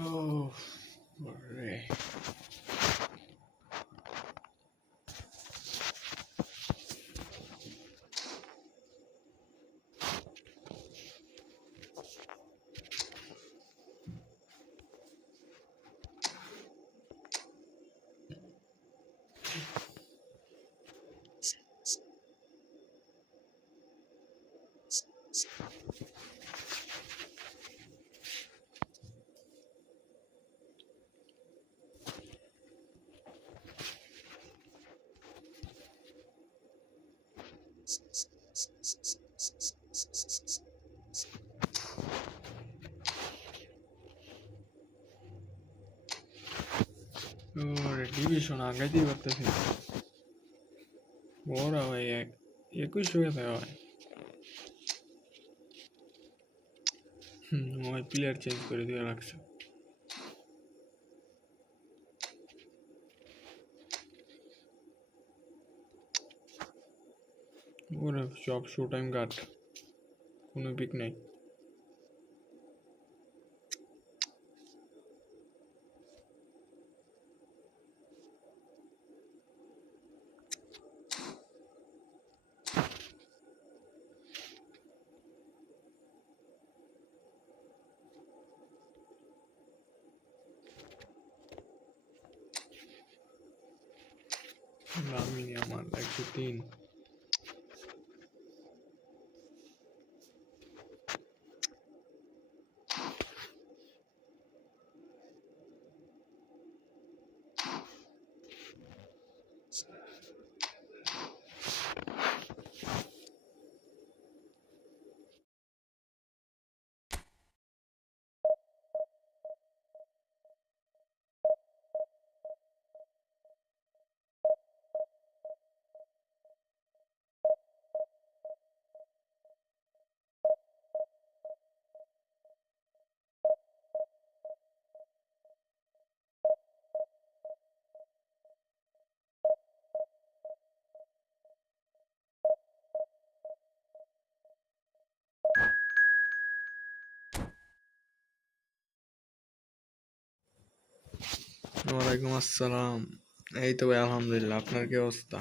Oh, Murray. Division আগাইতেই পারতেছি ওরা ভাই 21 হয়ে থাকে ভাই ওই প্লেয়ার চেঞ্জ করে দিয়ে রাখছে ওরা সব শো টাইম গার্ড কোনো পিক নাই লামিনে আমার 103। ওয়ালাইকুম আসসালাম। এই তো ভাই আলহামদুলিল্লাহ, আপনার কি অবস্থা?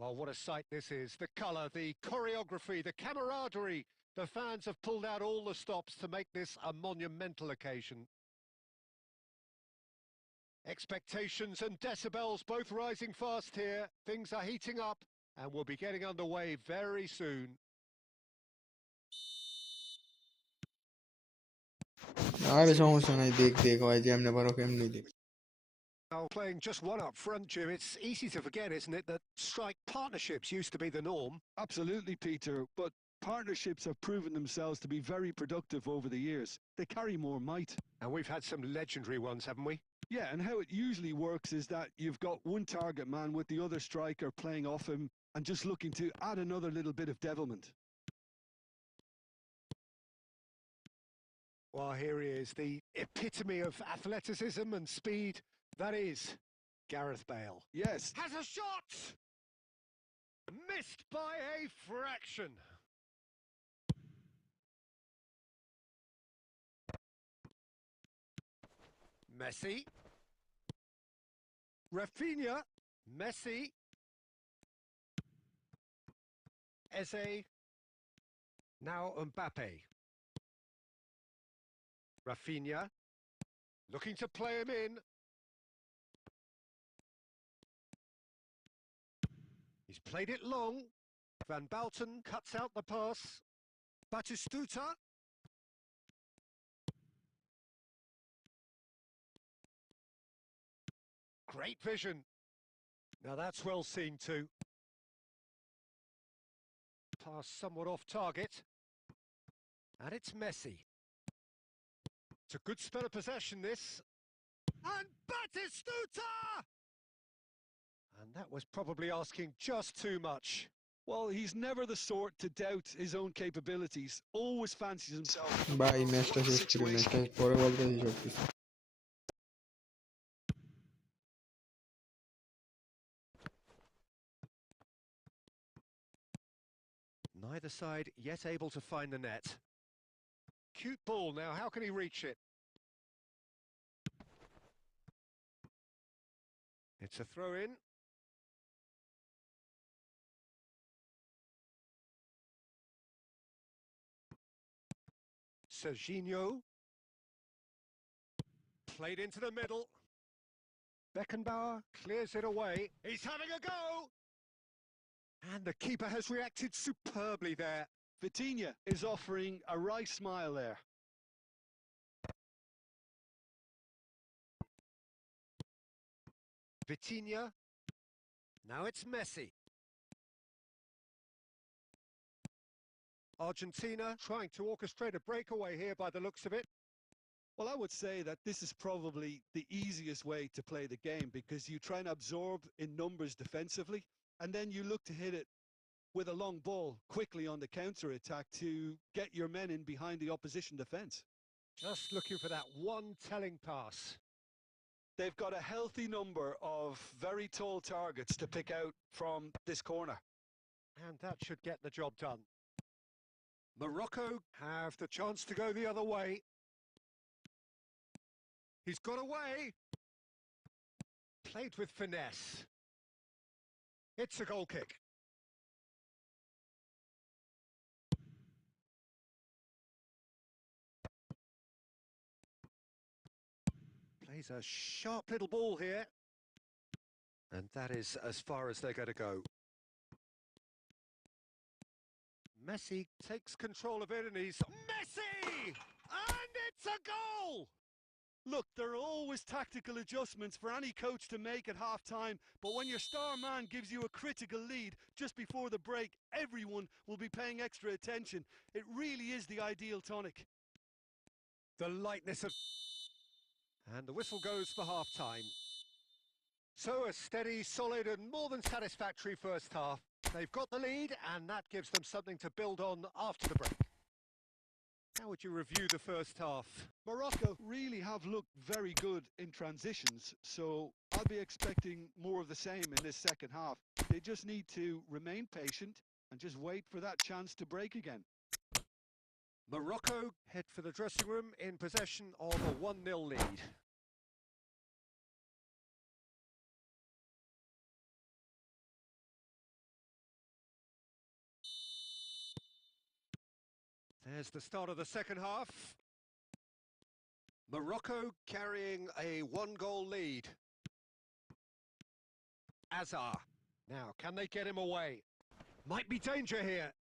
Well, what a sight this is. The colour, the choreography, the camaraderie. The fans have pulled out all the stops to make this a monumental occasion. Expectations and decibels both rising fast here. Things are heating up and we'll be getting underway very soon. আরে সমস্যা নাই, দেখ হয় যে এমনি পারো কেমনি দেখ। Now, playing just one up front, Jim, it's easy to forget, isn't it, that strike partnerships used to be the norm. Absolutely, Peter, but partnerships have proven themselves to be very productive over the years. They carry more might. And we've had some legendary ones, haven't we? Yeah, and how it usually works is that you've got one target man with the other striker playing off him and just looking to add another little bit of devilment. Well, here he is, the epitome of athleticism and speed. That is Gareth Bale. Yes. Has a shot! Missed by a fraction. Messi. Rafinha. Messi. Eze. Now Mbappe. Rafinha. Looking to play him in. He's played it long. Van Balten cuts out the pass. Batistuta. Great vision. Now that's well seen too. Pass somewhat off target. And it's Messi. It's a good spell of possession, this. And Batistuta! And that was probably asking just too much. Well, he's never the sort to doubt his own capabilities. Always fancies himself. ভাই ম্যাচটা শেষ করি, ম্যাচটা পরে বলতেছি সব কিছু। Neither side yet able to find the net. Cute ball now, how can he reach it? It's a throw-in. Serginho. Played into the middle. Beckenbauer clears it away. He's having a go! And the keeper has reacted superbly there. Vitinha is offering a right smile there. Vitinha. Now it's Messi. Argentina trying to orchestrate a breakaway here by the looks of it. Well, I would say that this is probably the easiest way to play the game because you try and absorb in numbers defensively, and then you look to hit it with a long ball quickly on the counter-attack to get your men in behind the opposition defence. Just looking for that one telling pass. They've got a healthy number of very tall targets to pick out from this corner. And that should get the job done. Morocco have the chance to go the other way. He's got away. Played with finesse. It's a goal kick. Plays a sharp little ball here. And that is as far as they're going to go. Messi takes control of it and he's... Messi! And it's a goal! Look, there are always tactical adjustments for any coach to make at half-time, but when your star man gives you a critical lead just before the break, everyone will be paying extra attention. It really is the ideal tonic. The lightness of... And the whistle goes for half-time. So a steady, solid and more than satisfactory first half. They've got the lead and that gives them something to build on after the break. How would you review the first half? Morocco really have looked very good in transitions, so I'll be expecting more of the same in this second half. They just need to remain patient and just wait for that chance to break again. Morocco head for the dressing room in possession of a 1-0 lead. There's the start of the second half. Morocco carrying a 1-goal lead. Azar. Now, can they get him away? Might be danger here.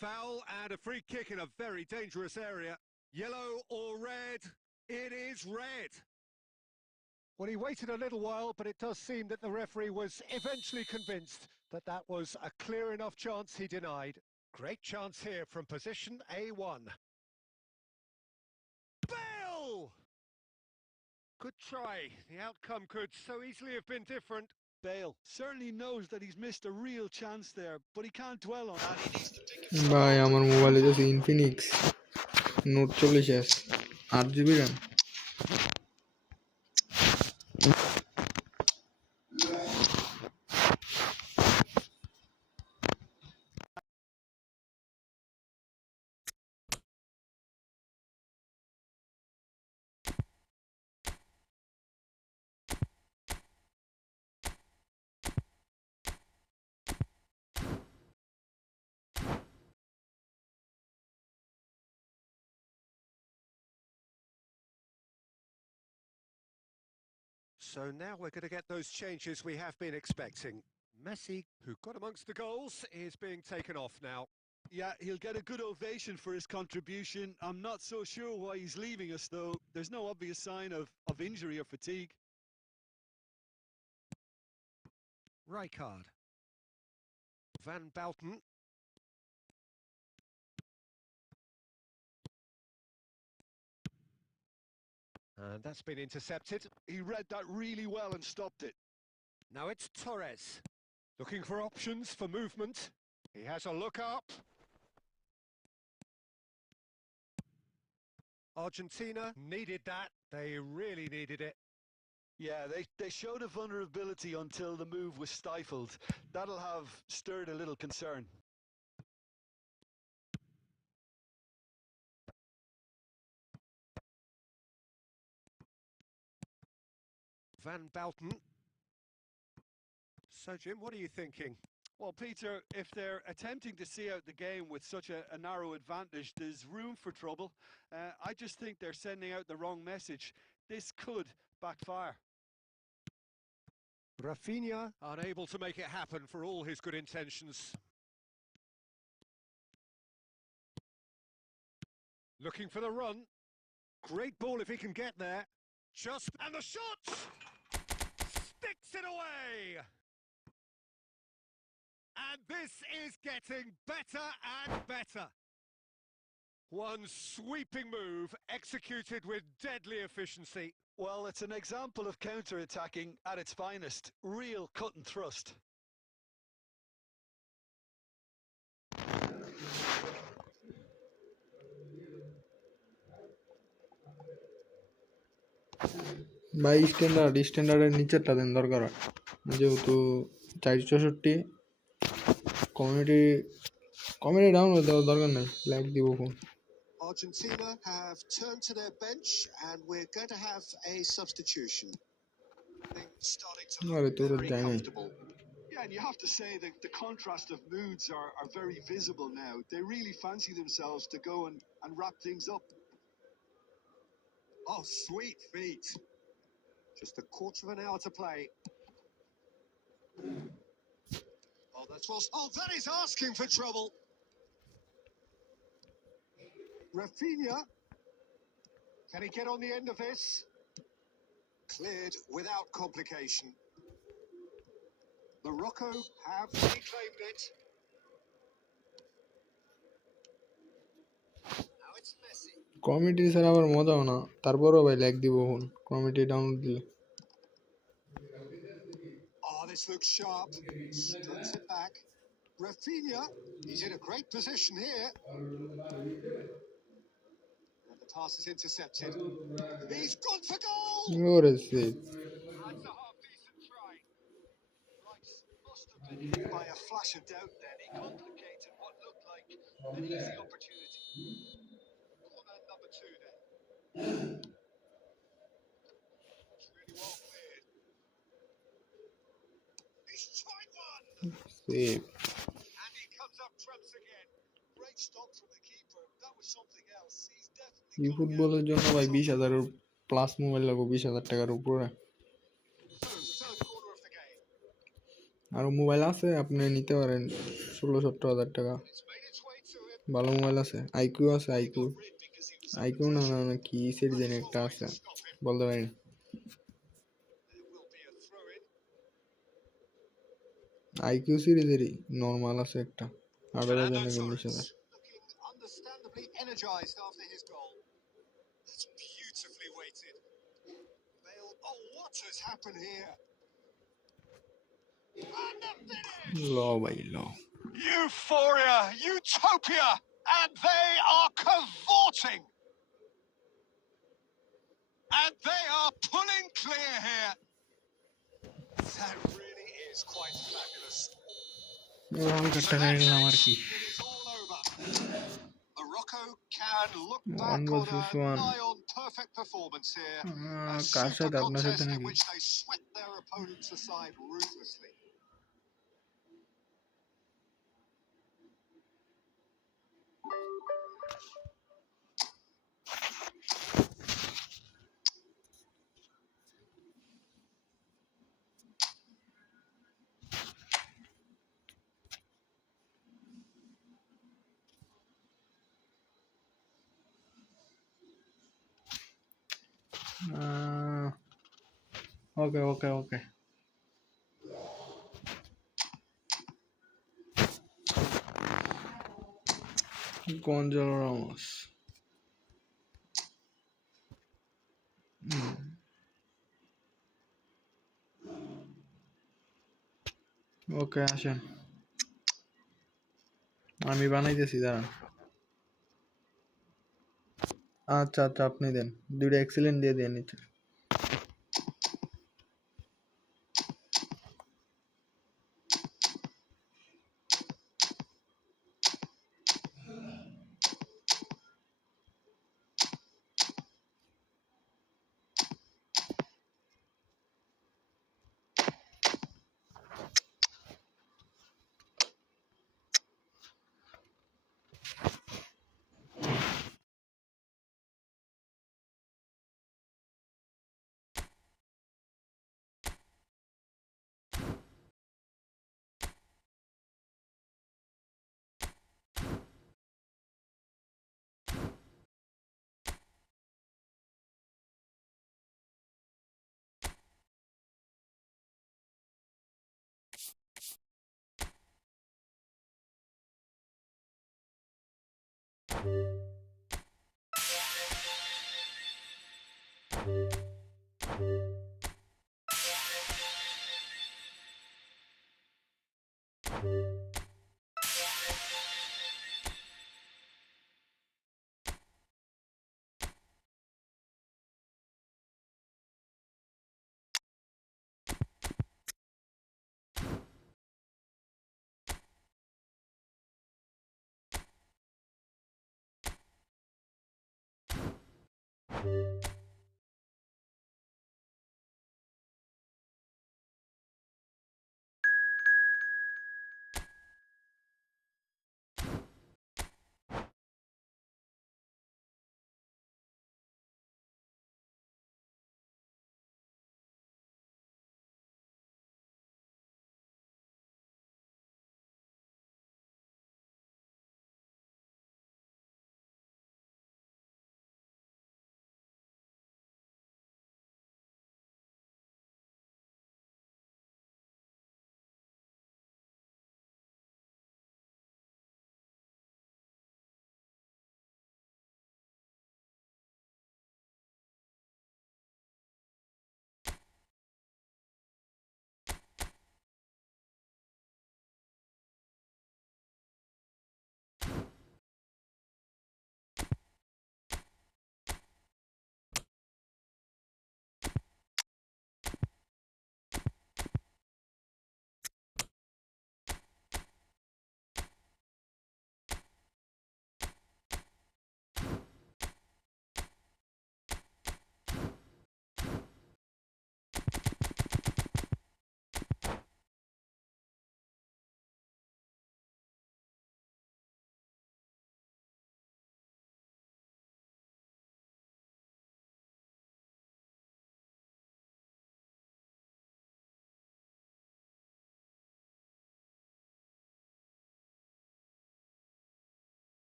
Foul and a free kick in a very dangerous area. Yellow or red? It is red. Well, he waited a little while, but it does seem that the referee was eventually convinced that that was a clear enough chance he denied. Great chance here from position A1. Bale! Good try. The outcome could so easily have been different. Bale certainly knows that he's missed a real chance there, but he can't dwell on that. ভাই আমার মোবাইলে যে Infinix note 40 8 GB RAM. So now we're going to get those changes we have been expecting. Messi, who got amongst the goals, is being taken off now. Yeah, he'll get a good ovation for his contribution. I'm not so sure why he's leaving us, though. There's no obvious sign of injury or fatigue. Rijkaard. Van Bouten. And that's been intercepted. He read that really well and stopped it. Now it's Torres. Looking for options for movement. He has a look up. Argentina needed that. They really needed it. Yeah, they showed a vulnerability until the move was stifled. That'll have stirred a little concern. Van Bouten. So, Jim, what are you thinking? Well, Peter, if they're attempting to see out the game with such a narrow advantage, there's room for trouble. I just think they're sending out the wrong message. This could backfire. Rafinha unable to make it happen for all his good intentions. Looking for the run. Great ball if he can get there. And the shot! Sticks it away! And this is getting better and better. One sweeping move executed with deadly efficiency. Well, it's an example of counter-attacking at its finest. Real cut and thrust. ভাই স্ট্যান্ডার্ডের নিচেরটা দেন দরকার হয় যেহেতু 464 committee download দেওয়ার দরকার নেই like দিব phone Argentina have turned to their bench and we're going to have a substitution. Starting to আরে look তোর very যায় নাই comfortable. Yeah, and you have to say that the contrast of moods are very visible now. They really fancy themselves to go and wrap things up. Oh, sweet feet. Just a quarter of an hour to play. Oh, that is asking for trouble. Rafinha. Can he get on the end of this? Cleared without complication. Morocco have reclaimed it. Now it's Messi. Committee ছাড়া আবার মজাও না তারপরও ভাই like দিব phone committee download দিলে Oh, this looks sharp. Strokes it back. Rafinha, he's in a great position here. And the pass is intercepted. He's gone for goal! ওরে save That's a half-decent try. Rice must have been hit by a flash of doubt then. He complicated what looked like an easy opportunity. Corner number 2 then. It's really well cleared. He's tried one! Save And he comes up trumps again. Great stop from the keeper. That was something else. He's definitely ই ফুটবলের জন্য ভাই 20,000 plus mobile লাগবে 20,000 টাকার উপরে third corner of the game. আরো mobile আছে আপনি নিতে পারেন 16-17 হাজার টাকা It's made its way to him. ভালো মোবাইল আছে আইকিউ আছে IQ Rid because he was IQ না না না কি সিরিজের একটা আছে বলতে পারি না। There will be a throw in. IQ সিরিজেরই নর্মাল আছে একটা 18,000 না 19,000 Looking understandably energized after his goal. That's beautifully weighted. Bale, oh, what has happened here? And the finish! ল ভাই ল Euphoria, utopia, and they are cavorting. And they are pulling clear here. That really is quite fabulous. হালকা টাকা গেলাম আর কি It is all over. Morocco can look One back on versus a one. nigh-on perfect performance here. A car super সাথে আপনার সাথে contest in নাকি which they swept their opponents aside ruthlessly. Okay okay okay Gonzalo Ramos ওকে আসেন আমি বানাইতেছি দাঁড়ান আচ্ছা আচ্ছা আপনি দেন দুইটা এক্সিলেন্ট দিয়ে দেন নিচে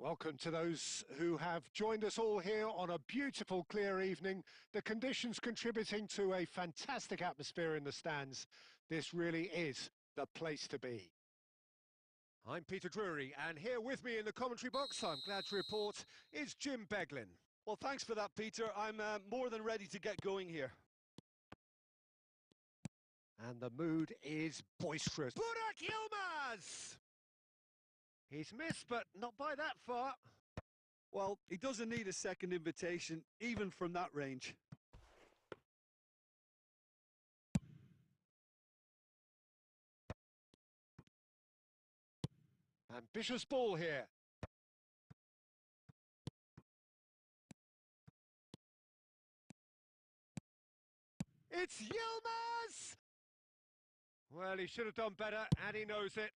Welcome to those who have joined us all here on a beautiful, clear evening. The conditions contributing to a fantastic atmosphere in the stands. This really is the place to be. I'm Peter Drury, and here with me in the commentary box, I'm glad to report, is Jim Beglin. Well, thanks for that, Peter. I'm more than ready to get going here. And the mood is boisterous. Burak Yilmaz! He's missed, but not by that far. Well, he doesn't need a second invitation, even from that range. Ambitious ball here. It's Yilmaz! Well, he should have done better, and he knows it.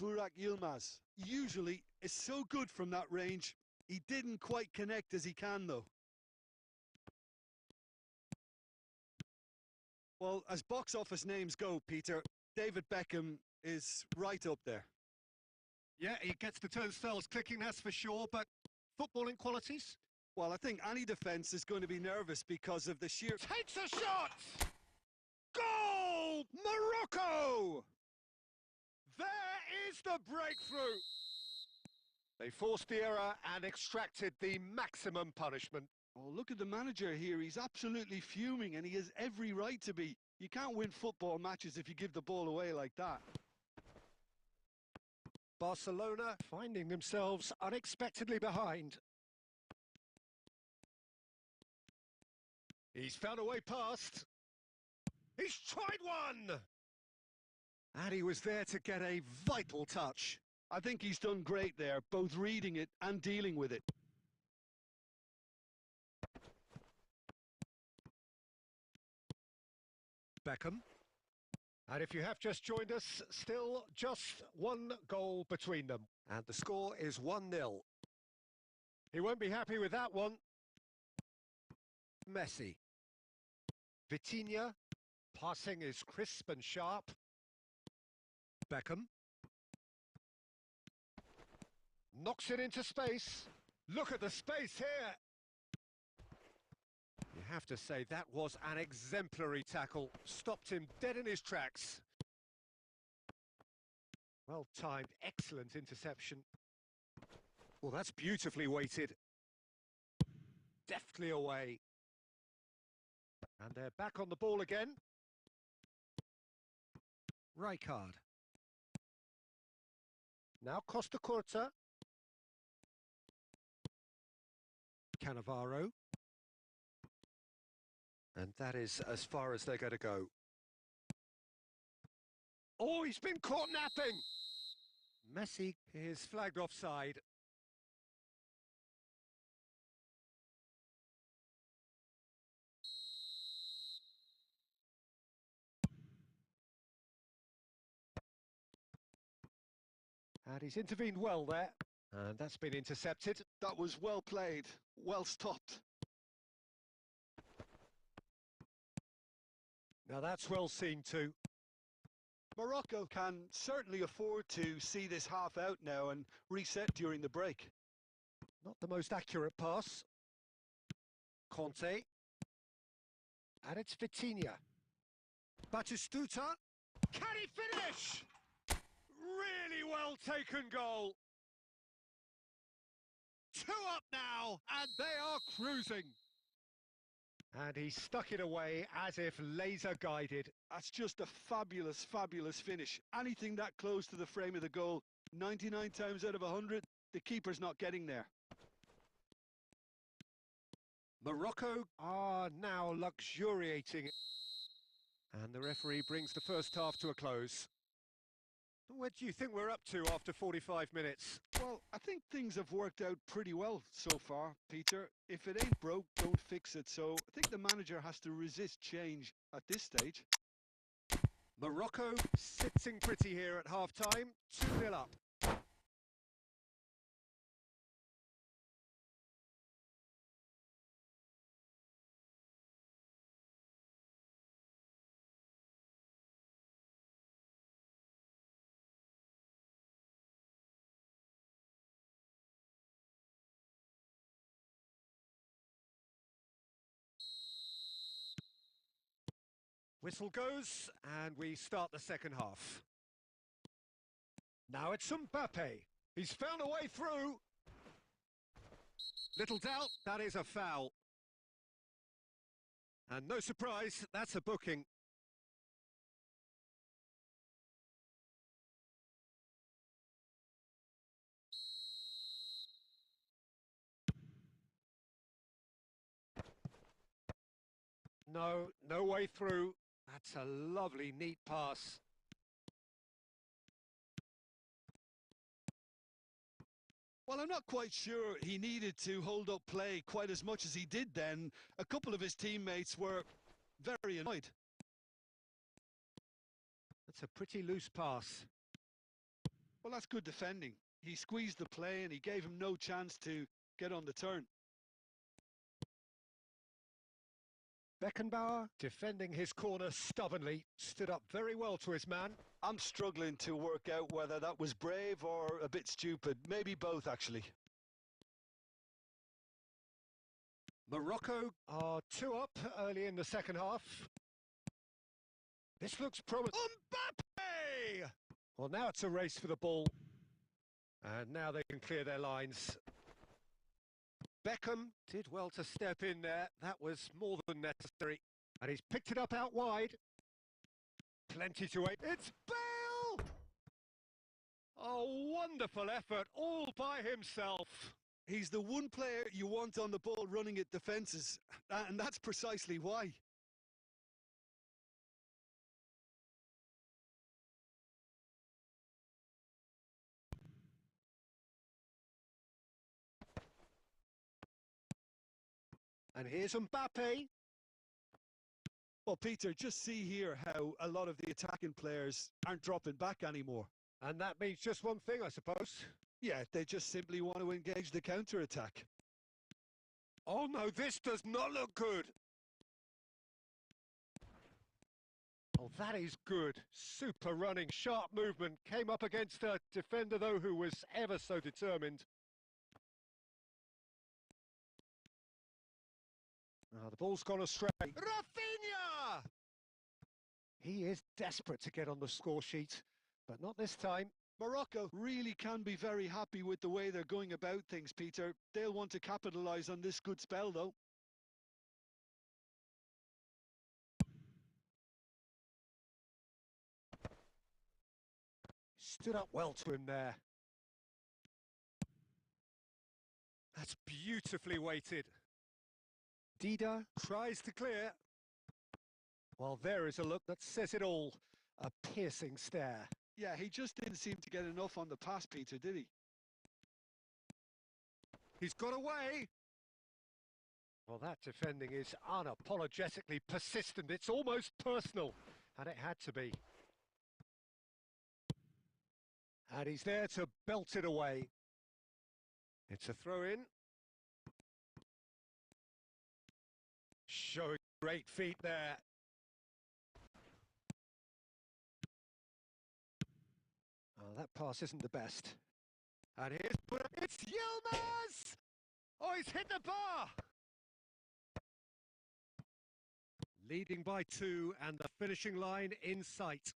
Burak Yilmaz usually is so good from that range. He didn't quite connect as he can, though. Well, as box office names go, Peter, David Beckham is right up there. Yeah, he gets the turnstiles clicking, that's for sure, but footballing qualities? Well, I think any defence is going to be nervous because of the sheer... Takes a shot! Goal! Morocco! There is the breakthrough! They forced the error and extracted the maximum punishment. Oh, look at the manager here. He's absolutely fuming, and he has every right to be. You can't win football matches if you give the ball away like that. Barcelona finding themselves unexpectedly behind. He's found a way past. He's tried one! And he was there to get a vital touch. I think he's done great there, both reading it and dealing with it. Beckham. And if you have just joined us, still just one goal between them. And the score is 1-0. He won't be happy with that one. Messi. Vitinha. Passing is crisp and sharp. Beckham. Knocks it into space. Look at the space here. have to say that was an exemplary tackle. Stopped him dead in his tracks. Well timed, excellent interception. Well, that's beautifully weighted. Deftly away. And they're back on the ball again. Rijkaard. Now Costa Curta. Cannavaro. And that is as far as they're going to go. Oh, he's been caught napping! Messi is flagged offside. And he's intervened well there. And that's been intercepted. That was well played, well stopped. Now that's well seen too. Morocco can certainly afford to see this half out now and reset during the break. Not the most accurate pass. Conte. And it's Vitinha. Batistuta. Can he finish? Really well taken goal. 2 up now, and they are cruising. And he stuck it away as if laser guided. That's just a fabulous, fabulous finish. Anything that close to the frame of the goal, 99 times out of 100, the keeper's not getting there. Morocco are now luxuriating. And the referee brings the first half to a close. What do you think we're up to after 45 minutes? Well, I think things have worked out pretty well so far, Peter. If it ain't broke, don't fix it. So I think the manager has to resist change at this stage. Morocco sitting pretty here at half-time, 2-0 up. Whistle goes, and we start the second half. Now it's Mbappe. He's found a way through. Little doubt, that is a foul. And no surprise, that's a booking. No way through. That's a lovely, neat pass. Well, I'm not quite sure he needed to hold up play quite as much as he did then. A couple of his teammates were very annoyed. That's a pretty loose pass. Well, that's good defending. He squeezed the play and he gave him no chance to get on the turn. Beckenbauer, defending his corner stubbornly, stood up very well to his man. I'm struggling to work out whether that was brave or a bit stupid. Maybe both, actually. Morocco are 2 up early in the second half. This looks promising. Mbappe! Well, now it's a race for the ball. And now they can clear their lines. Beckham did well to step in there. That was more than necessary. And he's picked it up out wide. Plenty to wait. It's Bale! A wonderful effort all by himself. He's the one player you want on the ball running at defences, and that's precisely why. And here's Mbappe. Well, Peter, just see here how a lot of the attacking players aren't dropping back anymore. And that means just one thing, I suppose. Yeah, they just simply want to engage the counter-attack. Oh no, this does not look good. Oh, that is good. Super running, sharp movement. Came up against a defender, though, who was ever so determined. Now the ball's gone astray. Rafinha! He is desperate to get on the score sheet, but not this time. Morocco really can be very happy with the way they're going about things, Peter. They'll want to capitalise on this good spell, though. Stood up well to him there. That's beautifully weighted. Dida tries to clear. Well, there is a look that says it all. A piercing stare. Yeah, he just didn't seem to get enough on the pass, Peter, did he? He's got away. Well, that defending is unapologetically persistent. It's almost personal. And it had to be. And he's there to belt it away. It's a throw-in. Showing great feet there. Oh, that pass isn't the best. And it's Yilmaz! Oh, he's hit the bar! Leading by 2 and the finishing line in sight.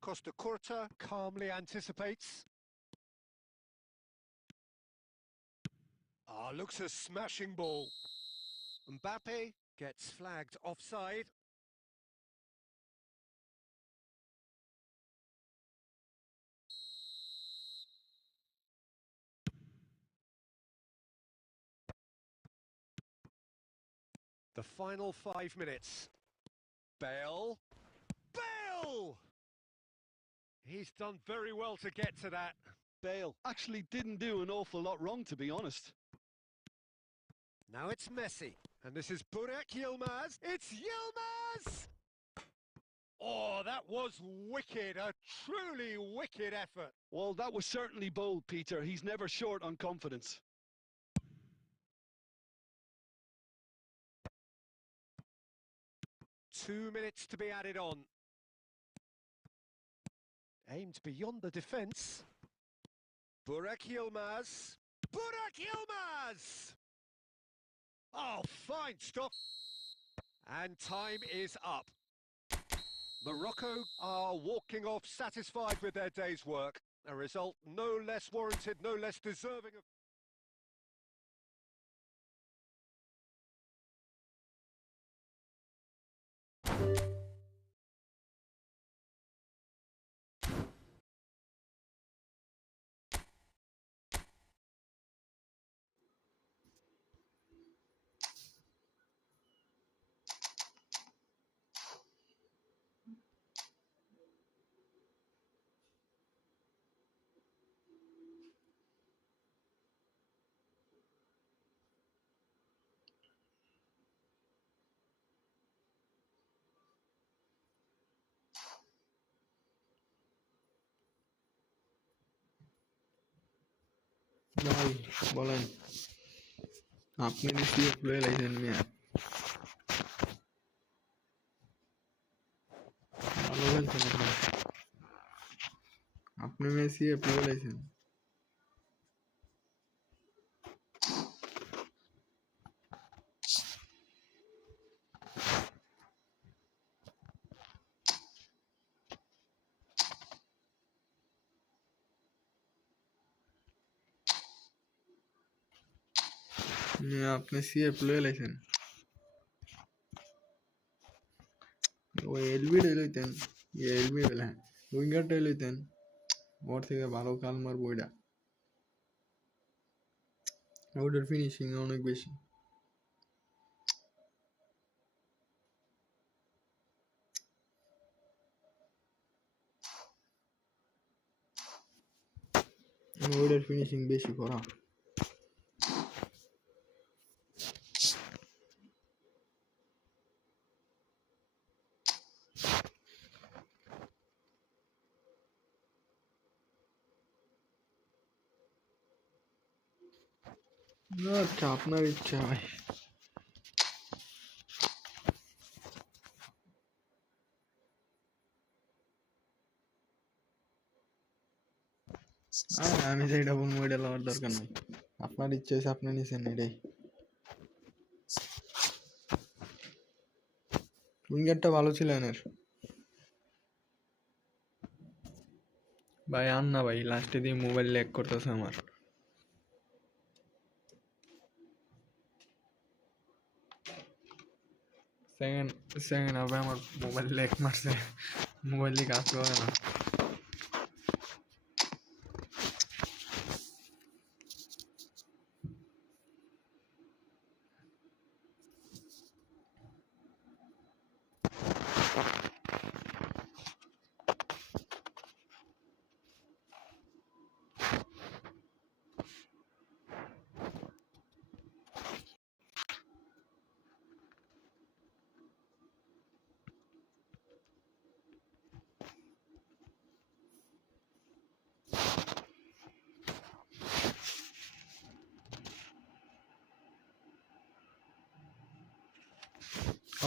Costa Curta calmly anticipates. Looks a smashing ball. Mbappe gets flagged offside. The final 5 minutes. Bale. Bale! He's done very well to get to that. Bale actually didn't do an awful lot wrong, to be honest. Now it's Messi. And this is Burak Yilmaz. It's Yilmaz! Oh, that was wicked. A truly wicked effort. Well, that was certainly bold, Peter. He's never short on confidence. Two minutes to be added on. Aimed beyond the defence. Burak Yilmaz. Burak Yilmaz! Oh, fine stop. And time is up. Morocco are walking off satisfied with their day's work. A result no less warranted, no less deserving of... ভাই বলেন, আপনি নিশ্চয়ই play লাইছেন মিয়া, ভালো খেলছেন আপনি। আপনি Messi play লাইছেন। আপনি CF লয়ে লাইছেন, ওই এলবিডে লইতেন, এলবি বেলা উইঙ্গারটাই লইতেন, ওর থেকে ভালো কাল মারবো ওইটা, ওটার ফিনিশিং অনেক বেশি। ওটার ফিনিশিং বেশি করা। আচ্ছা, আপনার ইচ্ছা ভাই। আমি যেটা বলবো ওইটা লওয়ার দরকার নাই, আপনার ইচ্ছা হয়েছে আপনি নিছেন এটাই। উইঙ্গারটা ভালো ছিল এনের ভাই। আন না ভাই, লাস্টে দিয়ে মোবাইল ল্যাগ করতেছে আমার। সেকেন্ড সেকেন্ড হবে আমার মোবাইল ল্যাগ মারছে, মোবাইল দিয়ে কাজ করে না।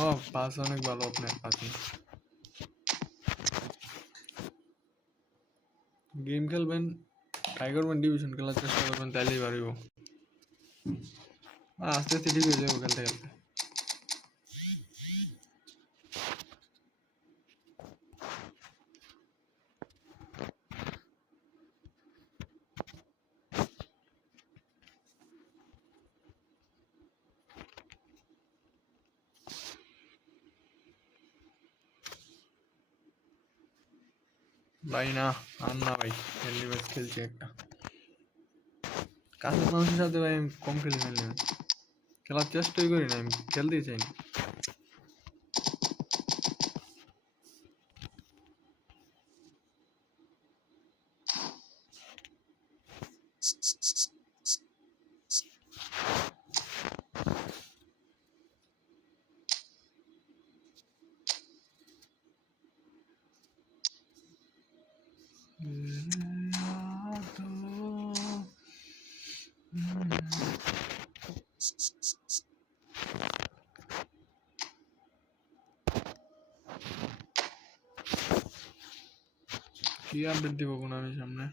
ও পাস অনেক ভালো আপনার পাসে। গেম খেলবেন, ট্রাই করবেন, ডিভিশন খেলার চেষ্টা করবেন, তাইলেই পারিব। আস্তে আস্তে ঠিক হয়ে যাবো খেলতে খেলতে। ভাই না, আর না ভাই, ফ্রেন্ডলি ম্যাচ খেলছি একটা। কাছের মানুষের সাথে ভাই আমি কম খেলি ফ্রেন্ডলি ম্যাচ, খেলার চেষ্টাই করি না, আমি খেলতেই চাই না। কি আপডেট দিব কোন আমি সামনে?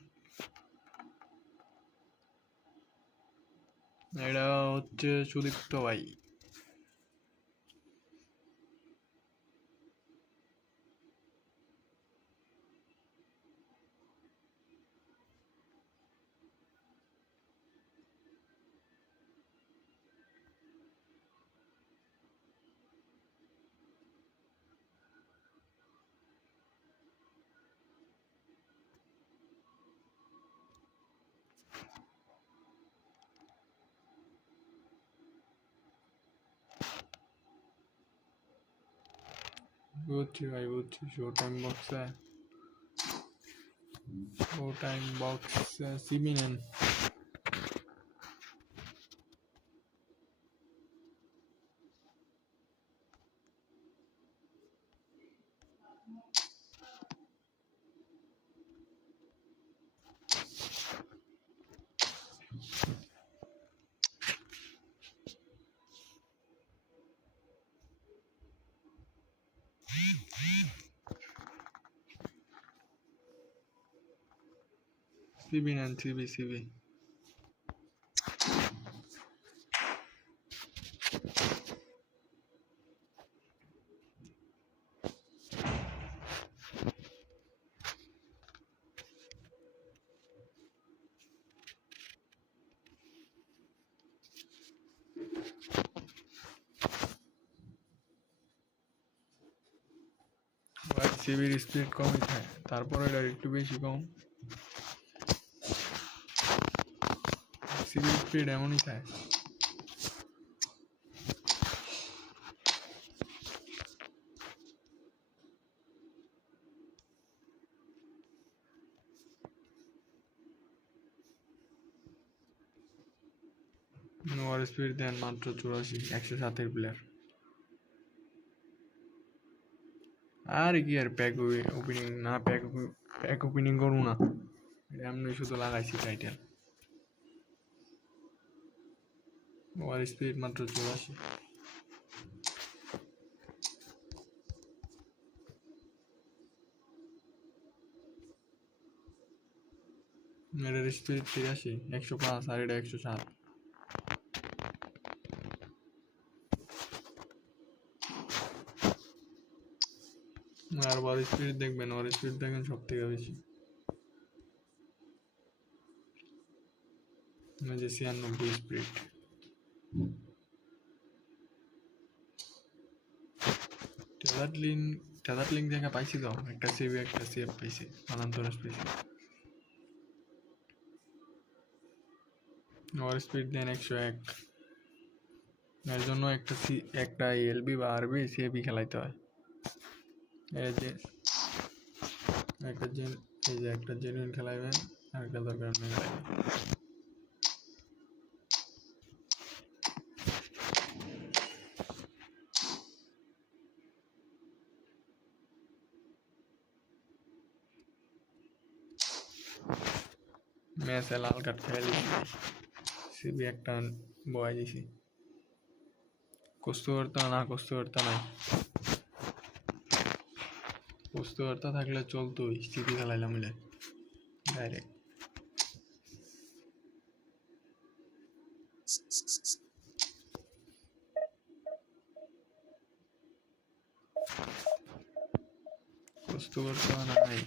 এটা হচ্ছে সুদীপ্ত ভাই। বুঝছি ভাই বুঝছি, শো টাইম বক্সে, শো টাইম বক্স সিবি নেন। সিবি নেন, সিবি সিবি। ভাই সিবির স্পিড কমই থাকে, তারপরে এটা একটু বেশি কম। সিবির স্পিড এমনই থাকে। ওর স্পিড দেন মাত্র 84, 107-এর প্লেয়ার। আর কি আর প্যাক ওপেনিং না, প্যাক ওপেনিং করবো না, এমনি শুধু লাগাইছি টাইটেল। ওর স্পিড মাত্র 84। এটার স্পিড 83, 105, আর এটা 107। আর ওর স্পিড দেখবেন, ওর স্পিড দেখেন সব থেকে বেশি, যে 96 স্পিড। ট্যালার্ট লিঙ্ক দেখা পাইছি তো, একটা সেভ একটা সেভ পাইছি, অনন্তরস পাইছি। ওর স্পিড দেন 101, এর জন্য একটা এলবি বা আরবি সেভি খেলাইতে হয়। এই যে একটা জেনুইন খেলাইবেন, আর একটা দরকার নেই খেলাইবেন। ম্যাচে লাল কার্ড খেয়ে সিবি একটা বয় দিছি, কষ্টকর্তা নাই, কষ্টকর্তা থাকলে চলতোই, সিবি খেলাইলাম মিলে ডাইরেক্ট। কষ্টকর্তা নাই।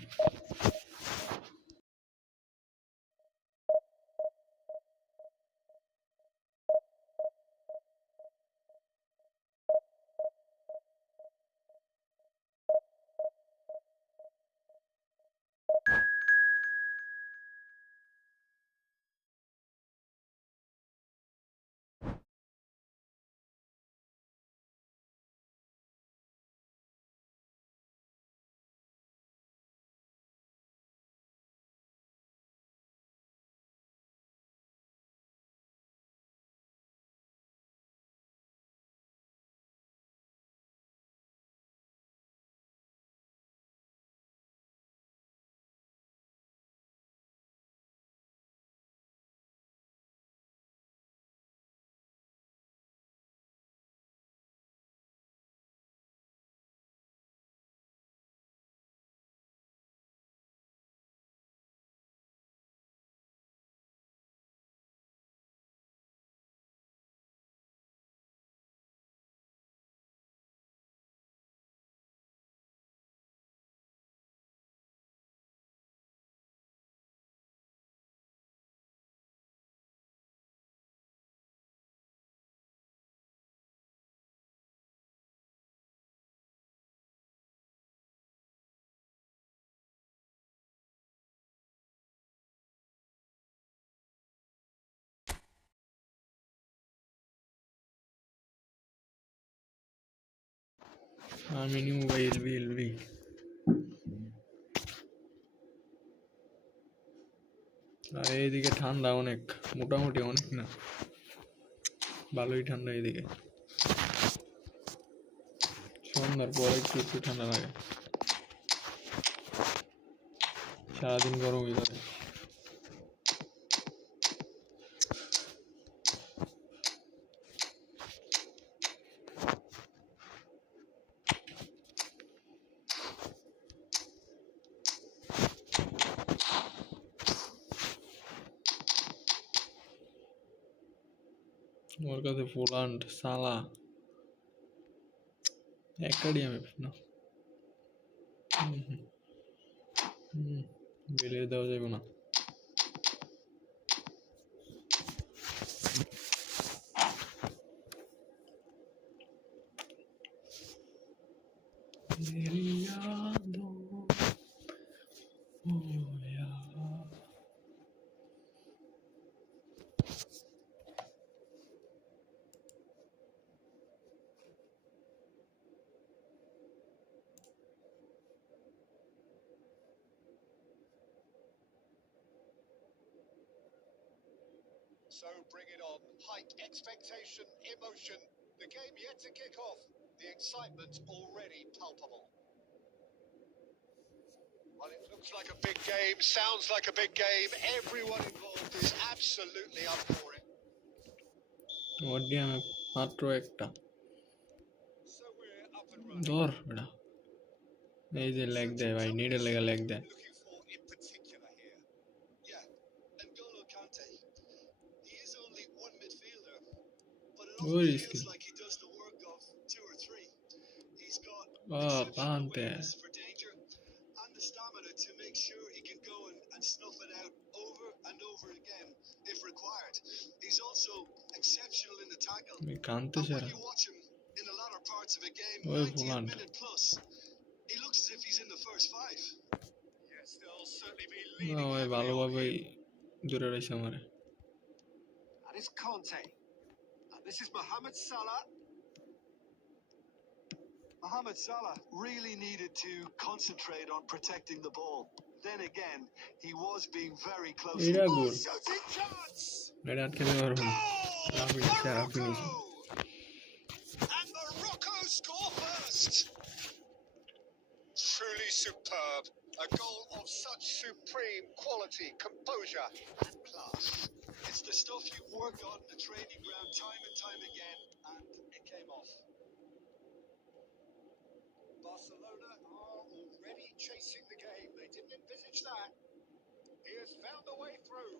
আমি নিউ এলবি। আর এইদিকে ঠান্ডা অনেক, মোটামুটি অনেক না, ভালোই ঠান্ডা এইদিকে। সন্ধ্যার পরে একটু ঠান্ডা লাগে, সারাদিন গরমই করে। ওর কাছে পোল্যান্ড সালা একটা ডিএমএফ না, বেলে দেওয়া যাবে না। So bring it on. Hype, expectation, emotion. The game yet to kick off. The excitement already palpable. Well, it looks like a big game, sounds like a big game. Everyone involved is absolutely up for it. Or DMF মাত্র একটা। So we're up and running. ধর বেটা, এই যে leg দেয় ভাই, নিডের লেগে leg দেয়। Looking for in particular here. Yeah, and N'Golo Kante, he is only one midfielder, but it Where often is feels he? like he does the work of two or three. He's got Oh, exceptional Kante. awareness for exceptional in the tackle. Mi cante And when c'era. you watch him in the latter parts of a game, Oi, 90th Poland. minute plus, he looks as if he's in the first five. Yes, they'll certainly be না leaning ভাই heavily on ভালোভাবেই him. দূরে রয়েছে আমারে। And it's Conte. And this is Mohamed Salah. Mohamed Salah really needed to concentrate on protecting the ball. Then again, he was being very close. এটা Oh, গোল। shooting chance! এটা আটকে দিতে পারবো না। Goal! রাফিনি সেরা finishing. And Morocco score first. Truly superb. A goal of such supreme quality, composure, and class. It's the stuff you've worked on in the training ground time and time again, and it came off. Barcelona are already chasing the game. They didn't envisage that. He has found a way through.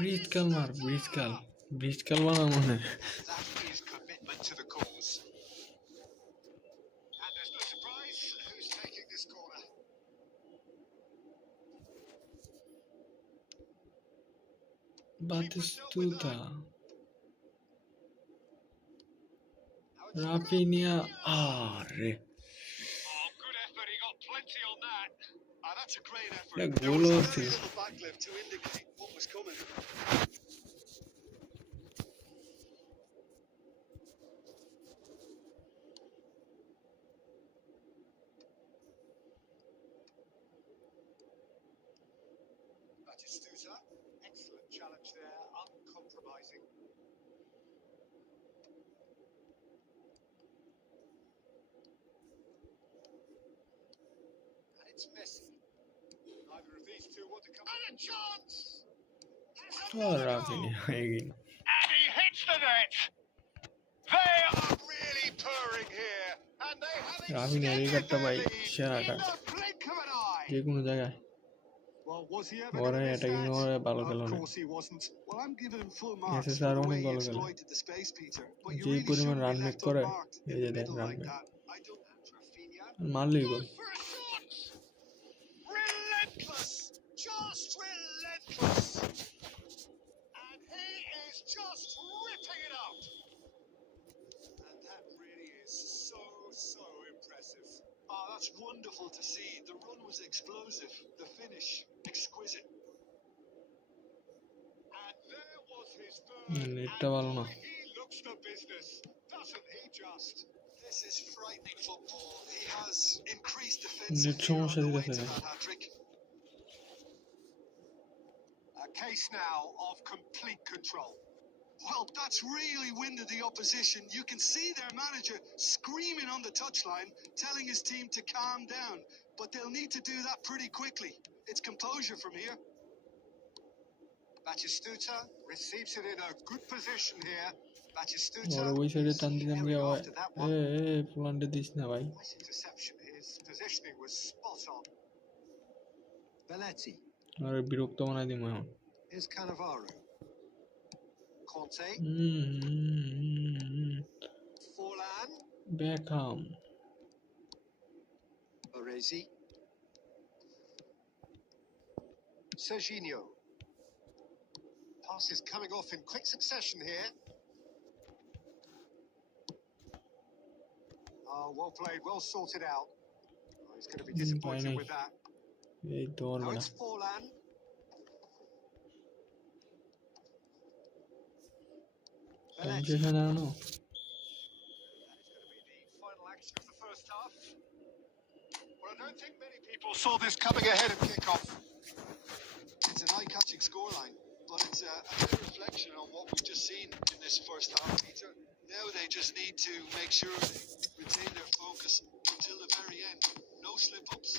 ব্রিজকাল মার ব্রিজকাল বানা মনে। That is commitment to the cause. And there's no surprise who's taking this corner. বাতিস্তুতা। Now it's Raphinha আরে। Oh, good effort. He got plenty on that. That's a great effort. এটা There গোলও was ছিল। very little backlift to indicate what was coming. Batistuta, excellent challenge there, uncompromising. And it's Messi. Neither of these two want to come. And a chance! There's oh another Raphinha goal! এগিয়ে। And he hits the net! They are really purring here, and they have রাফিনিয়ার এই extended কাটটা their ভাই lead সেরাটা। in the blink of an eye. যে কোনো জায়গায়। Well, was he ever ওরে going to miss attacking that? ওরে ভালো খেলো Of না। course he wasn't. Well, I'm giving him full marks এসএস for আর the অনেক way he ভালো খেলে। exploited the space, Peter. But you যে really পরিমাণ shouldn't run be make left করে unmarked এই in যে the দেখ middle run like make. that. I don't. Rafinha মারলেই গোল। goes for a shot! Relentless! Just relentless! And he is just ripping it up! And that really is so impressive. Oh, that's wonderful to see. The run was explosive. The finish, exquisite. And there was his third, নেটটা ভালো না। and he looks the business, doesn't he just? This is frightening football. He has increased net defensive fear on সমস্যা the way দিতেছে to ভাই। that hat-trick. A case now of complete control. Well, that's really winded the opposition. You can see their manager screaming on the touchline, telling his team to calm down. But they'll need to do that pretty quickly. It's composure from here. Batistuta receives it in a good position here. ওরে Batistuta ওই সাইডে টান seeking দিতাম area গিয়া ভাই। after that a one. এ পোল্যান্ডে this না ভাই। Nice interception. His positioning was spot on. Belletti. আরে বিরক্ত বানাই দিমু এখন। Here's Cannavaro. Conte. Forlan. Beckham. Baresi. Serginho. Pass is coming off in quick succession here. Oh, well played, well sorted out. Oh, he's going to be disappointed with that. এই তো ওর Now বেটা। it's Forlan. Time Belletti. শেষ হয়ে দাঁড়ানো। That is going to be the final action of the first half. Well, I don't think many people saw this coming ahead of kickoff. It's an eye-catching scoreline, but it's a clear reflection on what we've just seen in this first half, Peter. Now they just need to make sure they retain their focus until the very end. No slip-ups.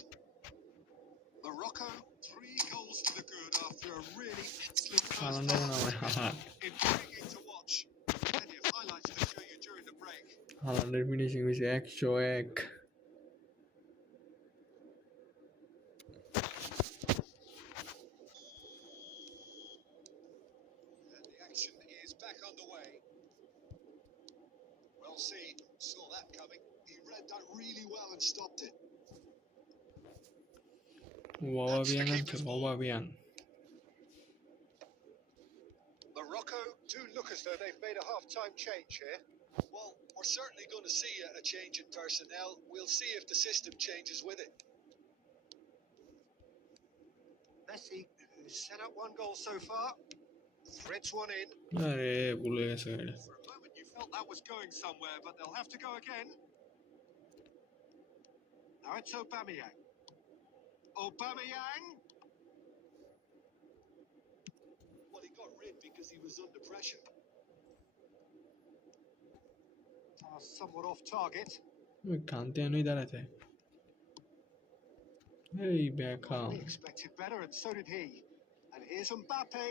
Morocco, 3 goals to the good after a really excellent first হালান্ডের half. না ভাই Haaland. Intriguing to watch. Plenty of highlights to show you during the break. হালান্ডের finishing হয়েছে 101। And the action is back underway. Well seen, saw that coming. He read that really well and stopped it. ওবাবিয়ান আছে ওবাবিয়ান। Morocco do look as though they've made a half-time change here. Well, we're certainly going to see a change in personnel. We'll see if the system changes with it. Messi, who's set up one goal so far, threads one in. আরে ভুলে গেছে এটা। For a moment you felt that was going somewhere, but they'll have to go again. Now it's Aubameyang. Aubameyang! Well, he got rid because he was under pressure. Somewhat off target. ওই কান্তে আনুই দাঁড়াতে এই বেকাম He expected better, and so did he. And here's Mbappe.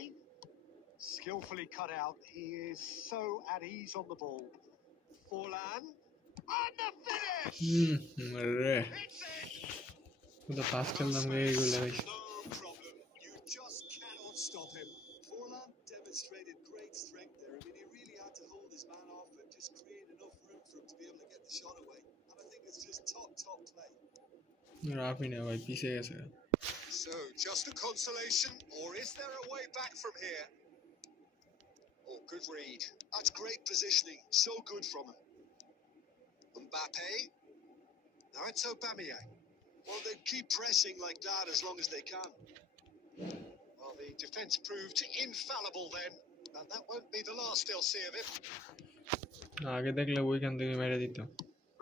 Skillfully cut out. He is so at ease on the ball. Forlan. And the finish! রে It's in! ওটা pass খেললাম গে এইগুলো No problem. You just cannot stop him. Forlan demonstrated great strength there. I mean, he really had to hold his man off and just create enough room for him to be able to get the shot away. And I think it's just top play. Raphinha ভাই পিছে গেছে So, just a consolation, or is there a way back from here? Oh, good read. That's great positioning. So good from him. Mbappe. Now it's Aubameyang. Well, they keep pressing like that as long as they can. Well, the defence proved infallible then, and that won't be the last they'll see of him. আগে দেখলে ওইখান থেকে মেরে দিতাম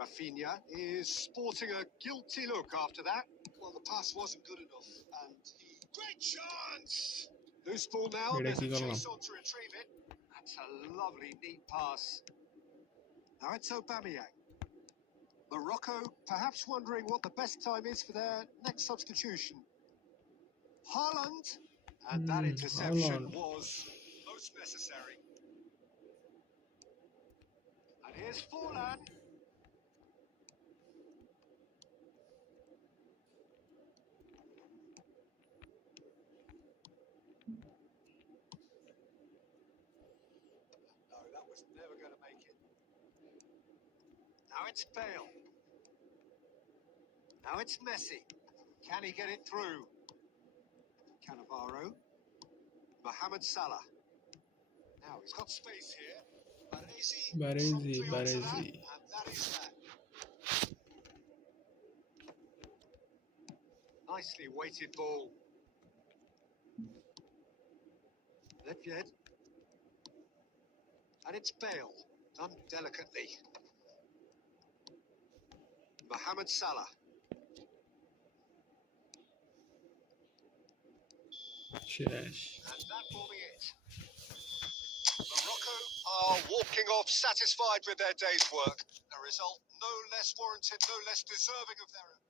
Rafinha is sporting a guilty look after that. Well, the pass wasn't good enough, and he... Great chance! Loose ball now, এটা there's কি a করলাম chase on to retrieve it. That's a lovely, neat pass. Now it's Aubameyang. Morocco perhaps wondering what the best time is for their next substitution. Haaland, and that interception Haaland. was most necessary. And here's Forlan. No, that was never going to make it. Now it's Bale. Now it's Messi. Can he get it through? Cannavaro. Mohamed Salah. Now he's got space here. Baresi. Baresi, promptly onto that, Baresi. and that is that. Nicely weighted ball. Ledved. And it's Bale. Done delicately. Mohamed Salah. শেষ And that will be it. Morocco are walking off satisfied with their day's work. A result no less warranted, no less deserving of their own.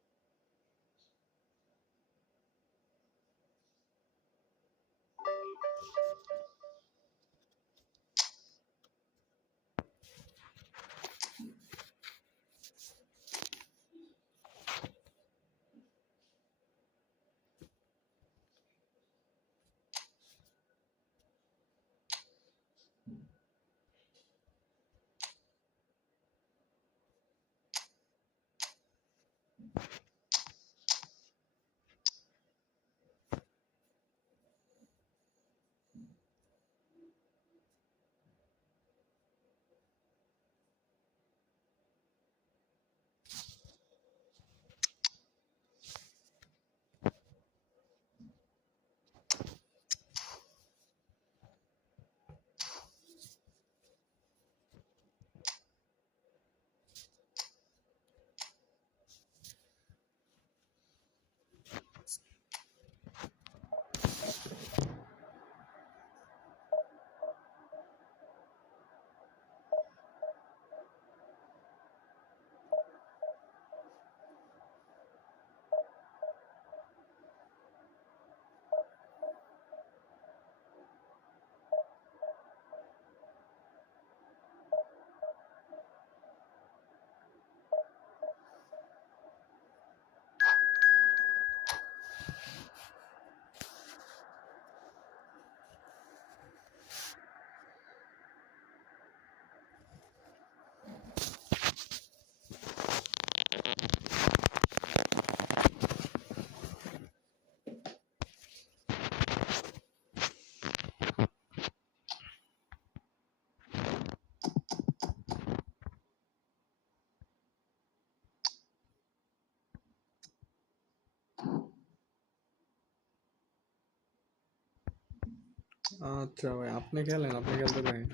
আচ্ছা ভাই, আপনি খেলেন, আপনি খেলতে পারেন,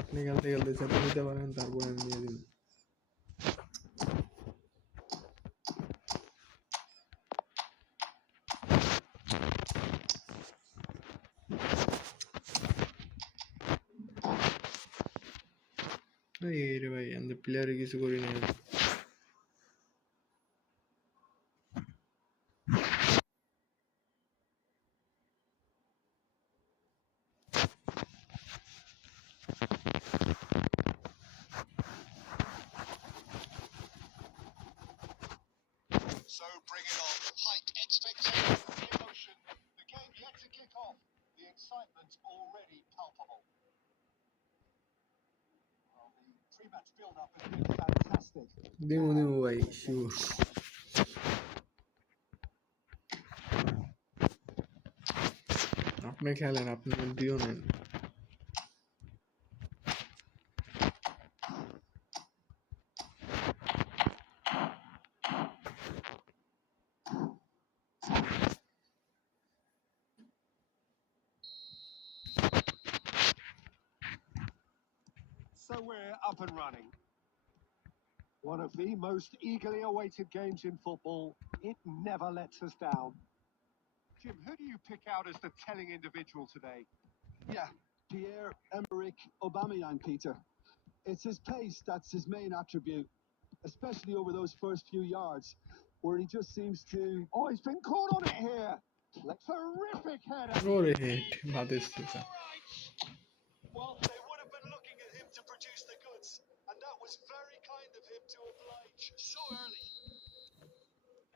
আপনি খেলতে খেলতে চেপে নিতে পারেন, তারপরে আমি দিয়ে দিন। এই রে ভাই, আমি প্লেয়ারে কিছু করি নাই। So bring it on. High expectation, the emotion. The game yet to kick off. The excitement already palpable. Well, the pre-match build-up has been fantastic. দিমু দিমু ভাই, শিওর। আপনি খেলেন, আপনি দিও নেন। So we're up and running. One of the most eagerly awaited games in football. It never lets us down. Jim, who do you pick out as the telling individual today? Yeah, Pierre-Emerick Aubameyang, Peter. It's his pace that's his main attribute, especially over those first few yards, where he just seems to... Oh, he's been caught on it here. Terrific header. ওরে head, বাদেশে sir. Well, they would have been looking at him to produce the goods, and that was very kind of him to oblige so early.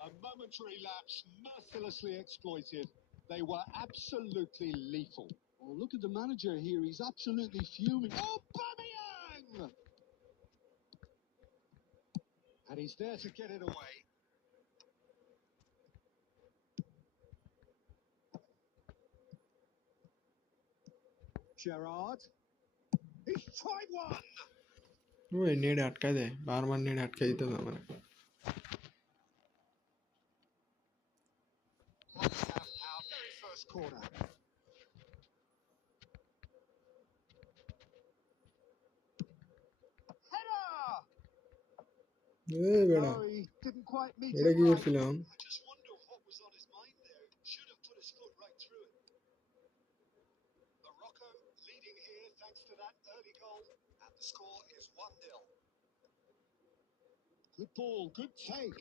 A momentary lapse mercilessly exploited. They were absolutely lethal. Oh, look at the manager here. He's absolutely fuming. Oh, Aubameyang! And he's there to get it away. Gerrard. He's tried one! ওই net আটকায় দেয়, বারবার net আটকাই দিতে হবে আমার। Let's have our very first corner. Header! এই বেড়া, No, he didn't quite meet এটা it কি right. করছিলাম? I just wonder what was on his mind there. Should have put his foot right through it. Morocco leading here thanks to that early goal, and the score is 1-0. Good ball, good take.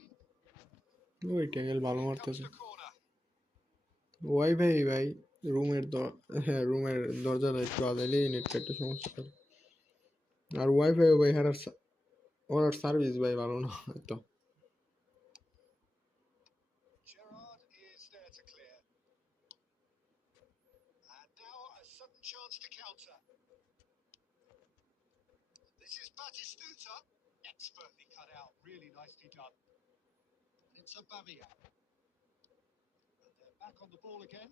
ওই ট্যাঙ্গেল ভালো Here comes মারতেছে। the corner. Wifi ভাই, রুমের হ্যাঁ, রুমের দরজাটা একটু আদাইলেই নেটটা একটু সমস্যা করে। আর ওয়াইফাই ভাই হারার ওর সার্ভিস ভাই ভালো না তো। Gerrard is there to clear. And now a sudden chance to counter. This is Batistuta. Expertly cut out, really nicely done. And it's Aubameyang. And they're back on the ball again.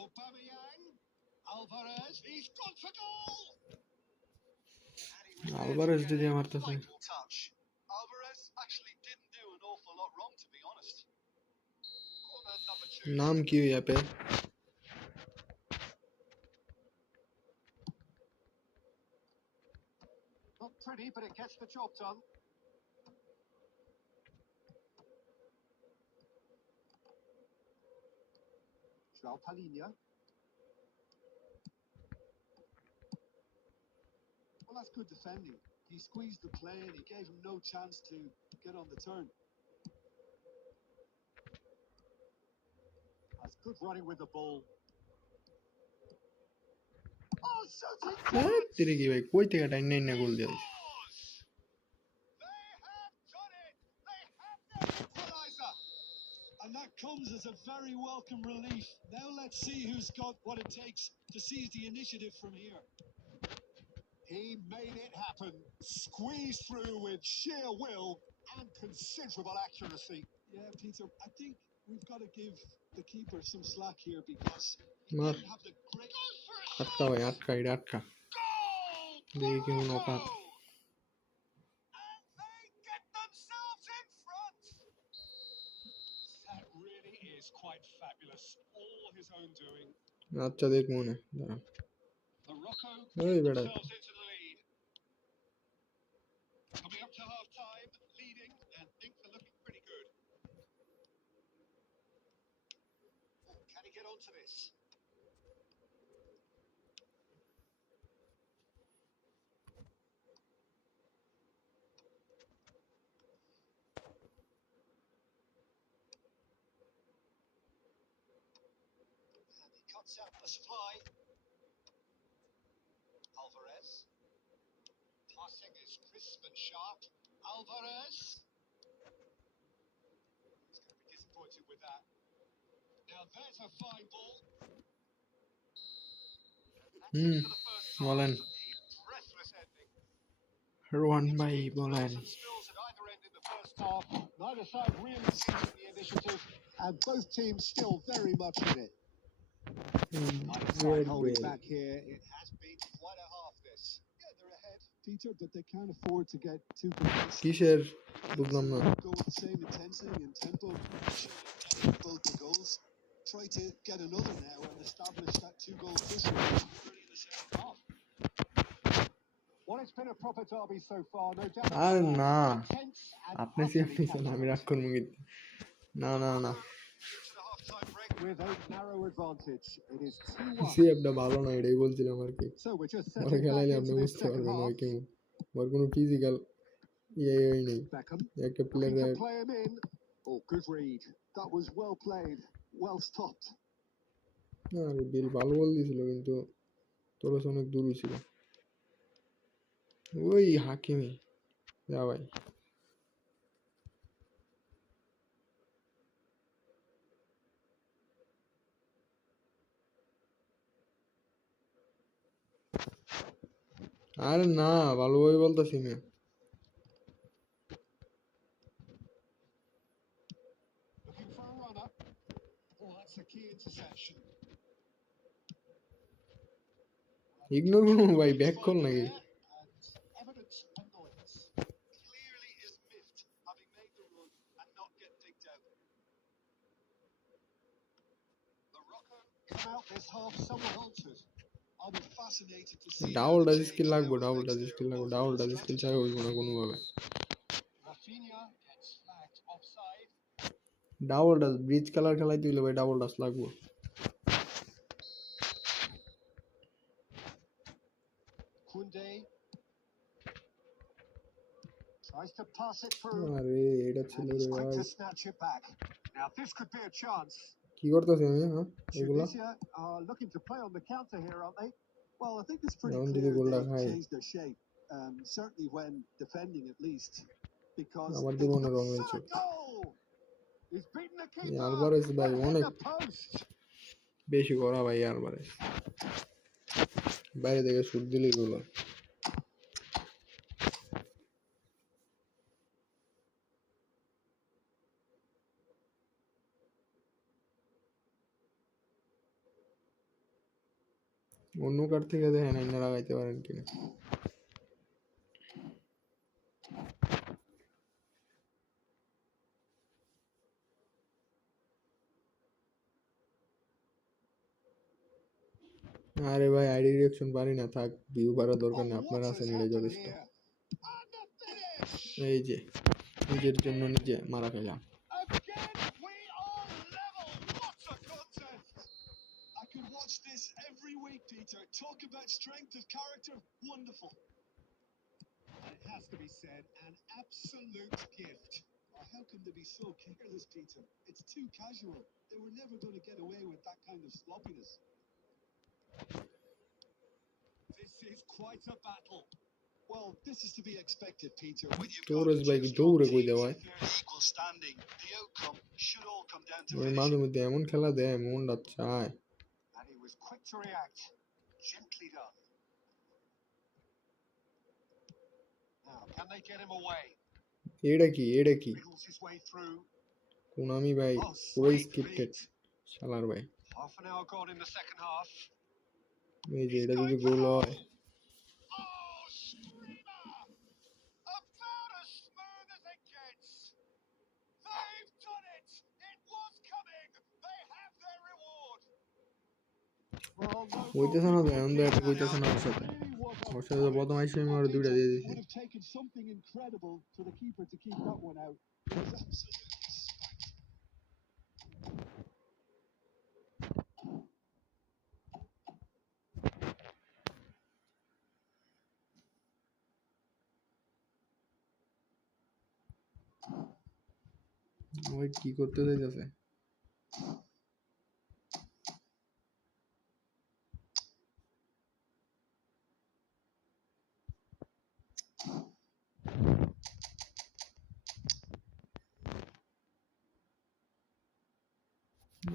Aubameyang. Alvarez. He's gone for goal! And he was there to Alvarez get যদি it. মারতেছে। Vital touch. Alvarez actually didn't do an awful lot wrong, to be honest. Corner number 2. নাম কি ওই অ্যাপের? Not pretty, but it gets the job done. João Palhinha. Well, that's good defending. He squeezed the play and he gave him no chance to get on the turn. That's good running with the ball. Oh, shooting হ্যাঁ, chance! তিরে কি ভাই, কই থেকে time না গোল দিয়ে দিছে। They have done it! They have their equaliser! And that comes as a very welcome relief. Now let's see who's got what it takes to seize the initiative from here. He made it happen. Squeezed through with sheer will and considerable accuracy. Yeah, Peter, I think we've got to give the keeper some slack here because he মার, didn't have the great... Goes for a আটকা ভাই, আটকা, এটা আটকা। goal! দেখি কেমন অকাত। Morocco! And they get themselves in front! That really is quite fabulous. All his আচ্ছা দেখ মনে দাঁড়া Morocco ওই get বেটা themselves into the lead. Coming up to half time, leading, and things are looking pretty good. Can he get onto this? And he cuts out the supply. Alvarez. Passing is crisp and sharp. Alvarez. He's going to be disappointed with that. Now there's a fine ball. That's hmm it for the first half. বলেন A breathless ending. Rohan It's ভাই been বলেন thrills and spills at either end in the first half. Neither side really seizing the initiative, and both teams still very much in it. Neither side holding back here. It has been quite a half this. Yeah, they're ahead, Peter, but they can't afford to get too complacent. কিসের They need বুঝলাম না to go with the same intensity and tempo. Showing both the goals. Try to get another now and establish that two-goal cushion early in the second half. Well, it's been a proper derby so far, no doubt. আর না Intense and আপনি utterly CF নিছেন আমি রাগ passionate. করবো কিন্তু না না না Into the half-time break with a narrow advantage. It is 2-1. সিএফটা ভালো না এটাই বলছিলাম আর কি So we're just ওরা settling back খেলাইলে into আপনি this বুঝতে second পারবেন half. ওই কেমন ওর কোনো ফিজিক্যাল নেই Beckham একটা looking player to play him in. Oh, good read. That was well played, well stopped. আর বিল ভালো বল দিয়েছিল কিন্তু তোরস অনেক দূরই ছিল ওই হাকিমি যা ভাই আরে না ভালোভাবে বলতেছি না Looking for a runner. Oh, that's a key interception. Ignore করবো ভাই ব্যাক কল নাকি And evident annoyance. Clearly is miffed, having made the run and not get digged out. Morocco come out this half somewhat altered. I'll be fascinated to see how double the touch change skill now লাগবে double affects touch their skill লাগবে overall double touch skill strategy. ছাড়া হইব না কোনোভাবে Rafinha gets flagged offside. Double touch ব্রিজ কালার খেলাইতে হইলে ভাই ডাবল টাচ লাগবে Koundé tries to pass it through, আরে এটা ছিল and he's রে quick ভাই to snatch it back. Now this could be a chance. কি করতেছি আমি হ্যাঁ এগুলা Tunisia are looking to play on the counter here, aren't they? Well, I think it's pretty এখন clear যদি গোলটা they খাই changed their shape, certainly when defending at least, because আমার they জীবনের could রঙের set চোখ a goal. He's beaten the এই keeper. Alvarez ভাই And hit অনেক the post. বেশি করা ভাই আলভারেজ বাইরে থেকে শুট দিলেই গুলো অন্য কার থেকে দেখেন আইনা লাগাইতে পারেন কিনা আরে ভাই আইডি ডিরেকশন পারি না থাক ভিউ বাড়ার দরকার নেই Oh, আপনারা what আছেন has এটাই happened যথেষ্ট here? And the finish. এই যে নিজের জন্য নিজে মারা খেলাম Again, we are level. What a contest! I could watch this every week, Peter. Talk about strength of character. Wonderful. And it has to be said, an absolute gift. Oh, how can they be so careless, Peter? It's too casual. They were never going to get away with that kind of sloppiness. This is quite a battle. Well, this is to be expected, Peter. When you've got তোরস ভাই two strong দৌড়ে কই teams they in ভাই fairly equal standing, the outcome should all come down to ওই মাঝে finishing. মধ্যে এমন খেলা দেয় মনটা চায় And he was quick to react. Gently done. Now, can they get him away? এটা কি Wriggles his way through. Konami ভাই Oh, পুরো sweet স্ক্রিপ্টেড feet. শালার ভাই Half an hour gone in the second half. এই যে He's এটা যদি going গোল for হয় Oh, screamer! About as smooth as it gets. They've done it. It was coming. They have their reward. Well, no হইতেছে না তো goalkeeper এখন would তো give একটা that হইতেছে out. না ওর সাথে Really was ওর up সাথে তো for it. প্রথম আইসি আমি Well, ওর দুইটা Peter, দিয়ে it দিছি would have taken something incredible for the keeper to keep that one out. It was absolutely ওই কি করতে চাইতেছে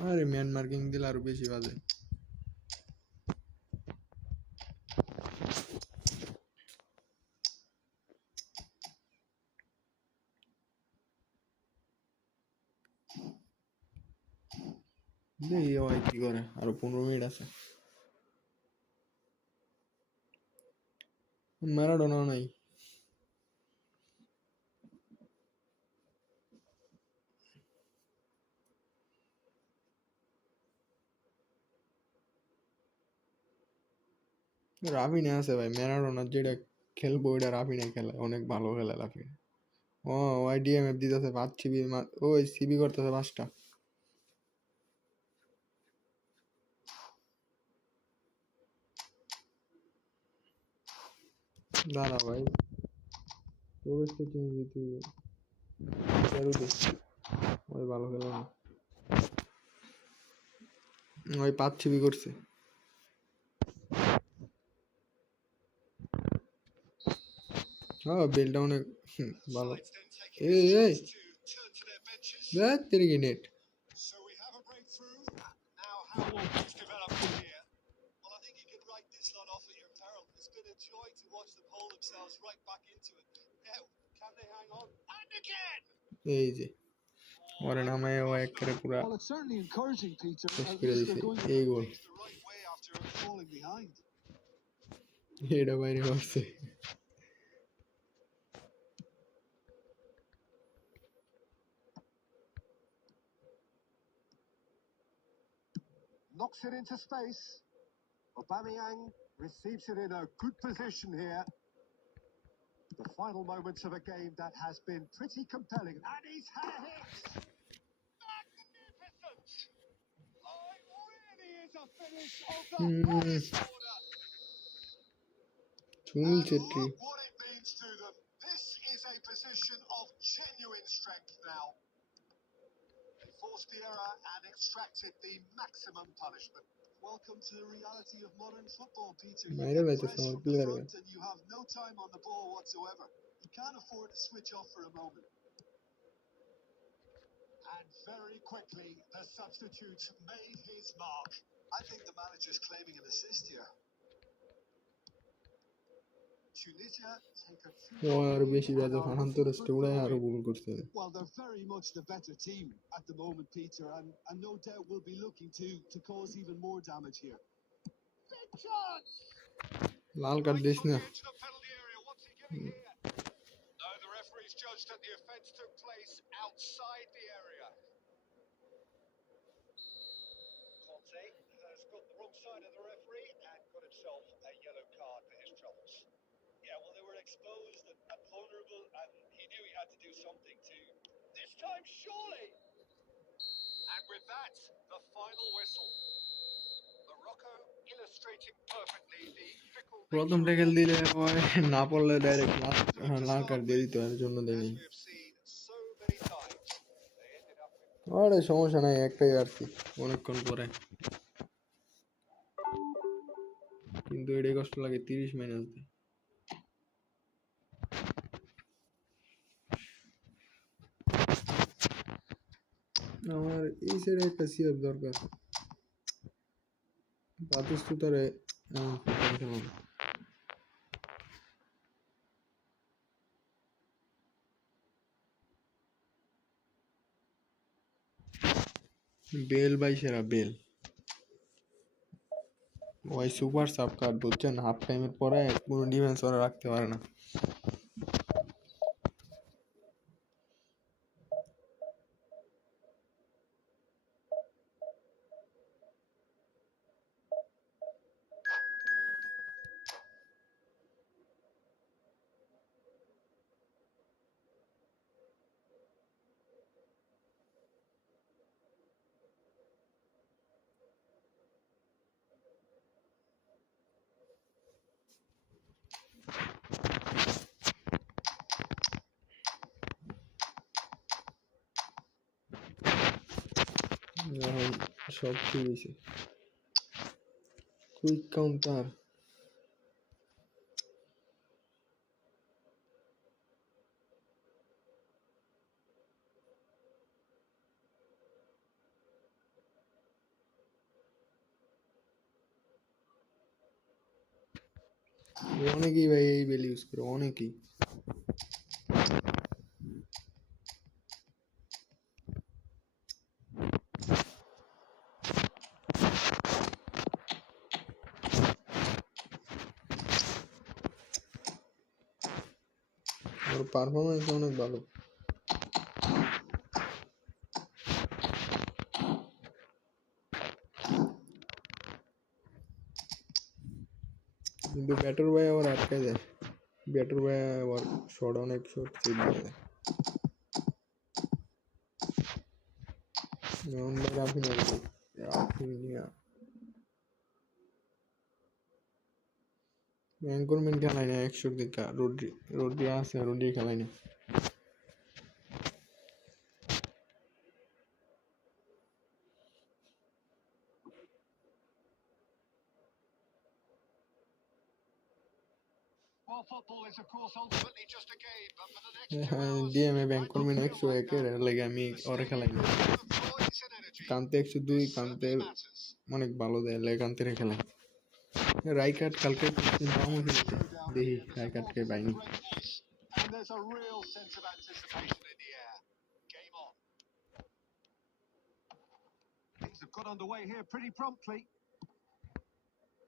আরে ম্যান মার্কিং দিলে আরো বেশি বাজে দেখি ওই কি করে আরো 15 মিনিট আছে ম্যারাডোনাও নাই রাফিনে আছে ভাই ম্যারাডোনার যেটা খেলবো ওইটা রাফিনে খেলে অনেক ভালো খেলে রাফিনে ও ওই ডিএমএফ দিতেছে 5 সিবি ওই সিবি করতেছে 5টা দাঁড়া ভাই প্রবেশটা চেঞ্জ দিতে চারুতে ওই ভালো খেলে না ওই 5 সিবি করছে বেলটা অনেক ভালো sides then taking এই this এই chance to turn to their benches. দেখ তেরি net So we have a breakthrough. Now, how will things develop from here? Well, I think you can write this lot off at your peril. It's been a joy to watch them haul themselves right back into it. Now, can they hang on? And again! এই যে ওরে নামে ও একেবারে পুরা Well, it's certainly encouraging, Peter. শেষ At করে least দিছে they're going এই about goal things the right way after falling behind. এটা বাইরে মারছে Knocks it into space. Aubameyang receives it in a good position here. The final moments of a game that has been pretty compelling. And he's had a hit! Magnificent! Oh, it really is a finish of the highest order. Sunil And Chhetri look what it means to them. This is a position of genuine strength now. They forced the error and extracted the maximum punishment. Welcome to the reality of modern football, Peter. You বাইরে get যাইতেছে press আমার from the player front and you have no time on the ball whatsoever. You can't afford to switch off for a moment. And very quickly, the substitute made his mark. I think the manager's claiming an assist here. Tunisia take a ও 2-0 আরো lead বেশি and বাজে are ফানান্তর looking good stay for উড়ায় the আরো win. গোল করছে Well, they're very much the better team at the moment, Peter, and no doubt will be looking to cause even more damage here. Big chance! Lal card this না Into the penalty area. What's he giving here? No, the referee's judged that the offence took place outside the area. Conte has got the wrong side of the referee and got himself a yellow card for his troubles. Yeah, well, they were exposed and vulnerable, and he knew he had to do something to. This time, surely! And with that, the final whistle. Morocco illustrating perfectly the fickle প্রথম nature of tackle দিলে football. হয় না পড়লে direct Good to Lal start card দিয়ে with, দিত এর জন্য as দেয়নি we have seen so many times. They ended up with আরে সমস্যা নাই একটাই আর কি অনেকক্ষণ পরে কিন্তু এটাই কষ্ট লাগে 30 মাইনাস দিয়ে আমার এই সাইডে একটা সিএফ দরকার পাতিস্তুতারে খেলাম বেল বাই সেরা বেল ওই সুপার সাব কার্ড বুঝছেন হাফ টাইমের পরে কোনো ডিফেন্স ওরা রাখতে পারে না এখন সব ঠিক হয়েছে। Quick counter. অনেকেই ভাই এই বেল ইউজ করে, অনেকেই। ওর পারফরমেন্স অনেক ভালো। কিন্তু ব্যাটার ভাই আবার আটকে যায়। ব্যাটার ভাই আবার শট অনেক শট সেভ করে দেয়। যেমন ভাই রাফিনিয়া ব্যাঙ্করম্যান খেলায় না 100 দিকা। রোড্রি আছে, রোড্রি খেলায় না। Well, football is, of course, ultimately just a game, but for the next 2 হ্যাঁ, hours, DMA it might not ব্যাঙ্করম্যান feel 100 like একের that. লাগে আমি The ওরে stadium খেলাই না। is full of poise and energy. কান্তে 102 This কান্তে certainly matters. অনেক ভালো দেয়, লাগে কান্তের খেলায়। রাইকার্ড কালকে পাবো খেলতে, দেখি রাইকার্ডকে Support is a পাইনি। great voice, and there's a real sense of anticipation in the air. Game on. Things have got underway here pretty promptly.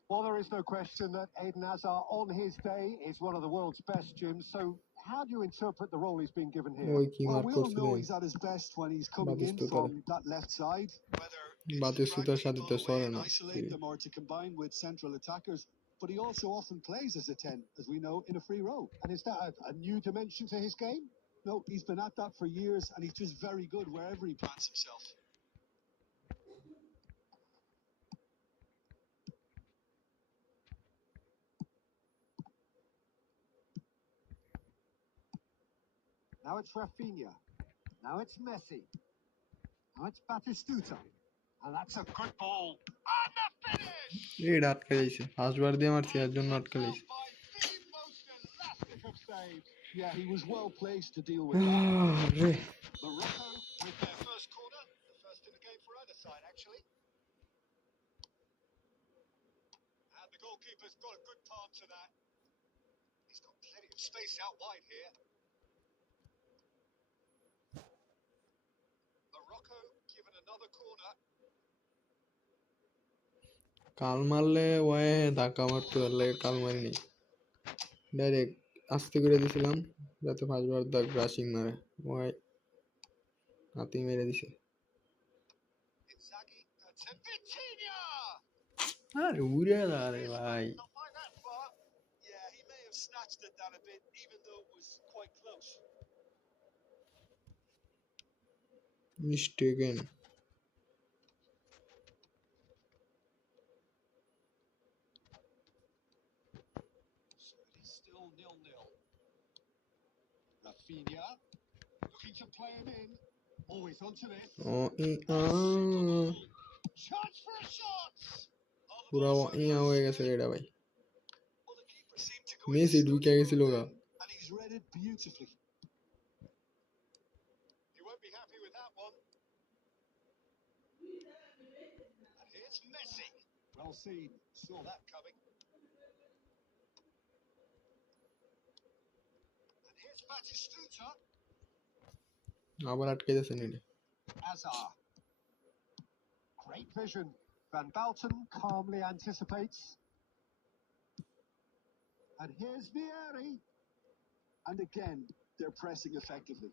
Well, there is no question that Eden Hazard, on his day, is one of the world's best, Jim. So, how do you interpret the role he's been given here? ওই কি Well, মার we all করছে know then he's at his best when he's coming in বাতিস্তুতার। from that left side. Whether it's to বাতিস্তুতার drag সাথে people তো away সরে and না। Isolate them or to combine with central attackers. But he also often plays as a 10, as we know, in a free role. And is that a new dimension to his game? No, he's been at that for years, and he's just very good wherever he plants himself. Now it's Rafinha. Now it's Messi. Now it's Batistuta. And that's a good ball. And the finish! এটা আটকে যাইছে, first বার দিয়ে মারছি এর জন্য আটকে By যাইছে। the most elastic of saves. Yeah, he was well placed to deal with that. রে Morocco with their first corner. The first in the game for either side, actually. And the goalkeeper's got a good palm to that. He's got plenty of space out wide here. Morocco given another corner. কাল মারলে way ধাক্কা মারতে পারলে কাল মারিনি, direct আস্তে করে দিছিলাম যাতে ফার্স্ট বার দা গ্রাসিং মারে, ওয়ে হাতি মেরে দিছে। Inzaghi to Vitinha! আরে উড়ে যা রে ভাই। Not by that far. Yeah, he may have snatched at that a bit, even though it was quite close. Mistaken. So it is still 0-0. Rafinha looking to play him in. Always onto this. Oh ই ah Chance for a shot. Oh, the পুরা ball so ইয়া close হয়ে to গেছে him. এটা ভাই। Well, the keeper seemed to go in Messi ঢুকে গেছিল গা। and he's read it beautifully. He won't be happy with that one. And here's Messi. Well seen. Saw that coming. And here's Batistuta. আবার আটকে যাচ্ছে নেটে। Hazard. Great vision. Van Balten calmly anticipates. And here's Vieri. And again, they're pressing effectively.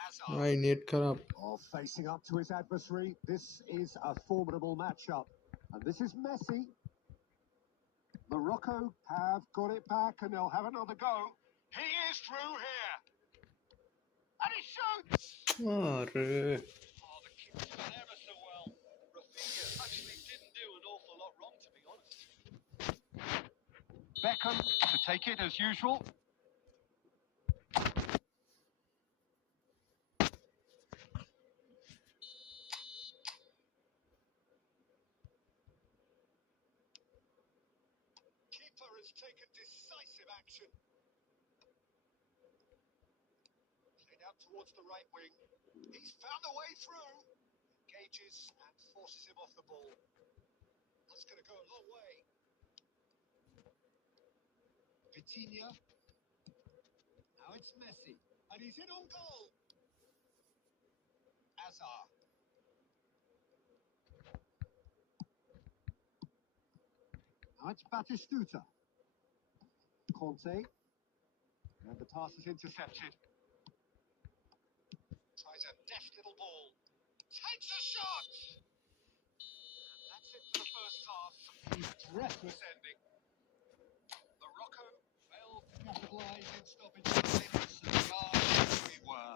Hazard. ভাই net খারাপ। Oh, facing up to his adversary. This is a formidable matchup. And this is Messi. Morocco have got it back and they'll have another go. He is through here. And he shoots! আরে Oh, the keeper's done ever so well. Rafinha actually didn't do an awful lot wrong, to be honest. Beckham to take it as usual. has taken decisive action. Played out towards the right wing. He's found a way through. Engages and forces him off the ball. That's going to go a long way. Vitinha. Now it's Messi. And he's in on goal. Azar. Now it's Batistuta. Conte. And the pass is intercepted. Tries a deft little ball. Takes a shot! And that's it for the first half. Breathless ending. Morocco failed to capitalise in stoppage time, so we are where we were.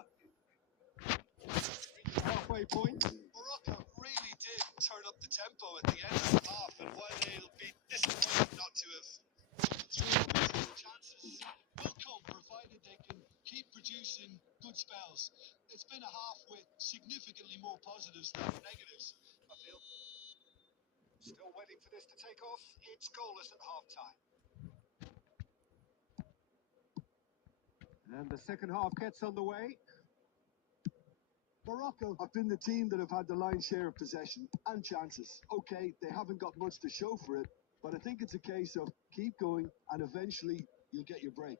Reached the halfway point. Morocco really did turn up the tempo at the end of the half, and while they'll be disappointed not to have through chances, will come provided they can keep producing good spells. It's been a half with significantly more positives than negatives, I feel. Still waiting for this to take off. It's goalless at half time. And the second half gets underway. Morocco have been the team that have had the lion's share of possession and chances. Okay, they haven't got much to show for it, but I think it's a case of keep going and eventually you'll get your break.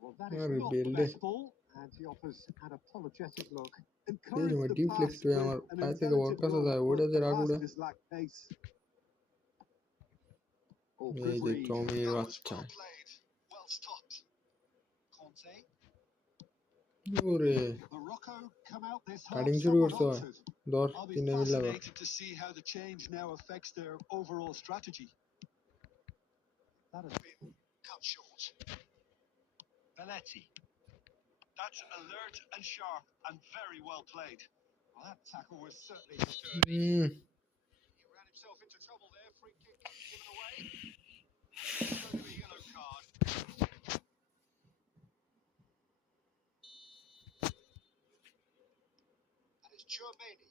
Well, that is আরে not the বেলডে best ball, and he offers an apologetic look. এই Encouraged সময় the deflect pass হয়ে with আমার an পায়ে থেকে ওর intelligent কাছে run, যায় but ওটা যে the রাগ pass উড়ে just lacked pace. Oh, এই good যে read. টমির That was বাচ্চা well played. Well stopped. Conte. ওরে Morocco come out this half cutting শুরু somewhat করছে হয় altered. ধর I'll be তিনটা মিল আবার fascinated to see how the change now affects their overall strategy. That has been cut short. Belletti. That's alert and sharp and very well played. Well, that tackle was certainly sturdy. He ran himself into trouble there. Free kick given away. It's going to be a yellow card. And it's Germani.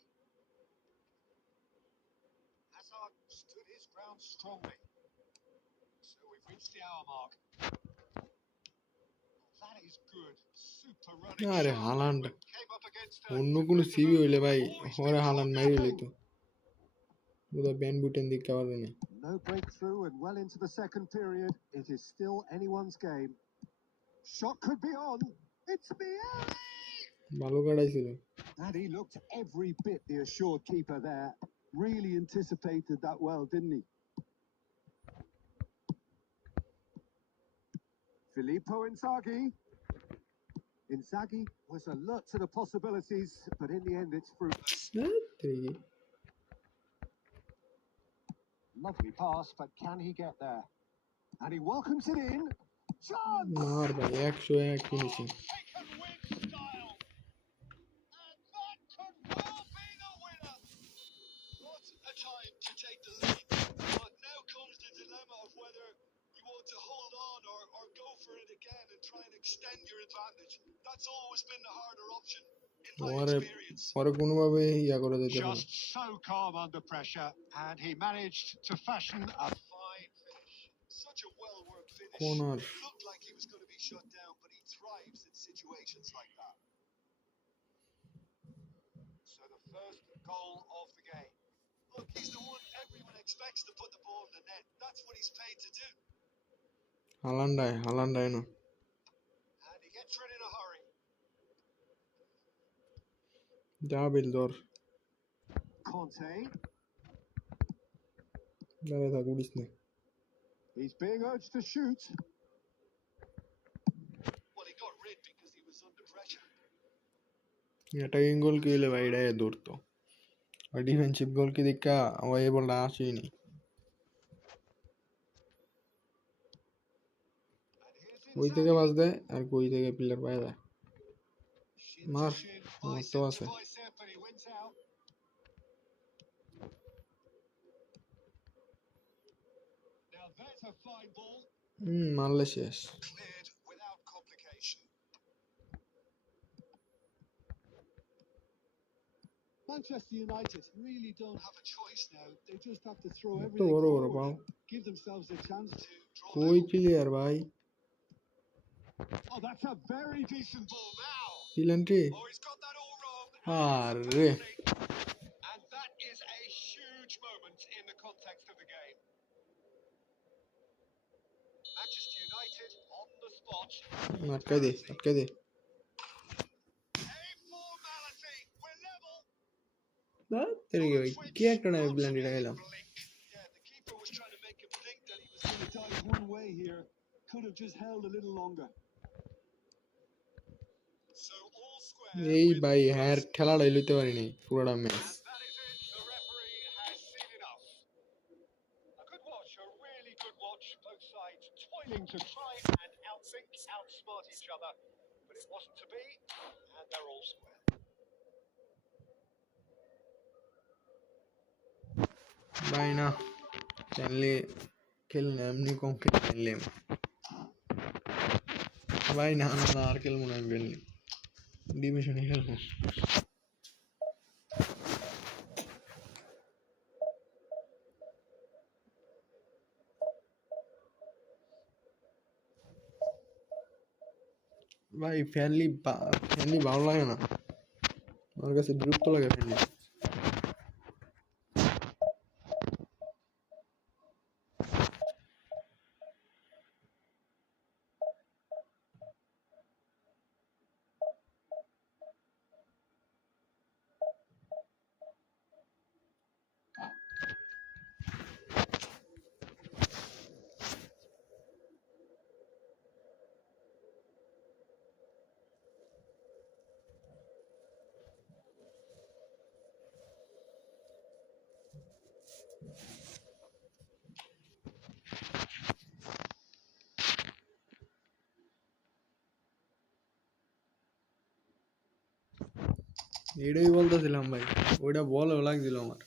Hazard stood his ground strongly. So we've reached the hour mark. That is good. Super running আরে shot. Haaland Came up against অন্য a কোনো defender CB who হইলে ভাই always Hare been Haaland caught মারি napping. লইতো বোধহয় ban butane দিতে পারবে না No breakthrough and well into the second period. It is still anyone's game. Shot could be on. It's Miele! ভালো কাটাইছিল And he looked every bit the assured keeper there. Really anticipated that well, didn't he? Filippo Inzaghi. Inzaghi was alert to the possibilities, but in the end it's fruitless. দেখি Lovely pass, but can he get there? And he welcomes it in. Chance! মার ভাই 101 finishing Taken with style. And that could well be the winner. What a time to take the lead. But now comes the dilemma of whether you want to hold on or go for it again and try and extend your advantage. That's always been the harder option, in my ওরে experience. ওরে কোনোভাবে ইয়া করে দিতে পারে Just so calm under pressure, and he managed to fashion a fine finish. Such a well-worked finish. Corner. Looked like he was going to be shut down, but he thrives in situations like that. So the first goal of the game. Look, he's the one everyone expects to put the ball in the net. That's what he's paid to do. হালান্ডায় না And he gets rid in a hurry. যা বিল ধর Conte. দাঁড়ায় থাক উড়িস না He's being urged to shoot. Well, he got rid because he was under pressure. Attacking goal কি হইলে ভাই এটা ধরতো আর ডিফেন্সিভ গোল কি দেখা আমার এই বলটা আসেই নি And here's ওই থেকে বাজ Inzaghi. দেয় আর কই থেকে প্লেয়ার পায় যায় Shin to Mar. shin, Mar bicep to to আছে bicep, and he wins out. Now there's a fine ball, মারলে শেষ cleared without complication. Manchester United really don't have a choice now. They just have to throw তো everything বড় বড় forward, পাও give themselves a chance to draw কই level. Player ভাই Oh, that's a very decent ball now. পিলেন্ট্রি Oh, he's got that all wrong. আরে And that is a huge moment in the context of the game. Manchester United on the spot. আটকাই দে আটকাই দে A formality. We're level. না তেরি ভাই কি একটা না পিলেন্ট্রিটা খেলাম Yeah, the keeper was trying to make him think that he was going to dive one way here. Could have just held a little longer. So all square. এই with ভাই the হ্যাঁ first খেলাটাই লইতে পারি নাই পুরোটা match And that is it. The referee has seen enough. A good watch, a really good watch. Both sides toiling to try and outthink, outsmart each other. But it wasn't to be, and they're all square. ভাই না খেললে খেললে এমনি কম খেললাম ভাই না না না আর খেলবো না আমি খেললি ডিভিশনে খেলবো ভাই ফ্যানলি ফ্যানলি ভালো লাগে না আমার কাছে বিরক্ত লাগে ফ্যানলি এটাই বলতেছিলাম ভাই ওইটা বলো লাগছিল আমার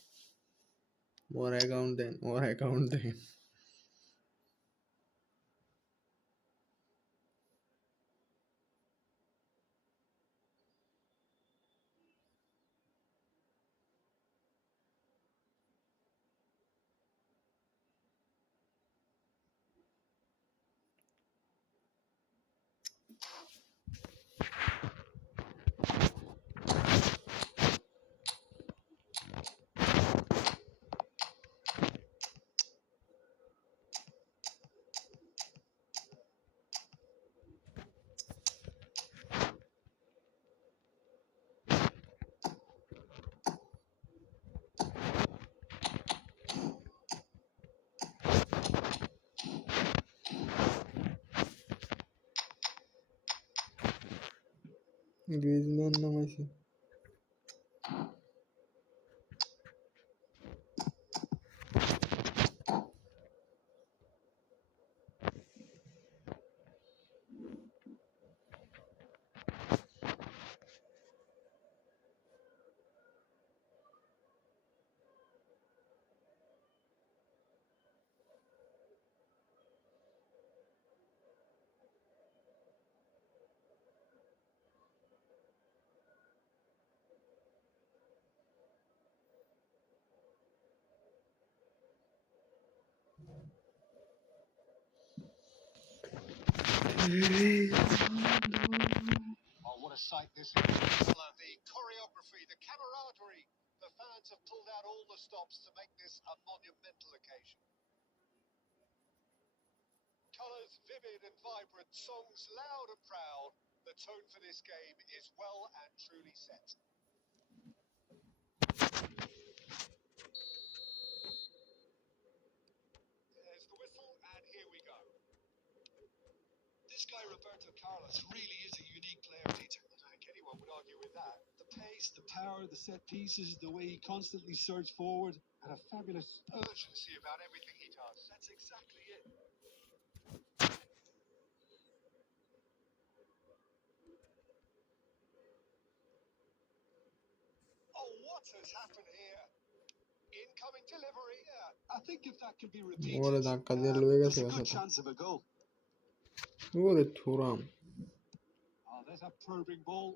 ওর অ্যাকাউন্ট দেন গ্রিজম্যান নামাইছে Oh, what a sight this is. The choreography, the camaraderie. The fans have pulled out all the stops to make this a monumental occasion. Colours vivid and vibrant, songs loud and proud. The tone for this game is well and truly set. There's the whistle, and here we go. This guy, Roberto Carlos, really is a unique player, Peter. I don't think anyone would argue with that. The pace, the power, the set pieces, the way he constantly surges forward, and a fabulous urgency about everything he does. That's exactly it. Oh, what has happened here? Incoming delivery. Yeah, I think if that can be ওরে repeated, ধাক্কা দিয়ে লয়ে গেছে there's a good সাথে chance of a goal. ওরে Thuram Oh, there's a probing ball.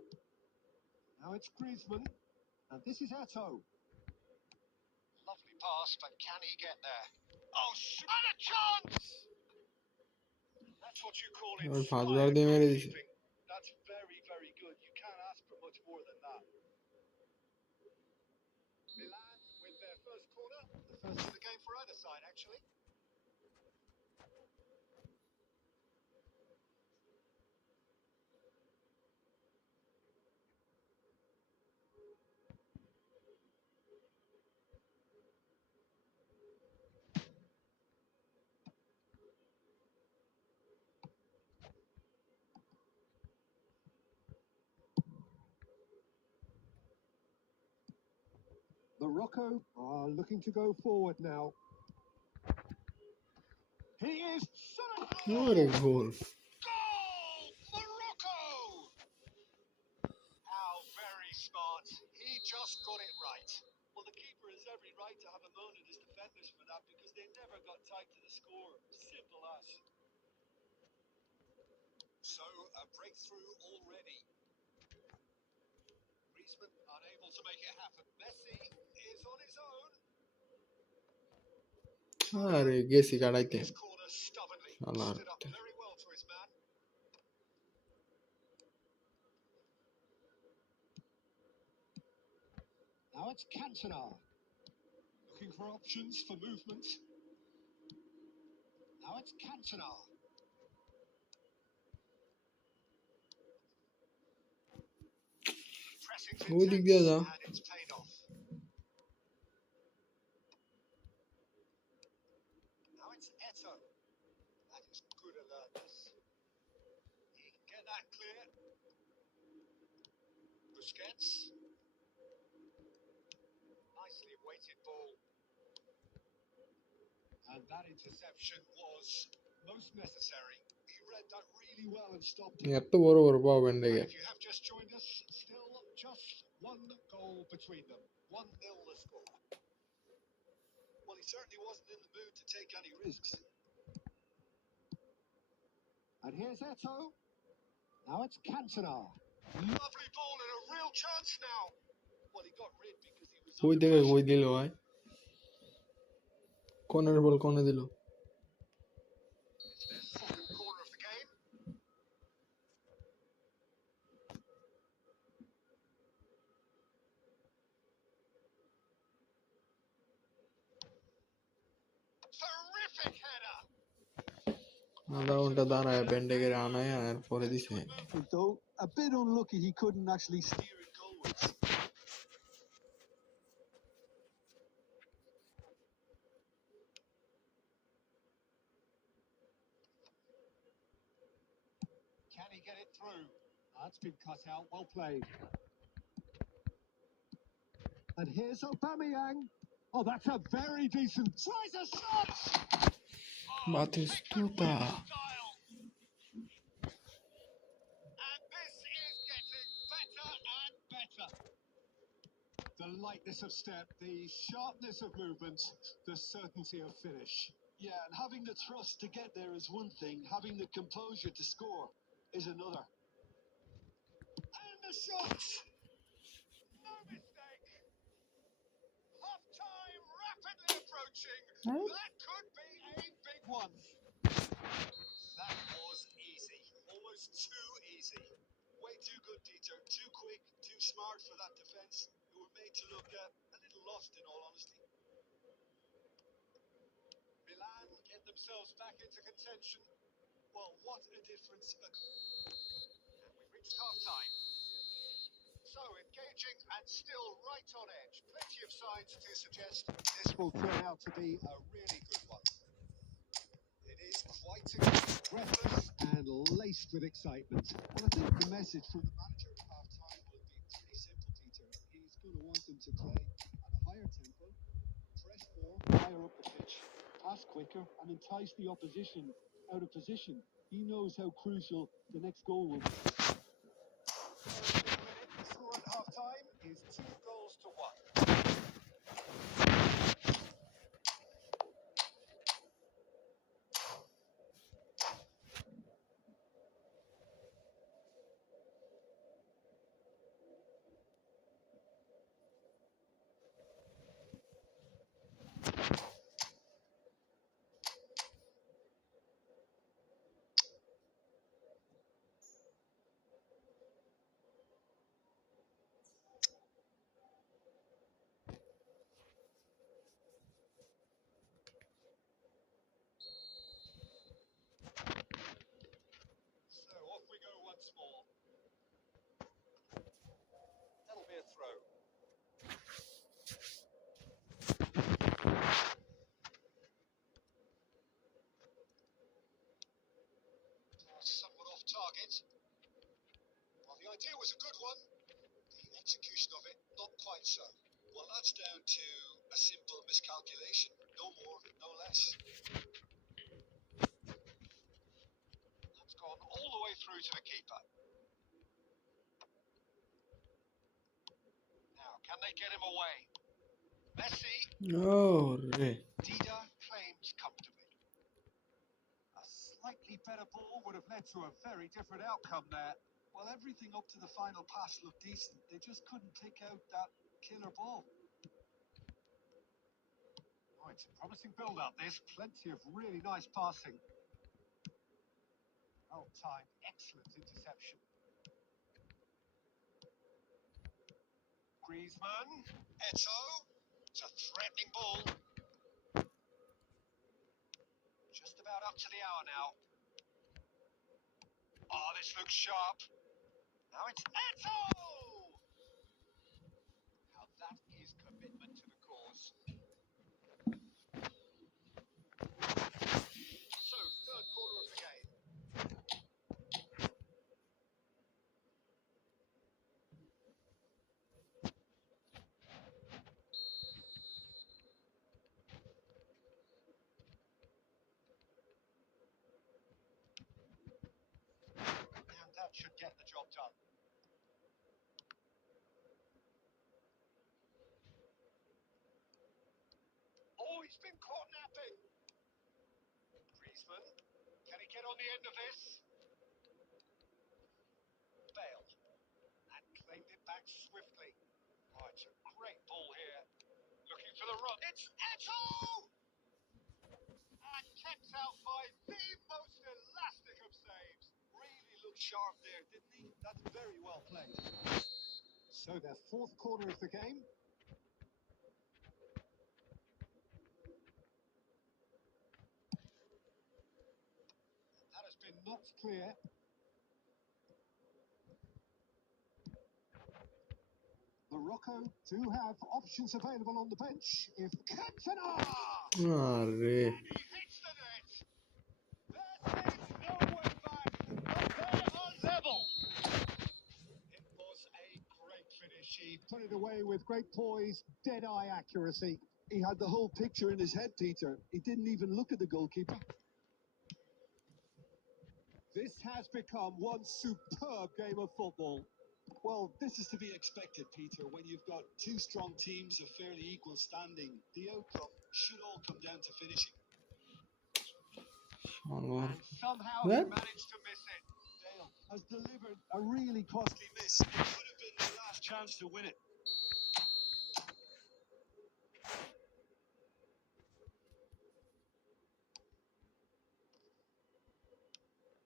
Now it's Griezmann. And this is Eto. Lovely pass, but can he get there? Oh, and a chance! That's what you call ওই inspired পাঁচবার দিয়ে মেরে দিছে goalkeeping. That's very, very good. You can't ask for much more than that. Milan with their first corner. The first of the game for either side, actually. Morocco are looking to go forward now. He is আরে গোল goal! Morocco! How very smart. He just got it right. Well, the keeper has every right to have a moan at his defenders for that because they never got tight to the score. Simple as. So a breakthrough already. Griezmann unable to make it happen. Messi is on his own. আরে গেছি কাটাইতে His corner stubbornly শালার stood up very well to his man. Now it's Cantona. Looking for options for movement. Now it's Cantona. Pressing's ওদিক দিয়ে intense যা and it's paid off. Now it's Eto. That is good alertness. He can get that clear. Busquets. Nicely weighted ball. And that interception was most necessary. He read that really well and stopped it. এত বড় বড় পাবেন And দেখে if you have just joined us, still just one goal between them. 1-0 the score. Well, he certainly wasn't in the mood to take any risks. And here's Eto. Now it's Cantona. Lovely ball and a real chance now. Well, he got rid because he was ওই under দেখে ওই pressure. দিল ভাই কোনের বল কোনে দিল It's their second corner of the game. Terrific header. আধা ঘন্টা দাঁড়ায় বেন্ডেগের আনায় আর পরে দিছে Though a bit unlucky he couldn't actually steer it goalwards. Can he get it through? That's been cut out. Well played. And here's Aubameyang. Oh, that's a very decent. Tries a shot. Oh, বাতিস্তুতা style. And this is getting better and better. The lightness of step, the sharpness of movement, the certainty of finish. Yeah, and having the thrust to get there is one thing. Having the composure to score is another. And the shot. No mistake. Half time rapidly approaching. That could be a big one. That was easy. Almost too easy. Way too good, Dieter. Too quick, too smart for that defence. Who were made to look a little lost, in all honesty. Milan get themselves back into contention. Well, what a difference. And we've reached half time. So engaging and still right on edge. Plenty of signs to suggest this will turn out to be a really good one. It is quite a game, breathless and laced with excitement. Well, I think the message from the manager at half time will be pretty simple, Dieter. He's going to want them to play at a higher tempo, press more, higher up the pitch, pass quicker, and entice the opposition out of position. He knows how crucial the next goal will be. The score at half time is 2-1. idea was a good one. The execution of it, not quite so. Well, that's down to a simple miscalculation. No more, no less. That's gone all the way through to the keeper. Now, can they get him away? Messi, Oh, re. Dida claims comfortably. A slightly better ball would have led to a very different outcome there. Well, everything up to the final pass looked decent. They just couldn't pick out that killer ball. Oh, it's a promising build-up. There's plenty of really nice passing. Well-timed, excellent interception. Griezmann, Eto. It's a threatening ball. Just about up to the hour now. Oh, this looks sharp. Now it's Eto! Now that is commitment to the cause. So, third quarter of the game. And that should get the job done. Oh, he's been caught napping. Griezmann, can he get on the end of this? Bale, and claimed it back swiftly. Oh, it's a great ball here. Looking for the run. It's Eto! And kept out by the most elastic of saves. Really looked sharp there, didn't he? That's very well played. So their fourth quarter of the game. That has been knocked clear. Morocco do have options available on the bench. If Cantona! Ah, re. And he hits the net. There is no way back. But they are level. It was a great finish. He put it away with great poise, dead-eye accuracy. He had the whole picture in his head, Peter. He didn't even look at the goalkeeper. This has become one superb game of football. Well, this is to be expected, Peter. When you've got two strong teams of fairly equal standing, the outcome should all come down to finishing. Or And somehow he what? managed to miss it. Dale has delivered a really costly miss. It could have been the last chance to win it.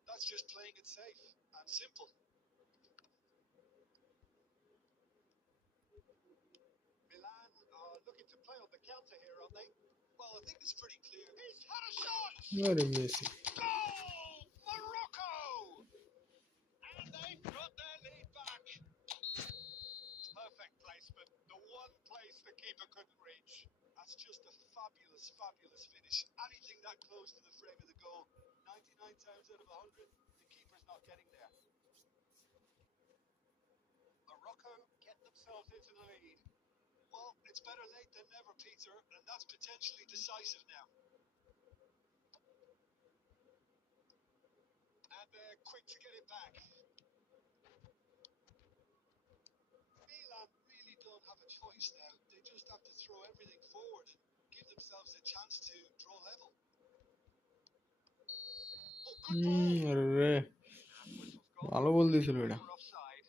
That's just playing it safe and simple. Milan are looking to play on the counter here, aren't they? Well, I think it's pretty clear. He's had a shot! Very messy. Goal! Morocco! And they've got their lead back. Perfect placement. The one place the keeper couldn't reach. That's just a fabulous, fabulous finish. Anything that close to the frame of the goal, 99 times out of 100, the keeper's not getting there. Morocco get themselves into the lead. Well, it's better late than never, Peter, and that's potentially decisive now. And they're quick to get it back. Milan really don't have a choice now. They just have to throw everything forward and give themselves a chance to draw level. Oh, good ball! Re. And the whistle's gone. ভালো বল দিছিল They এটা। were offside.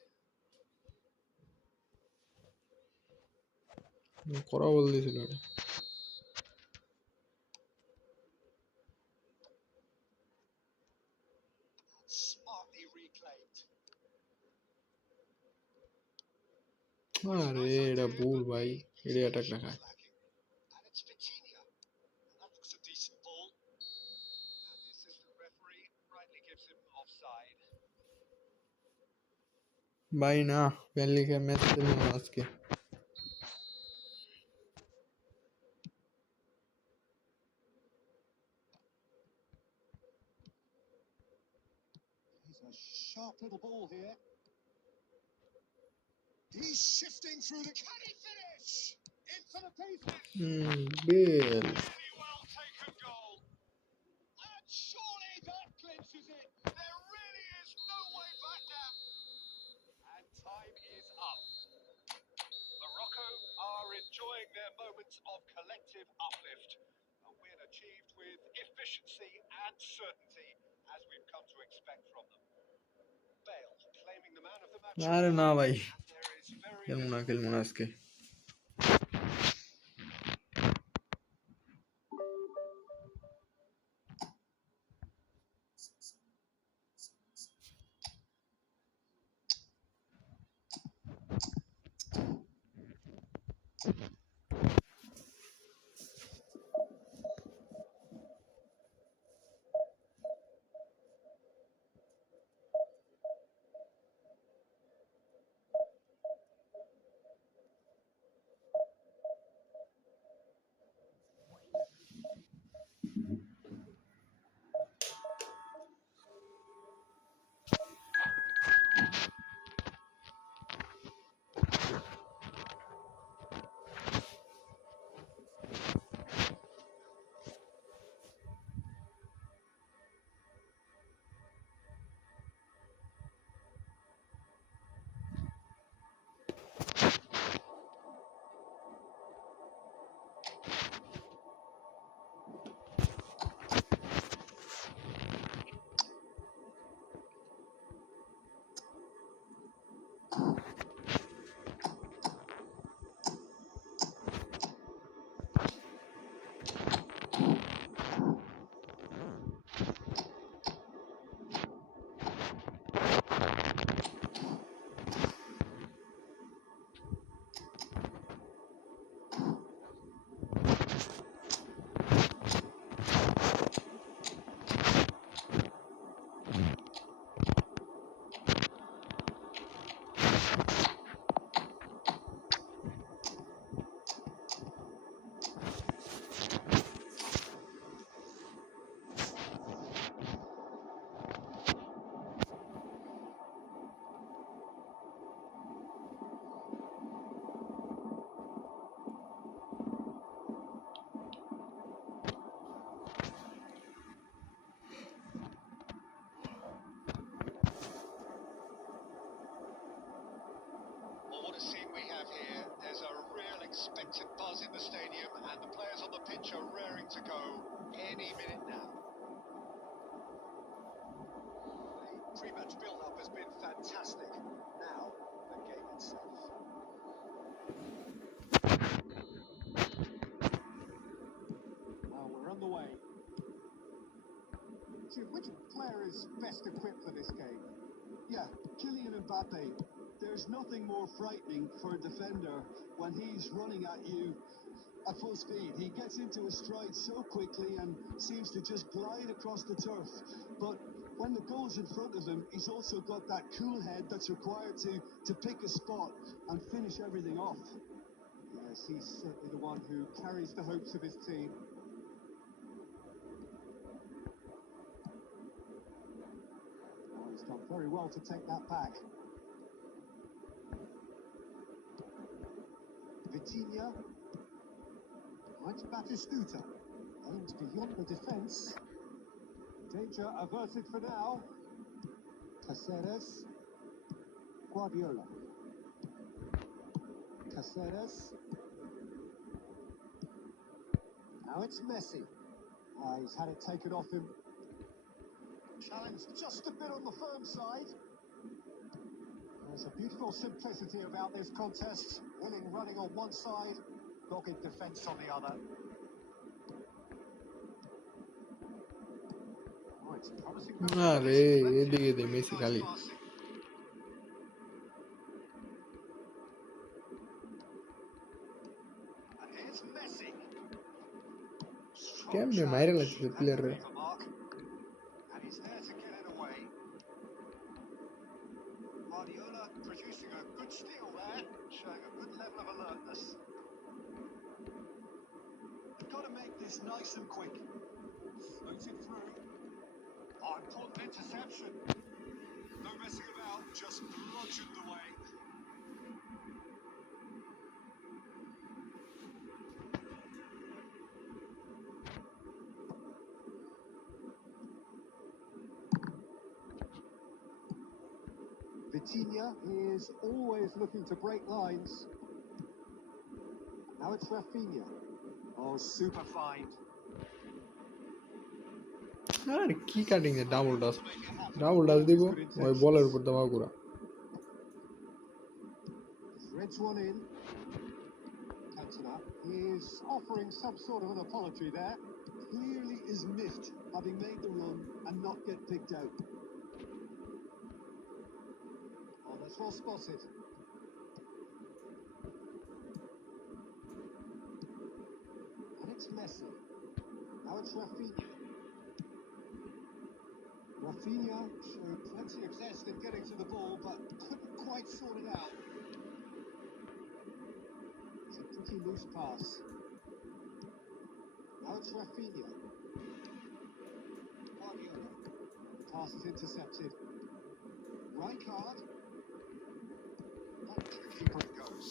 করা বল দিছিল এটা। Smartly reclaimed. আরে Nice এটা idea, ভুল but ভাই। the এটা অ্যাটাক execution রাখা। was lacking. And it's Vitinha. And that looks a decent ball. And the assistant referee rightly gives him offside. ভাই না, পেনলিকে ম্যাচ খেলবো না আজকে। He's a sharp little ball here. He's shifting through the... Can he finish? In for the pieces. Bill. Really well taken goal. And surely that clinches it. There really is no way back now. And time is up. Morocco are enjoying their moments of collective uplift. A win achieved with efficiency and certainty, as we've come to expect from them. Bale claiming the man of the match আরে award, না ভাই, and there is very খেলবো না আজকে। Well, what a scene we have here. There's a real expectant buzz in the stadium, and the players on the pitch are raring to go any minute now. The pre-match build-up has been fantastic. Now, the game itself. Well, we're on the way. Jim, which player is best equipped for this game? Yeah, Kylian Mbappe. There's nothing more frightening for a defender when he's running at you at full speed. He gets into a stride so quickly and seems to just glide across the turf. But when the goal's in front of him, he's also got that cool head that's required to pick a spot and finish everything off. Yes, he's certainly the one who carries the hopes of his team. Oh, he's done very well to take that back. Vitinha. Right, Batistuta. Aims beyond the defence. Danger averted for now. Caceres. Guardiola. Caceres. Now it's Messi. He's had it taken off him. Challenge just a bit on the firm side. There's a beautiful simplicity about this contest. Willing running on one side, dogged defence on the other. Oh, it's promising. আরে এদিকে দে Messi খালি। And here's Messi. কেমনে মাইরা লাগছে প্লেয়াররা। And he's there to get it away. Guardiola producing a good steal there, showing a good level of alertness. They've got to make this nice and quick. Floats it through. Oh, important interception. No messing about, just bludgeoned away. Vitinha is always looking to break lines. Now it's Rafinha. Oh, super find. আর কি cutting এ double ডাস দিব ওই বলের উপর দাবা করা Threads one in. Cantona is offering some sort of an apology there. Clearly is miffed, having made the run and not get picked out. Oh, that's well spotted. And it's Messi. Now it's Rafinha. Rafinha showed plenty of zest in getting to the ball, but couldn't quite sort it out. It's a pretty loose pass. Now it's Rafinha. Guardiola. The pass is intercepted. Rijkaard. Back to the keeper it goes.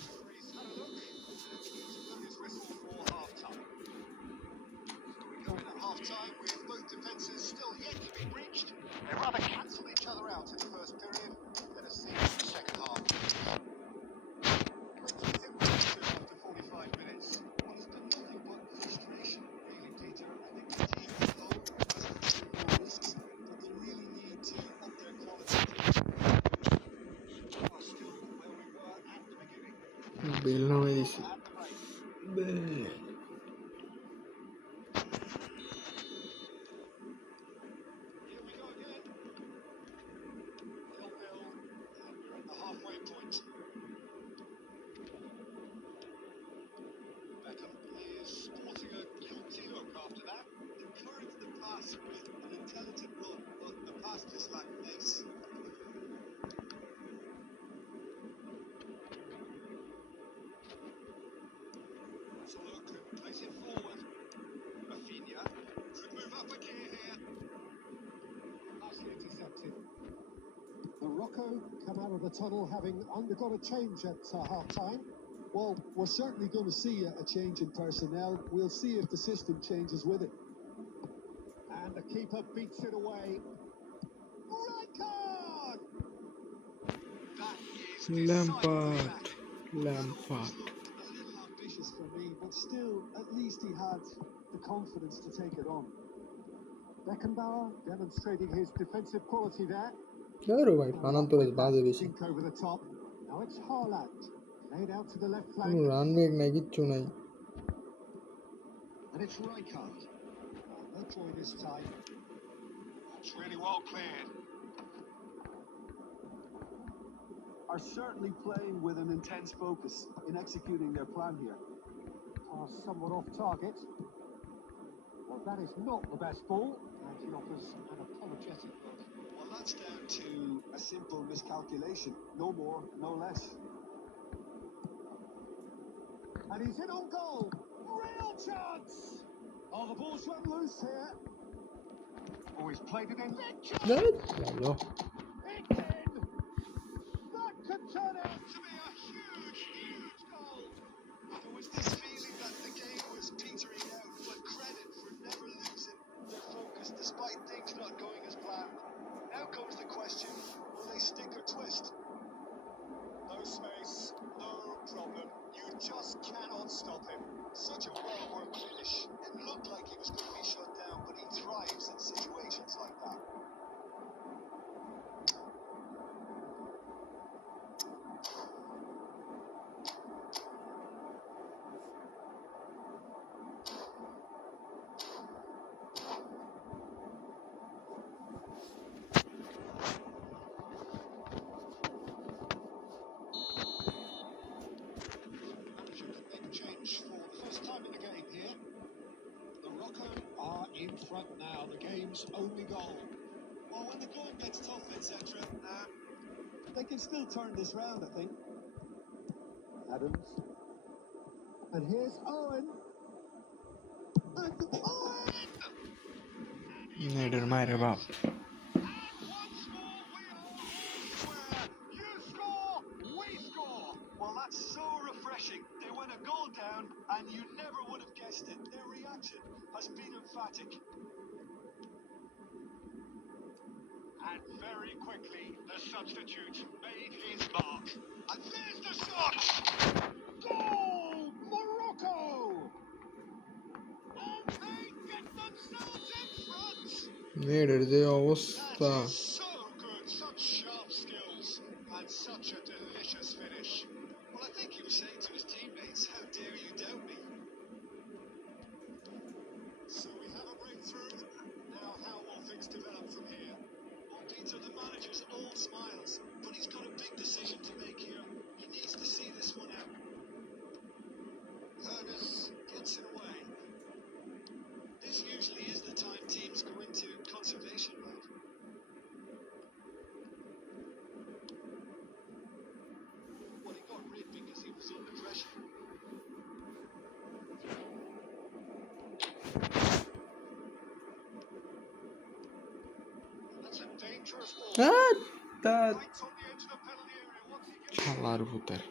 Referee's had a look, and he's blown his whistle for half-time. So we go in at half-time with both defences still yet to be breached. They rather cancelled each other out in the first period. Let us see what the second half brings. It was 2 after 45 minutes. Well, it's been nothing but frustration, really, Peter. I think the team as a whole hasn't taken more risks, but they really need to up their quality. We're still where we were at the beginning. বিল নামে দিছি At the break. Here we go again. 0-0, and we're at the halfway point. Beckham is sporting a guilty look after that. Encouraged the pass with an intelligent run, but the pass just lacked pace. So look, place it forward. Rafinha could move up a gear here. Nicely intercepted. Morocco come out of the tunnel having undergone a change at half-time. Well, we're certainly going to see a change in personnel. We'll see if the system changes with it. And the keeper beats it away. Rijkaard! That is Lampard. decidedly Lampard. a little ambitious for me, but still, at least he had the confidence to take it on. Beckenbauer demonstrating his defensive quality there. আরে ভাই পানান্তরে বাজে বেশি Dink over the top. Now it's Haaland. Laid out to the left কোনো flank. Run মেঘ নাই কিচ্ছু নাই And it's Rijkaard. No joy this time. It's really well cleared. Are certainly playing with an intense focus in executing their plan here. Pass somewhat off target. Well, that is not the best ball. And he offers an apologetic look. Well, that's down to a simple miscalculation. No more, no less. And he's in on goal. Real chance! Oh, the ball's run loose here. Oh, he's played it in. Evet. Bravo. It's in! That could turn out to be a huge, huge goal. There was this feeling that the game was petering out, but credit for never losing their focus despite things not going as planned. Now comes the question, will they stick or twist? No space, no problem. You just cannot stop him. Such a well-worked finish. It looked like he was going to be shut down, but he thrives in situations like that. Manager could make a change for the first time in the game here. Morocco are in front now. The game's only goal. Well, when the going gets tough, etc., they can still turn this round, I think. Adams. And here's Owen. And Owen! এটার মায়ের বাপ And once more, we are all square. You score, we score. Well, that's so refreshing. They went a goal down, and you never would have guessed it. Their reaction has been emphatic. And very quickly, the substitute made his mark. And there's the shot! Goal! Morocco! And they get themselves in front! মেয়েদের যে That অবস্থা, is so good, such sharp skills, and such a delicious finish. Well, I think he was saying to his teammates, how dare you doubt me? So we have a breakthrough. Now how will things develop from here? Well, Peter, the manager's all smiles, but he's got a big decision to make here. He needs to see this one out. Herners gets it away. This usually is the time teams go into conservation mode. Well, he got rid because he was under pressure. That's a dangerous ball. that Right on the edge of the penalty area. What's he going to do? শালার ভূতের।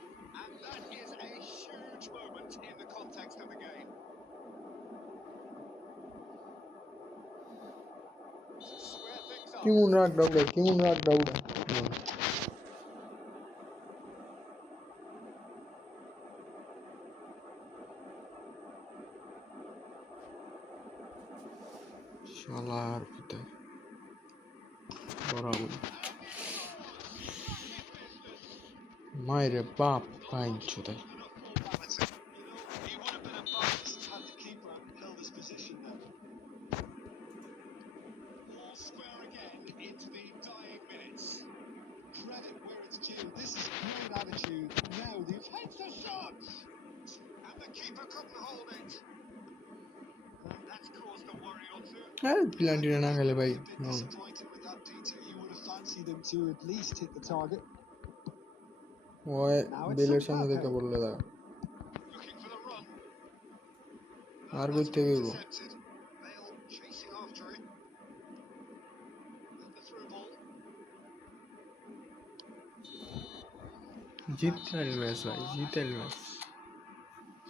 And that is a huge moment in the context of the game. To square things up. কেমন রাগ ডাউডা, কেমন রাগ ডাউডা। শালার ভূতের বরাবর মায়েরে বাপ পাইনছুতে। Enough ball balancing. He would have been a bonus had the keeper held his position there. All square again into the dying minutes. Credit where it's due. This is great attitude. Now they've hit the shot, and the keeper couldn't hold it. And that's caused a worry or two. হ্যাঁ প্লান্টিনা না খেলে ভাই। A bit disappointed with that, Peter. You would have fancied him to at least hit the target. ওই বেলের সামনে থেকে বললে দা Looking for the run. R That's করতে been গেব intercepted. Bale chasing after it. And the through ball. জিততে match ভাই, জিতে match.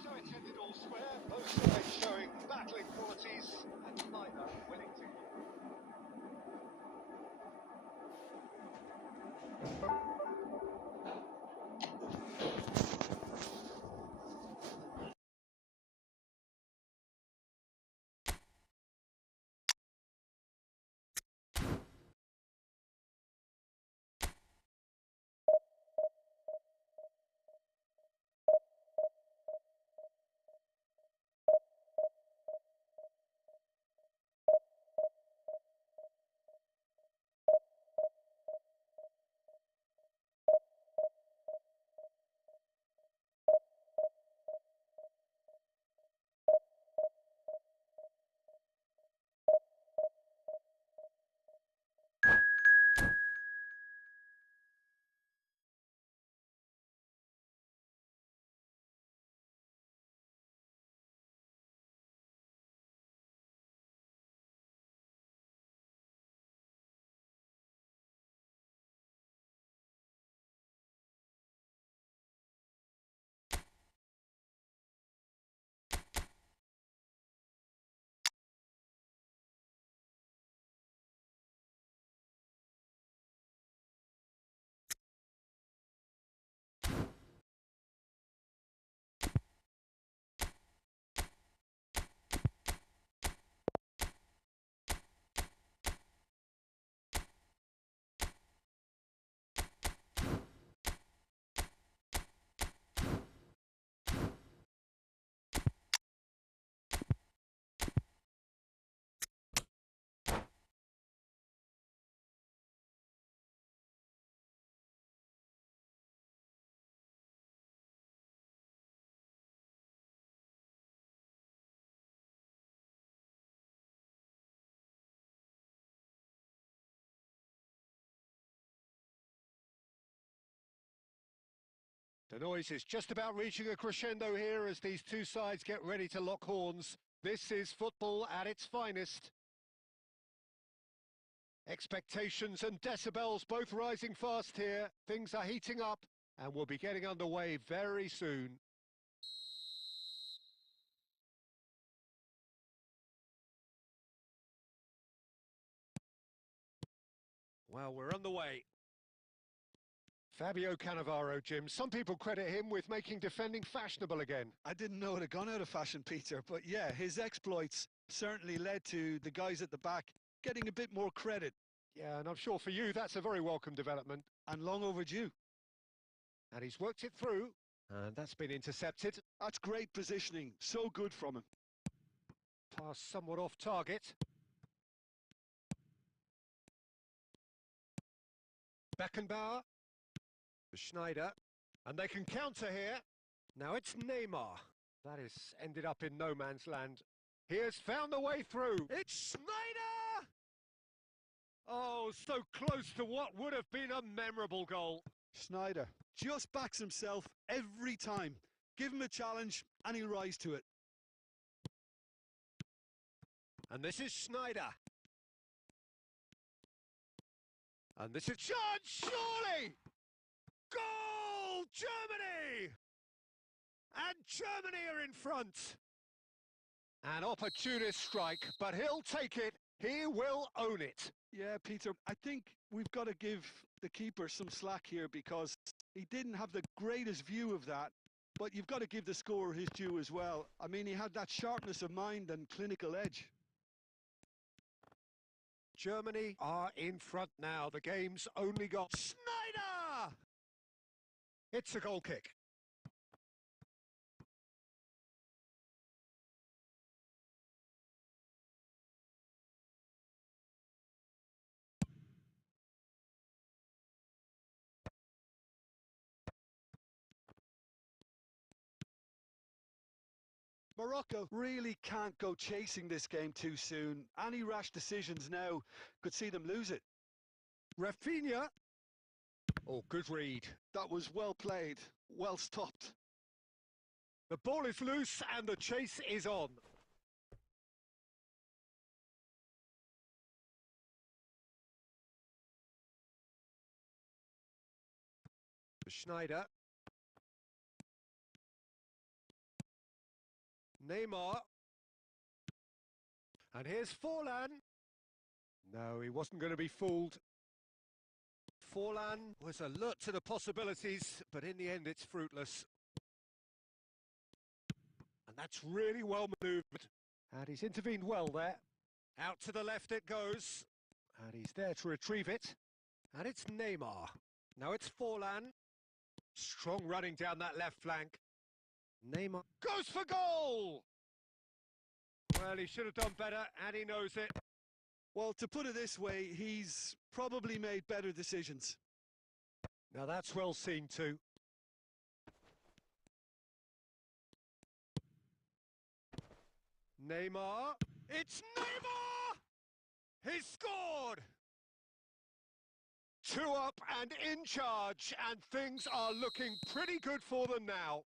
So it's headed all square, both sides showing battling qualities and neither willing to. The noise is just about reaching a crescendo here as these two sides get ready to lock horns. This is football at its finest. Expectations and decibels both rising fast here. Things are heating up and we'll be getting underway very soon. Well, we're on the way. Fabio Cannavaro, Jim. Some people credit him with making defending fashionable again. I didn't know it had gone out of fashion, Peter, but yeah, his exploits certainly led to the guys at the back getting a bit more credit. Yeah, and I'm sure for you that's a very welcome development. And long overdue. And he's worked it through, and that's been intercepted. That's great positioning, so good from him. Pass somewhat off target. Beckenbauer. Schneider. And they can counter here. Now it's Neymar. That has ended up in no man's land. He has found the way through. It's Schneider! Oh, so close to what would have been a memorable goal. Schneider just backs himself every time. Give him a challenge and he'll rise to it. And this is Schneider. And this is chance, surely! Goal! Germany! And Germany are in front. An opportunist strike, but he'll take it. He will own it. Yeah, Peter, I think we've got to give the keeper some slack here because he didn't have the greatest view of that. But you've got to give the scorer his due as well. I mean, he had that sharpness of mind and clinical edge. Germany are in front now. The game's only got Schneider! It's a goal kick. Morocco really can't go chasing this game too soon. Any rash decisions now could see them lose it. Rafinha. Oh, good read. That was well played, well stopped. The ball is loose and the chase is on. Schneider. Neymar. And here's Forlan. No, he wasn't going to be fooled. Forlan was alert to the possibilities, but in the end it's fruitless. And that's really well manoeuvred. And he's intervened well there. Out to the left it goes. And he's there to retrieve it. And it's Neymar. Now it's Forlan. Strong running down that left flank. Neymar goes for goal! Well, he should have done better, and he knows it. Well, to put it this way, he's probably made better decisions. Now that's well seen too. Neymar. It's Neymar! He's scored! 2 up and in charge, and things are looking pretty good for them now.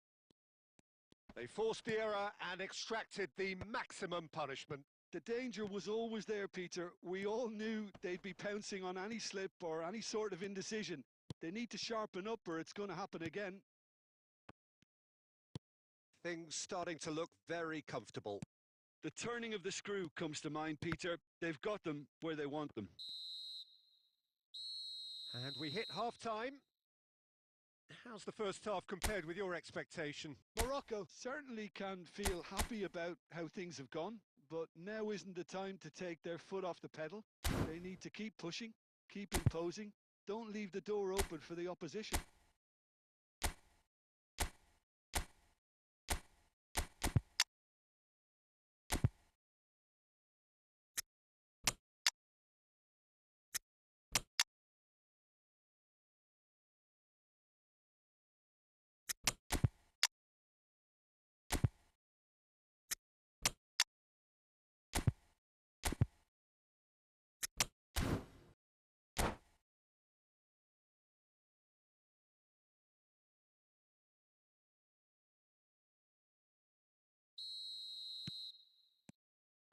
They forced the error and extracted the maximum punishment. The danger was always there, Peter. We all knew they'd be pouncing on any slip or any sort of indecision. They need to sharpen up or it's going to happen again. Things starting to look very comfortable. The turning of the screw comes to mind, Peter. They've got them where they want them. And we hit half-time. How's the first half compared with your expectation? Morocco certainly can feel happy about how things have gone, but now isn't the time to take their foot off the pedal. They need to keep pushing, keep imposing. Don't leave the door open for the opposition.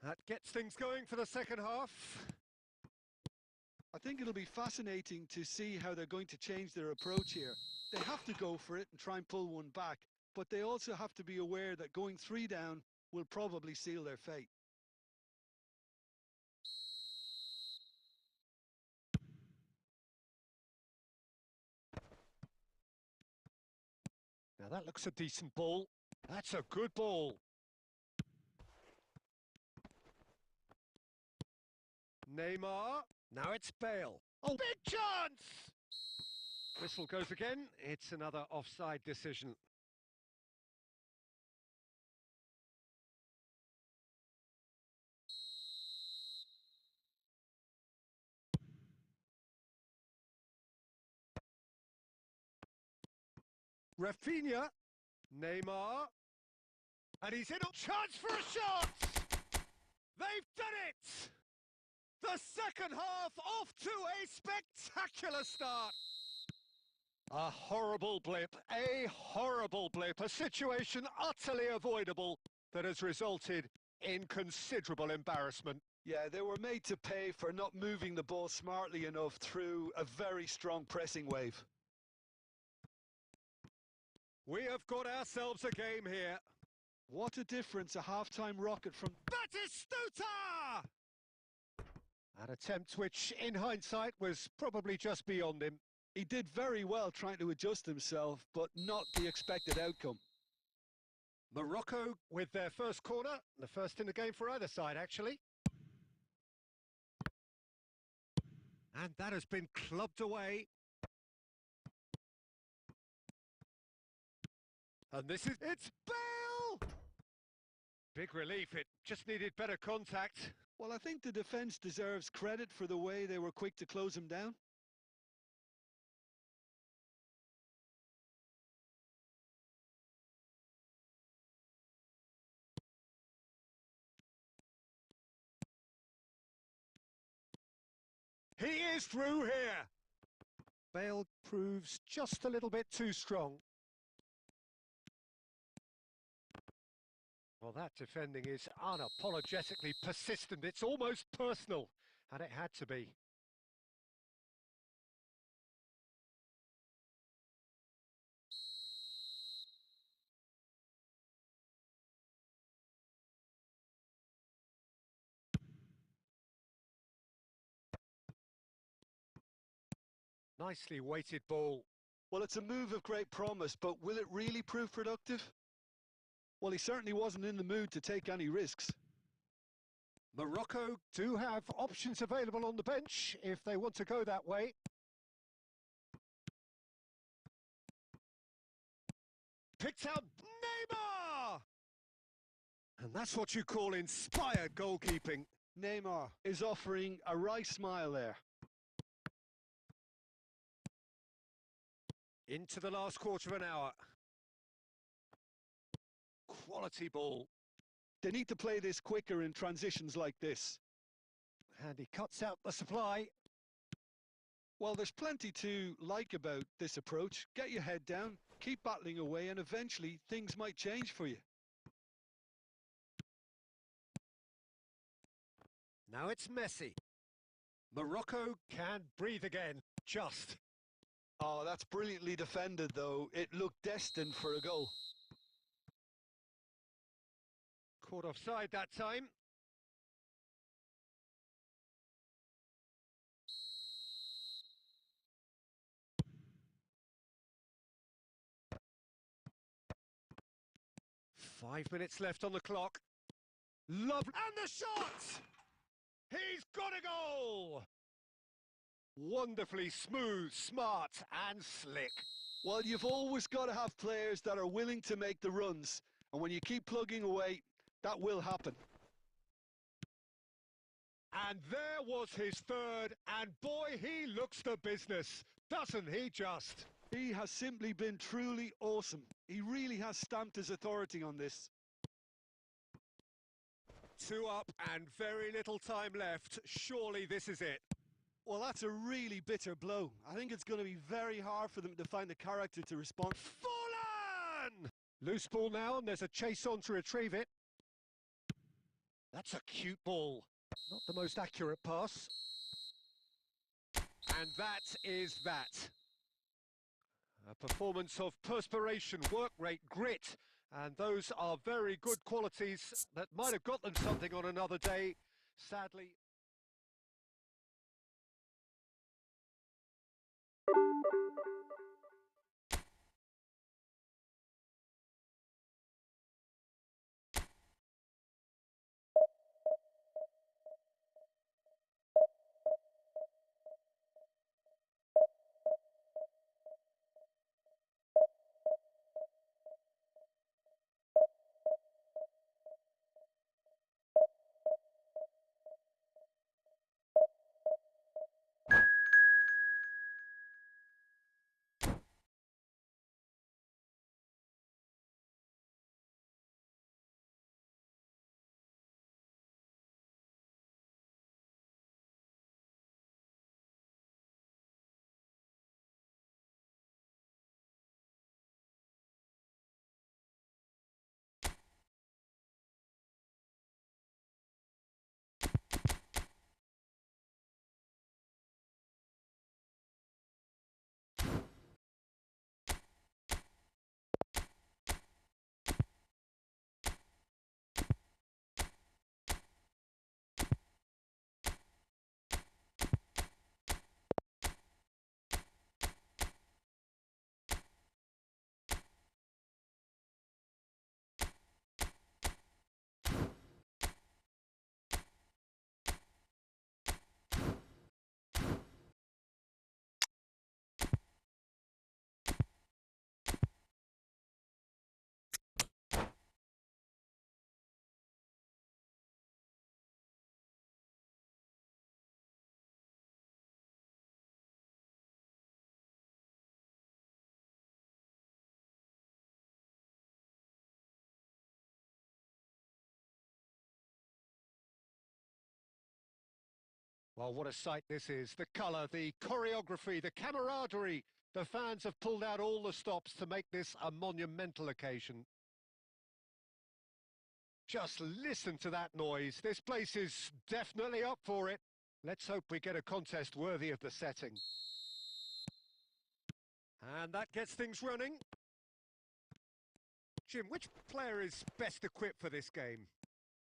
That gets things going for the second half. I think it'll be fascinating to see how they're going to change their approach here. They have to go for it and try and pull one back, but they also have to be aware that going 3 down will probably seal their fate. Now that looks a decent ball. That's a good ball. Neymar. Now it's Bale. Oh, big chance! Whistle goes again. It's another offside decision. Rafinha. Neymar. And he's in. Chance for a shot! They've done it! The second half off to a spectacular start. A horrible blip, a situation utterly avoidable that has resulted in considerable embarrassment. Yeah, they were made to pay for not moving the ball smartly enough through a very strong pressing wave. We have got ourselves a game here. What a difference a half-time rocket from... Batistuta! An attempt which, in hindsight, was probably just beyond him. He did very well trying to adjust himself, but not the expected outcome. Morocco with their first corner, the first in the game for either side, actually. And that has been clubbed away. And this is... It's Bale! Big relief, it just needed better contact. Well, I think the defence deserves credit for the way they were quick to close him down. He is through here. Bale proves just a little bit too strong. Well, that defending is unapologetically persistent. It's almost personal, and it had to be. Nicely weighted ball. Well, it's a move of great promise, but will it really prove productive? Well, he certainly wasn't in the mood to take any risks. Morocco do have options available on the bench if they want to go that way. Picked out Neymar! And that's what you call inspired goalkeeping. Neymar is offering a wry smile there. Into the last quarter of an hour. Quality ball. They need to play this quicker in transitions like this. And he cuts out the supply. Well, there's plenty to like about this approach. Get your head down, keep battling away, and eventually things might change for you. Now it's Messi. Morocco can breathe again. Just. Oh, that's brilliantly defended, though. It looked destined for a goal. Caught offside that time. Five minutes left on the clock. Lovely. And the shot! He's got a goal! Wonderfully smooth, smart and slick. Well, you've always got to have players that are willing to make the runs. And when you keep plugging away, that will happen. And there was his third, and boy, he looks the business, doesn't he just? He has simply been truly awesome. He really has stamped his authority on this. 2 up and very little time left. Surely this is it. Well, that's a really bitter blow. I think it's going to be very hard for them to find the character to respond. Fallen! Loose ball now, and there's a chase on to retrieve it. That's a cute ball. Not the most accurate pass. And that is that. A performance of perspiration, work rate, grit. And those are very good qualities that might have got them something on another day. Sadly... Well, what a sight this is. The colour, the choreography, the camaraderie. The fans have pulled out all the stops to make this a monumental occasion. Just listen to that noise. This place is definitely up for it. Let's hope we get a contest worthy of the setting. And that gets things running. Jim, which player is best equipped for this game?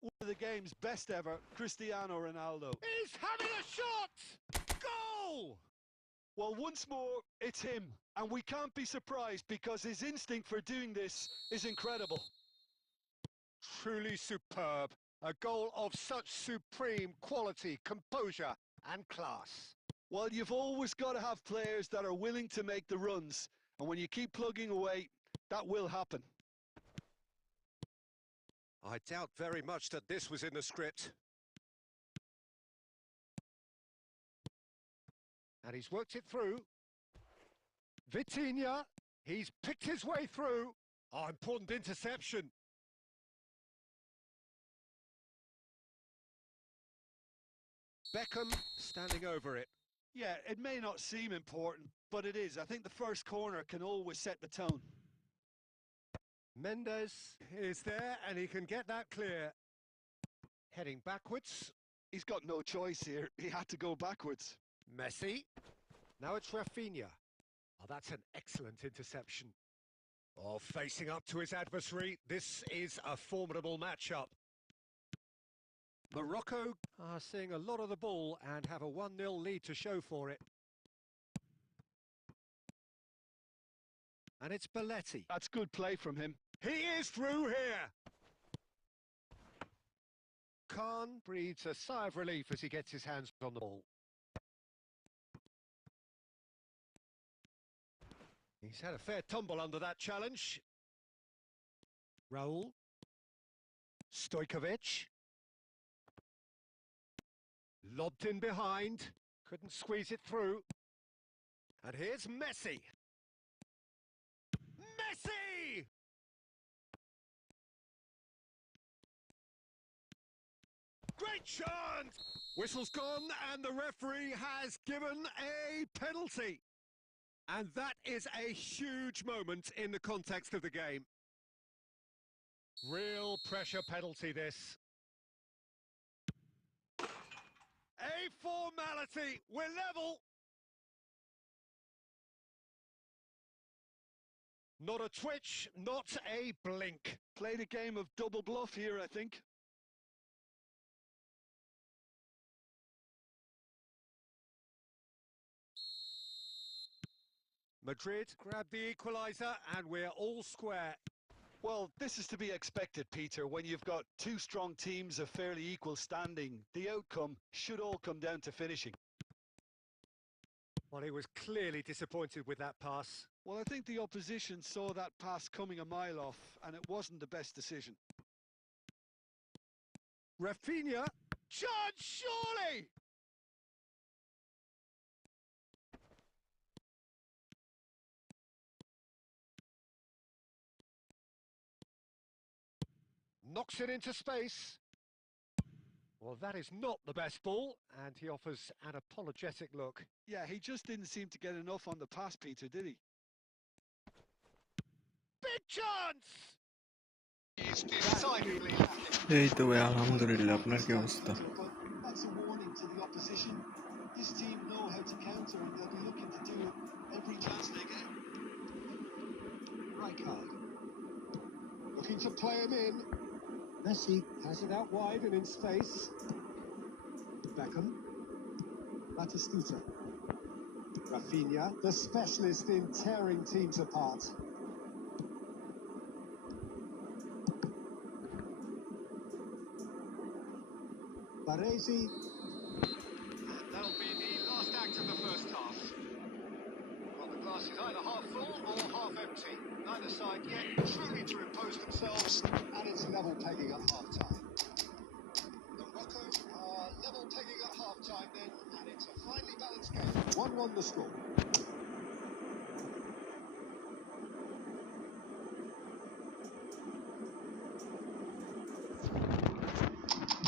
One of the game's best ever, Cristiano Ronaldo. He's having a shot! Goal! Well, once more, it's him. And we can't be surprised because his instinct for doing this is incredible. Truly superb. A goal of such supreme quality, composure and class. Well, you've always got to have players that are willing to make the runs. And when you keep plugging away, that will happen. I doubt very much that this was in the script. And he's worked it through. Vitinha, he's picked his way through. Oh, important interception. Beckham standing over it. Yeah, it may not seem important, but it is. I think the first corner can always set the tone. Mendes is there and he can get that clear. Heading backwards. He's got no choice here. He had to go backwards. Messi. Now it's Rafinha. Oh, that's an excellent interception. Oh, facing up to his adversary. This is a formidable matchup. Morocco are seeing a lot of the ball and have a 1-0 lead to show for it. And it's Belletti. That's good play from him. He is through here! Khan breathes a sigh of relief as he gets his hands on the ball. He's had a fair tumble under that challenge. Raul. Stojkovic. Lobbed in behind. Couldn't squeeze it through. And here's Messi. Messi! Great chance! Whistle's gone and the referee has given a penalty. And that is a huge moment in the context of the game. Real pressure penalty, this. A formality. We're level. Not a twitch, not a blink. Played a game of double bluff here, I think. Madrid grab the equaliser and we're all square. Well, this is to be expected, Peter. When you've got two strong teams of fairly equal standing, the outcome should all come down to finishing. Well, he was clearly disappointed with that pass. Well, I think the opposition saw that pass coming a mile off, and it wasn't the best decision. Rafinha. Chance, surely! Knocks it into space. Well, that is not the best ball, and he offers an apologetic look. Yeah, he just didn't seem to get enough on the pass, Peter, did he? Big chance! He's decidedly lacking. এই তো ভাই আলহামদুলিল্লাহ, আপনার কি অবস্থা? That's a warning to the opposition. This team know how to counter and they'll be looking to do it every chance they get. Right card. Looking to play him in. Messi has it out wide and in space. Beckham. Batistuta. Rafinha, the specialist in tearing teams apart. Baresi. And that'll be the last act of the first half. Well, the glass is either half full or half empty. Neither side yet truly to impose themselves, and it's level pegging at half-time. The Morocco are level pegging at half-time then, and it's a finely balanced game. 1-1 the score.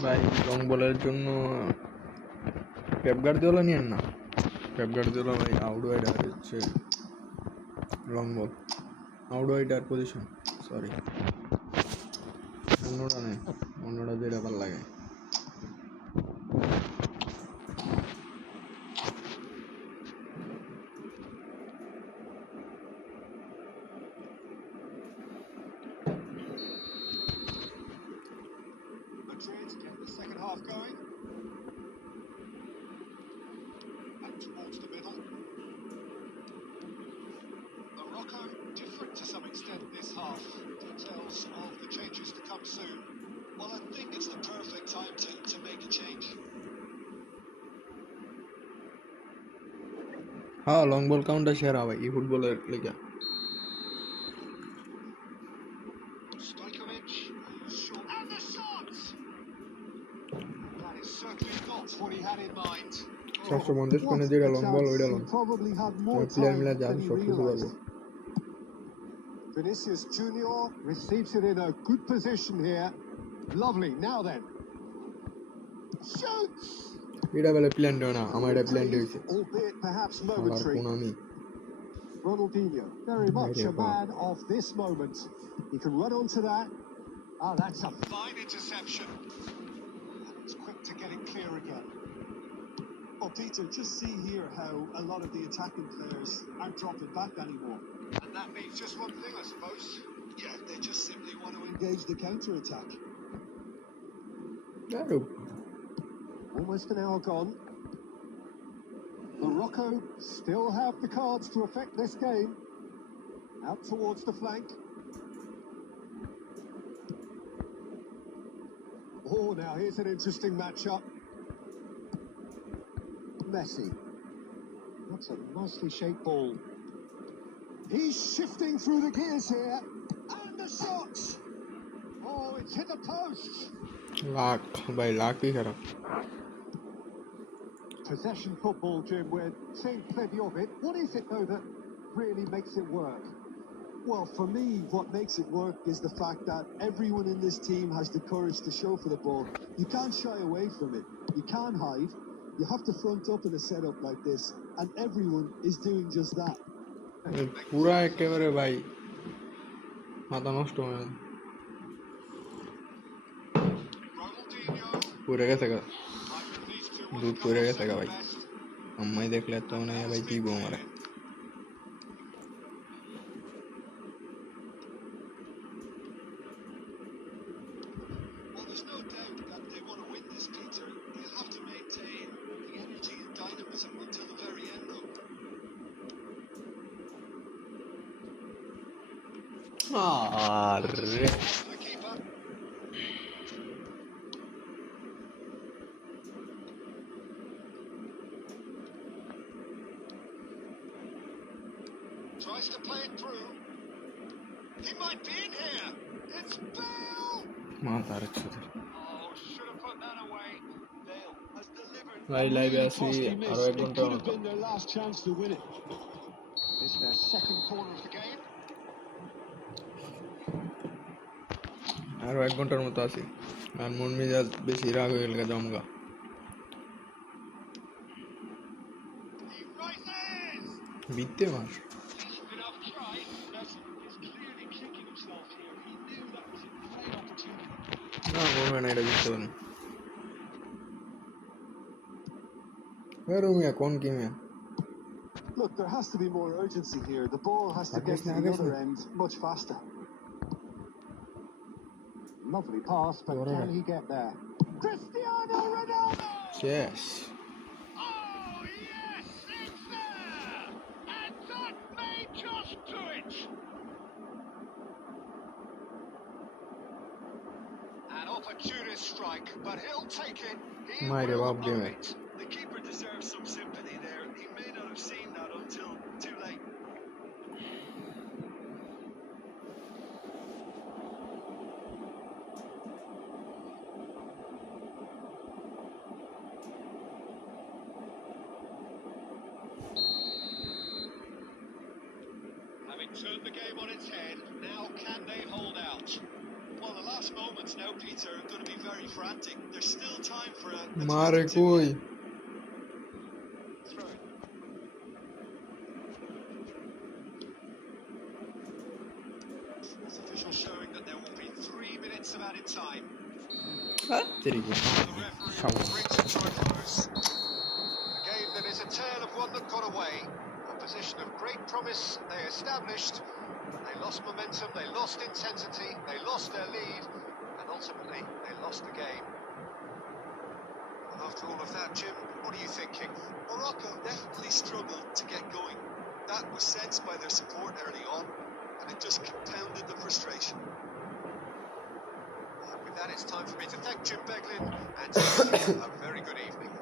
ভাই long বলের জন্য Pep Guardiola নিয়েন না, Pep Guardiola ভাই out wide আর হচ্ছে long ball, out wide আর position, sorry অন্যটা নেই, অন্যটা যেটা ভালো লাগে। Madrid get the second half going. Back towards the middle. Morocco different to some extent this half. Details of the changes to come soon. Well, I think it's the perfect time to make a change. হ্যাঁ long ball counter সেরা ভাই ই ফুটবলের লিগা। Stojkovic, short, and the shot! That is certainly not what he had in mind. 750 পয়েন্টে যেটা long ball ওইটা long, Probably had more player মিলে time যা than he সব কিছু পাবো। realised. Vinicius Junior receives it in a good position here. Lovely. Now then, shoots. এটা বলে প্ল্যান দেও না, আমার এটা প্ল্যান দিয়েছে Albeit perhaps আমার momentary. কোন আমি Ronaldinho, very much a Very well. man of this moment. He can run onto that. Ah, that's a fine interception. It's quick to get it clear again. Well, Peter, just see here how a lot of the attacking players aren't dropping back anymore. And that means just one thing, I suppose. Yeah, they just simply want to engage the counter-attack. Almost an hour gone. Morocco still have the cards to affect this game. Out towards the flank. Oh, now here's an interesting matchup. Messi. That's a nicely shaped ball. He's shifting through the gears here. And the shot! Oh, it's hit the post. Lakh ভাই লাখই খারাপ। Possession football, Jim, we're seeing plenty of it. What is it, though, that really makes it work? Well, for me, what makes it work is the fact that everyone in this team has the courage to show for the ball. You can't shy away from it. You can't hide. You have to front up in a setup like this, and everyone is doing just that. পুরা একেবারে ভাই মাথা নষ্ট হয়ে পড়ে গেছে গা, দুধ পড়ে গেছে গা ভাই, আম্মাই দেখলে তো মনে হয় ভাই কি বউ মারে। Well, there's no doubt that they want to win this, Peter. They'll have to maintain the energy and dynamism until the very end, though. আরে For the keeper. Tries to play it through. He might be in here. It's Bale. মাথার সাথে Oh, should have put that away. Bale has delivered. ভাই লাইভে আছি Costly আরো miss. 1 It ঘন্টা could have been their last chance to win it. This is their second corner of the game. আরো 1 ঘন্টার মতো আছি, আর মন মেজাজ বেশি রাগ হয়ে গেল জমগা। He rises. বিতে মার Enough try. He's clearly kicking himself here. He knew that was a great opportunity. না মনে হয় না এটা জিততে পারেন। রুমিয়া কোন কি মিয়া Look, there has to be more urgency here. The ball has to get to the other end much faster. Lovely pass, but Alright. can he get there? Cristiano Ronaldo! শেষ। Oh, yes, it's there! And that may just do it! An opportunist strike, but he'll take it. He Might have will up game own it. it. The keeper deserves some sympathy there. He may not have seen that until too late. Having turned the game on its head, now can they hold out? Well, the last moments now, Peter, are going to be very frantic. There's still time for a মারে twist or two কই yet. added time. তেরি কি The referee brings it to a close. A game that is a tale of one that got away. A position of great promise they established. They lost momentum, they lost intensity, they lost their lead, and ultimately they lost the game. After all of that, Jim, what are you thinking? Morocco definitely struggled to get going. That was sensed by their support early on, and it just compounded the frustration. And with that, it's time for me to thank Jim Beglin and to wish you a very good evening.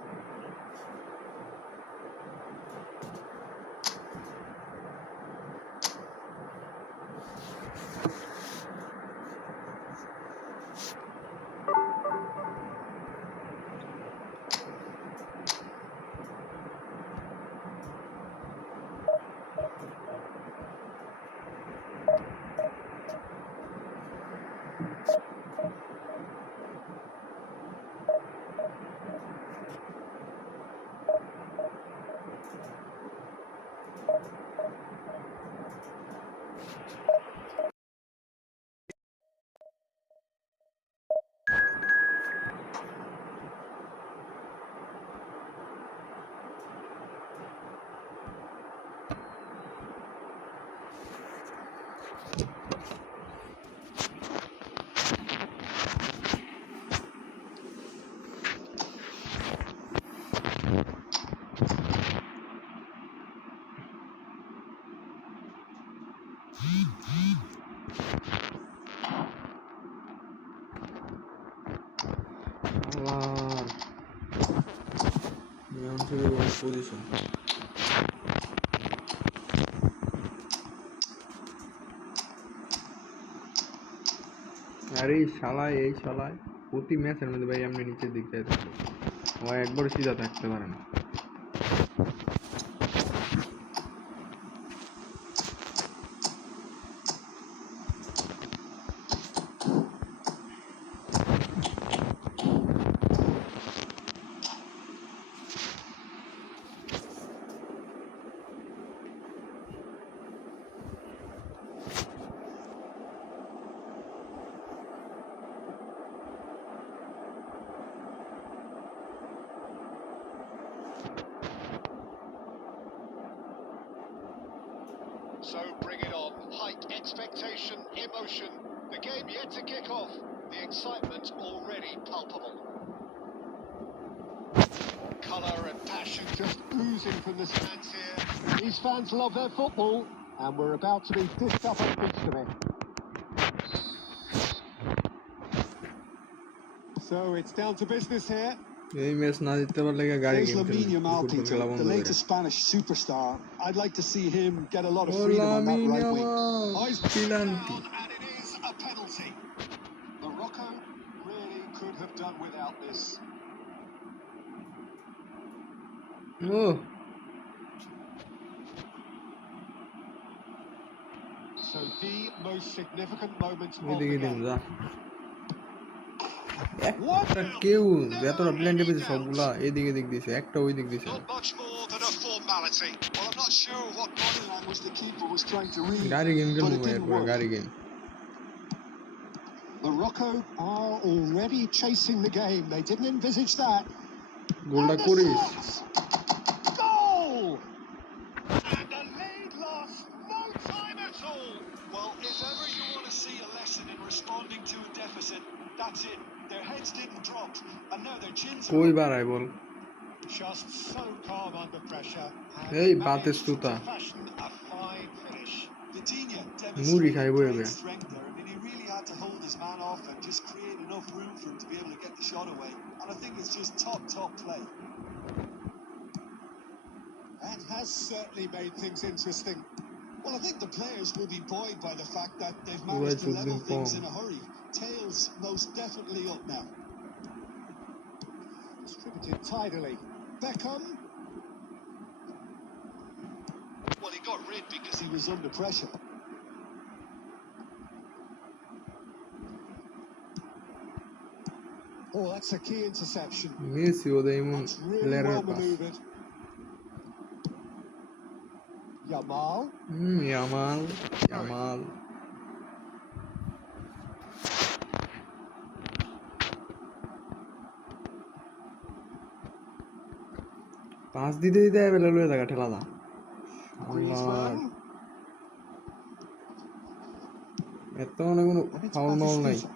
position. আরে শালায় এই শালায় প্রতি ম্যাচের মধ্যে ভাই আমরা নিচের দিক থেকে থাকবো ও একবার সিধা থাকতে পারে না So bring it on. Height, expectation, emotion. The game yet to kick off. The excitement already palpable. Colour and passion just oozing from the stands here. These fans love their football, and we're about to be dished up a feast of it. So it's down to business here. এই match না জিততে পারলে গাড়ি There's game Lamine Yamal, football খেলা Peter, বন্ধ the করে latest Spanish superstar. I'd like to see him get a lot of oh freedom on that Lamine right wing. Eyes penalty down, and it is a penalty. Morocco really could have done without this. Oh So the most significant moment of এদিকে the দিন game. যা একটা কেউ যতটা plan পেয়েছে সবগুলা এদিকে দিক দিয়েছে একটা ওই দিক দিয়েছে Not much more than a formality. Well, I'm not sure what body language the keeper was trying to read, গাড়ি গেম but খেলবো it didn't এরপরে work. গাড়ি game Morocco are already chasing the game. They didn't envisage that. গোলটা And the করিস shot! Goal! And the lead lost no time at all. Well, if ever you want to see a lesson in responding to a deficit, that's it. Their heads didn't drop, and now their chins are কই up. বাড়ায় বল Just so calm under pressure. And Hey, managed Batistuta. to fashion a fine finish. Vitinha Muri demonstrated খাইবো great এবে strength there. I mean, he really had to hold his man off and just create enough room for him to be able to get the shot away. And I think it's just top play. That has certainly made things interesting. Well, I think the players will be buoyed by the fact that they've Right, managed to it's level been things fun. in a hurry. Tails most definitely up now. Distributed tidily. Beckham. Well, he got rid because he was under pressure. Oh, that's a key interception. Messi ওদের এমন That's really প্লেয়ারের well pass manoeuvred. Yamal. Yamal Yamal পাঁচ দিতে দিতে এবেলা লয়ে জায়গা ঠেলা দা Griezmann. এত মানে কোনো And it's ফাউল মাউল নাই Batistuta.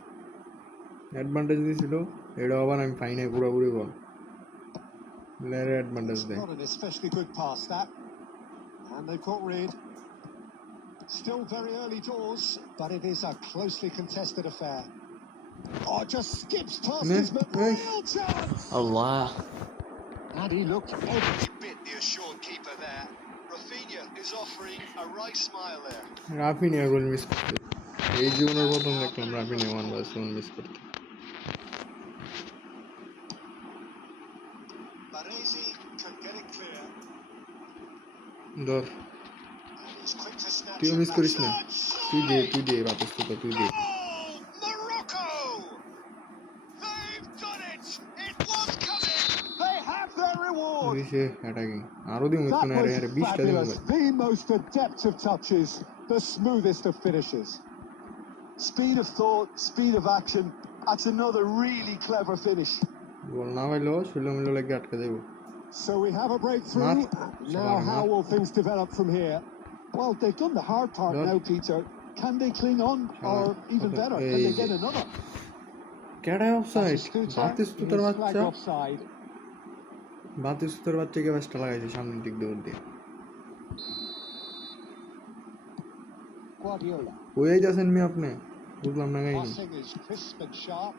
অ্যাডভান্টেজ দিয়েছিল এটা আবার আমি পাই নাই পুরোপুরি বল লেয়ার অ্যাডভান্টেজ It's দেয় not an especially good pass, that. And they've got rid. Still very early doors, but it is a closely contested affair. Oh, just skips past his man. Real chance! Allah And he looked every bit the assured keeper there. Rafinha is offering a right smile there. Raphinha goal miss করতে এই জীবনের প্রথম দেখলাম Raphinha 1-1 miss করতে Baresi can get it clear. ধর And he's quick to snatch তুইও it miss back. করিস না Outside! তুই দে বাতিস্তুতা তুই দে Goal! Morocco! They've done it! It was coming! They have their reward! দিছে অ্যাটাকিং আরো দিমু That একটু না was আরে 20টা দিমু fabulous. The most adept of touches, the smoothest of finishes. Speed of thought, speed of action. That's another really clever finish. বল না হইলো শুলে মিলে লাগে আটকে যাইব So we have a breakthrough. Mark. Now, how will things develop from here? Well, they've done the hard part Good. now, Peter. Can they cling on, or even Okay. better, can they get Easy. another? কেডায় offside Batistuta, বাতিস্তুতার his বাচ্চা flag offside. বাতিস্তুতার বাচ্চাকে ব্যাসটা লাগাইছে সামনের দিক দৌড় দিয়ে Guardiola. হয়ে যাচ্ছেন মি আপনি বুঝলাম না কাহিনী Passing is crisp and sharp.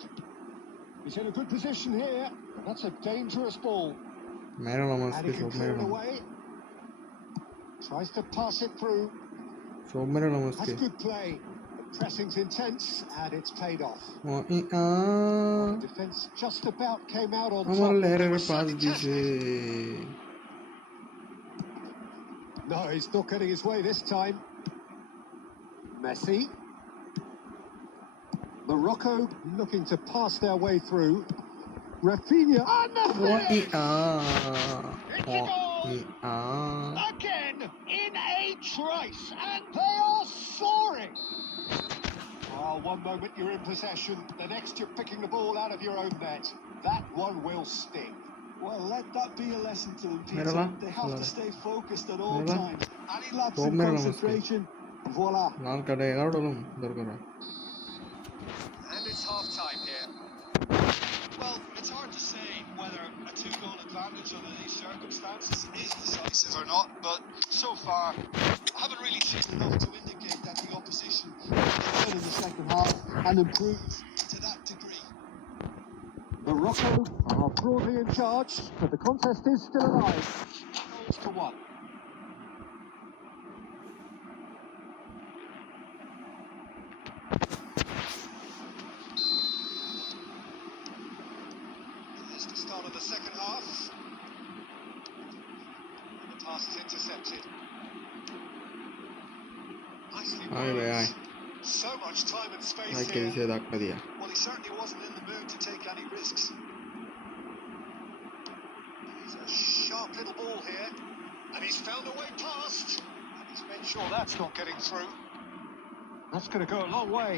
He's in a good position here. That's a dangerous ball. মেরালাম And আজকে he can সব clear it মেরালাম away. Tries to pass it through. সব মেরালাম আজকে That's good play. The pressing's intense, and it's paid off. Defence just about came out on আমার top. লেয়ারের pass দিছে No, he's not getting his way this time. Messi. Morocco looking to pass their way through. Rafinha. And the finish! Again in a trice, and they are soaring. Oh, one moment you're in possession, the next you're picking the ball out of your own net. That one will sting. Well, let that be a lesson to them, Peter. Merhaba. They have to stay focused at all Merhaba. times. Any lapse Çok in merhaba concentration, voila. লাল কার্ডে 11টা লম দরকার And it's half time here. Well, it's hard to say whether a two-goal advantage under these circumstances is decisive or not, but so far I haven't really seen enough to indicate that the opposition has in the second half and improved to that degree. Morocco are broadly in charge, but the contest is still alive. 1-1. There's the start of the second half. And the pass is intercepted. Nicely Aye, worked. aye. So much time and space আজকে দিছে here. ধাক্কা দিয়া Well, he certainly wasn't in the mood to take any risks. He's a sharp little ball here, and he's found a way past, and he's made sure that's not getting through. That's going to go a long way.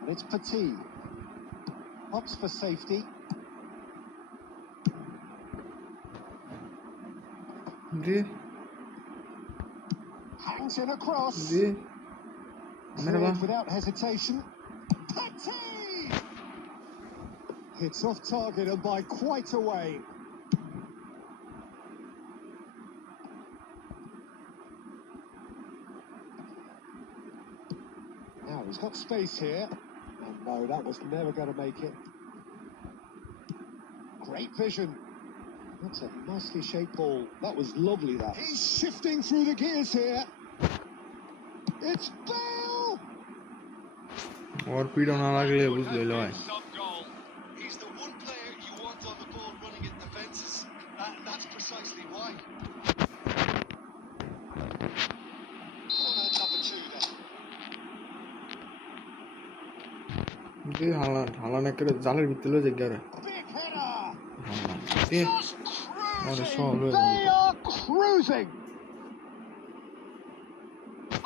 And it's Petit. Opts for safety. G Hangs in across. G মেরালা Cleared without hesitation. Petit! It's off target and by quite a way. Now he's got space here. And no, that was never going to make it. Great vision. That's a nicely shaped ball. That was lovely, that. He's shifting through the gears here. It's Bale! ওর পিড়ো না লাগলে বুঝলে লয় Some goal. He's the one player you want on the ball running at defences. That's precisely why. Corner number 2 there. G Haaland একটা জালের ভিতরে যে গেরে Big header. Haaland G Just What a cruising. shot, look. They are cruising.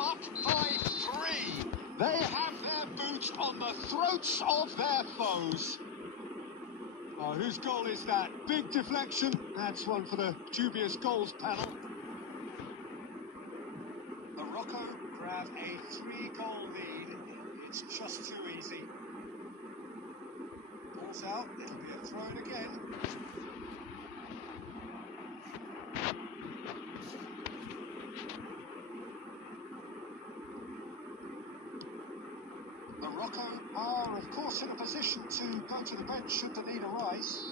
Up by 3. They have their boots on the throats of their foes. Oh, whose goal is that? Big deflection. That's one for the dubious goals panel. Morocco grab a 3-goal lead. It's just too easy. Ball's out. It'll be a throw again. Morocco are, of course, in a position to go to the bench should the need arise.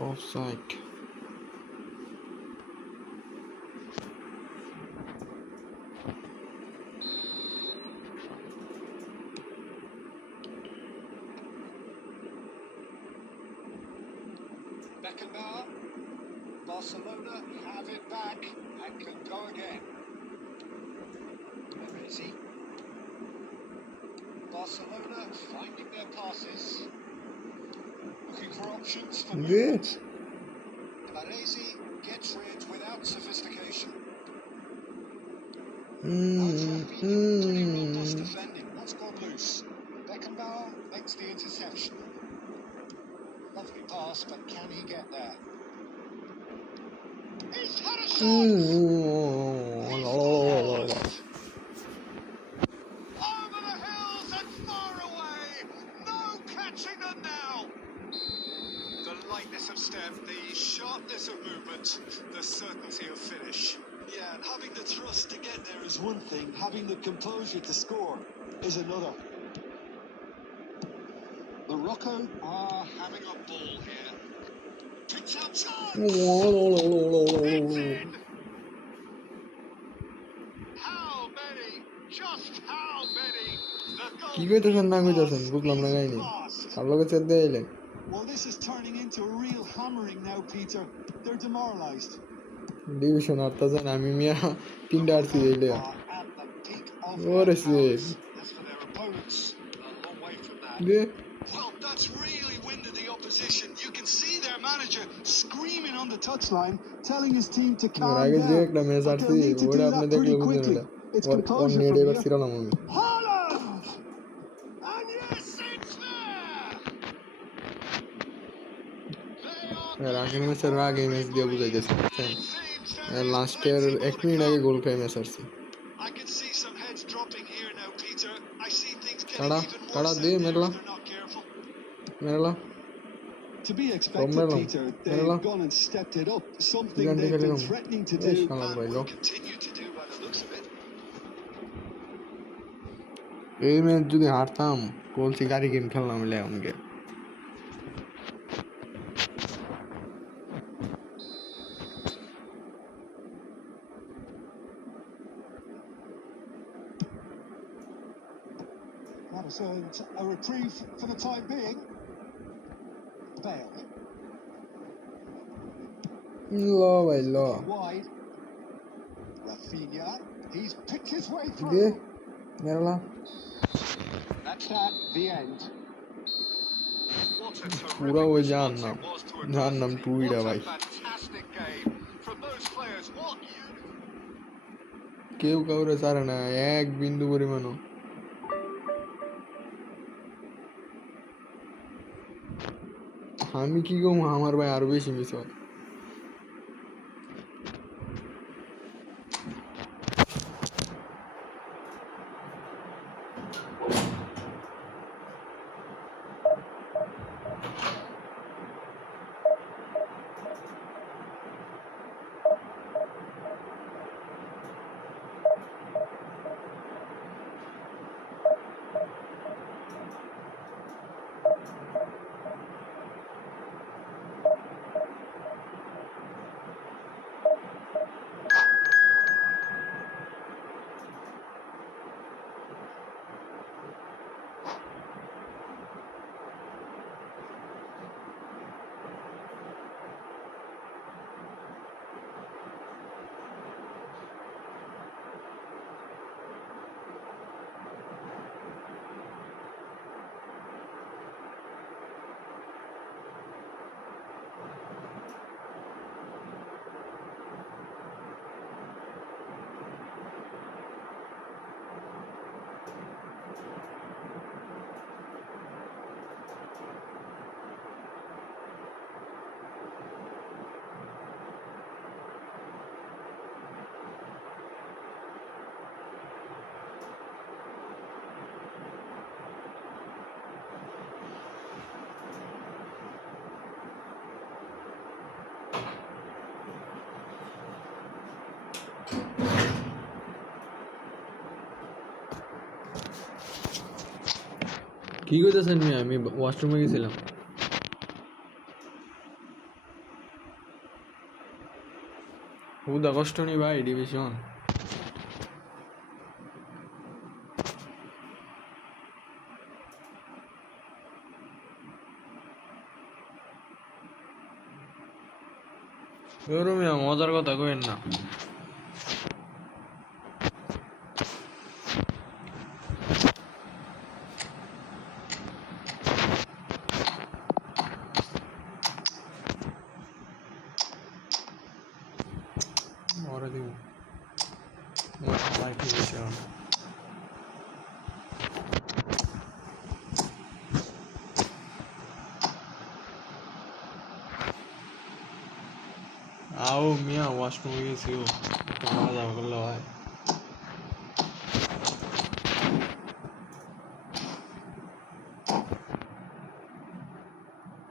Offside. Beckenbauer. Barcelona have it back and can go again. Easy. Barcelona finding their passes. Looking for options for movement. Baresi gets rid without sophistication. Pretty robust defending. What's gone loose? Beckenbauer makes the interception. Lovely pass, but can he get there? He's had a shot! He's almost. Over the hills and far away! No catching them now! The lightness of step, the sharpness of movement, the certainty of finish. Yeah, and having the trust to get there is one thing, having the composure to score is another. Morocco are having a ball here. Picks out chance! It's in! How many? Just how many? The কি কইতেছেন না goalkeeping কইতেছেন pass বুঝলাম না is কাহিনী fast. কার লগে check দিয়ে আইলেন Well, this is turning into a real hammering now, Peter. They're demoralised. Division আটতাছেন আমি মিয়া তিনটা আরছি এইলে Are at the peak of ওরে their say powers. As for their opponents, a long way from that. They Well, that's really winded the opposition. You can see their manager screaming on the touchline, telling his team to এর calm আগে যে down. একটা match But আরছি they'll need to ওটা do আপনি that দেখলে pretty বুঝবেন quickly. এটা It's or composure net from এবার here. ছিলাম আমি Haaland! And yes, it's there! They are এর going আগের ম্যাচের for আগে ম্যাচ দিয়ে everybody, বুঝাইতেছে and বুঝছেন it seems there is লাস্টের plenty more 1 to মিনিট আগে come. গোল খাই match আরছি I can see some heads dropping here now, Peter. I see things getting কাড়া even কাড়া worse দে out there মেরলা if they're not careful. মেরলা To be expected, Romero. Peter, Merla. they've gone and stepped it up. Something Gandhi they've been Kaliram. threatening to Yes, do Shalar and Bailo. will continue to do by the looks of it. এই match যদি হারতাম বলছি গাড়ি game খেললাম লেওনকে That was a reprieve for the time being. Bale. ল ভাই ল Wide. Rafinha. He's picked his way they through. মেরলা That's that. The end. What a পুরা terrific ওই response জাহান্নাম it was to জাহান্নাম adversity. টুইটা What ভাই a fantastic game from those players. What unity. কেউ কাউরে ছাড়ে না এক বিন্দু পরিমাণও আমি কি কম আমার ভাই আরো বেশি মিস হয় কি করতেছেন মিয়া? আমি ওয়াশরুমে গেছিলাম। হুদা কষ্ট নি ভাই ডিভিশন। মিয়া মজার কথা কইেন না। মরে দিব লাইফ ডিভিশন। आओ मियाँ वॉशरूम में गई हो तुम्हारा जाओ कर लो भाई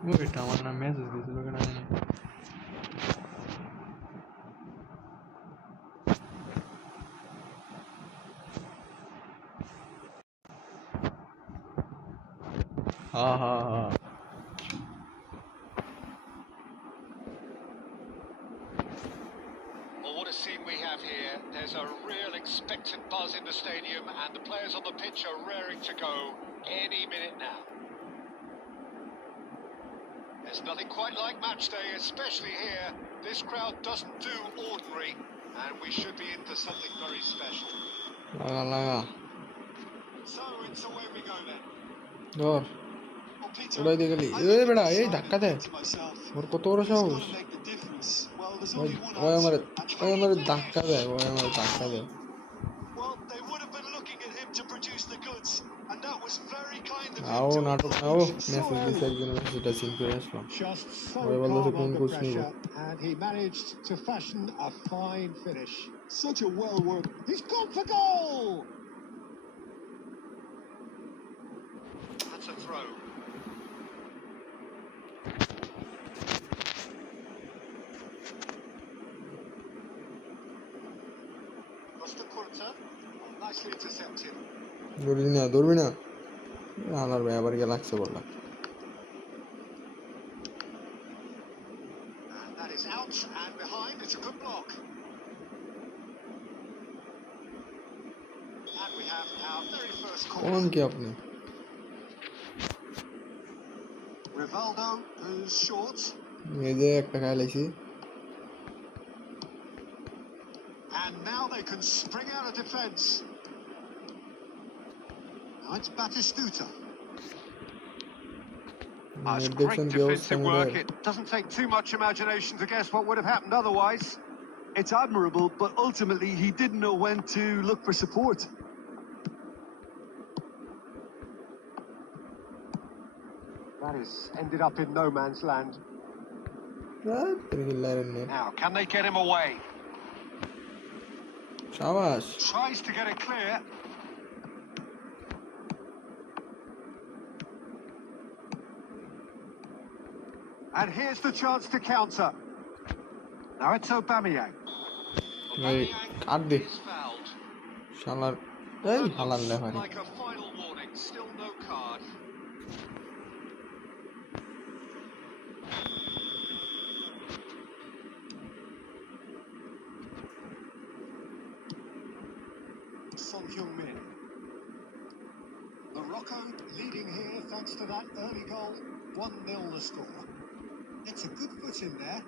वो बेटा हमारा मैसेज दिस लोग ना हाँ हाँ हाँ Well, what a scene we have here. There's a real expectant buzz in the stadium, and the players on the pitch are raring to go any minute now. There's nothing quite like match day, especially here. This crowd doesn't do ordinary, and we should be in for something very special. लगा लगा So it's away we go then. और Well, Peter, उड़ाई दे गली I ये look at बेटा this ये side धक्का and they think to myself, और को तोड़ who's साउस going to make the difference? Well, there's वो only one answer. and वो he हमारे finished. धक्का दे वो हमारे धक्का दे Well, they would have been looking at him to produce the goods, and that was very kind of him आओ to नाटक आओ approach so message this early. एक दिन में सीधा सीन पे आसलो Just so और ये बंदा से calm कौन under कुछ नहीं pressure, and he managed to fashion a fine finish. Such a well-worked. He's gone for goal! That's a throw. Costa Curta, nicely intercepted. दूरबी ना आनार भाई आबार क्या लागছে বললা And that is out and behind. It's a good block. And we have our very first कौन corner. किया आपने Rivaldo, who's short. ये जे একটা খাই লাইছি And now they can spring out of defence. Now it's Batistuta. It's Net great দেখছেন কি অবস্থা defensive work. আমাদের It doesn't take too much imagination to guess what would have happened otherwise. It's admirable, but ultimately he didn't know when to look for support. That is ended up in no man's land. তেরে গিল্লারের net Now, can they get him away? শাবাশ Tries to get it clear. And here's the chance to counter. Now it's Aubameyang. এই কাট দে Is fouled. শালার এই That হালাল looks লেফারি like a final warning. Still no card. Son Heung-min. Morocco leading here thanks to that early goal. 1-0 the score. It's a good foot in there.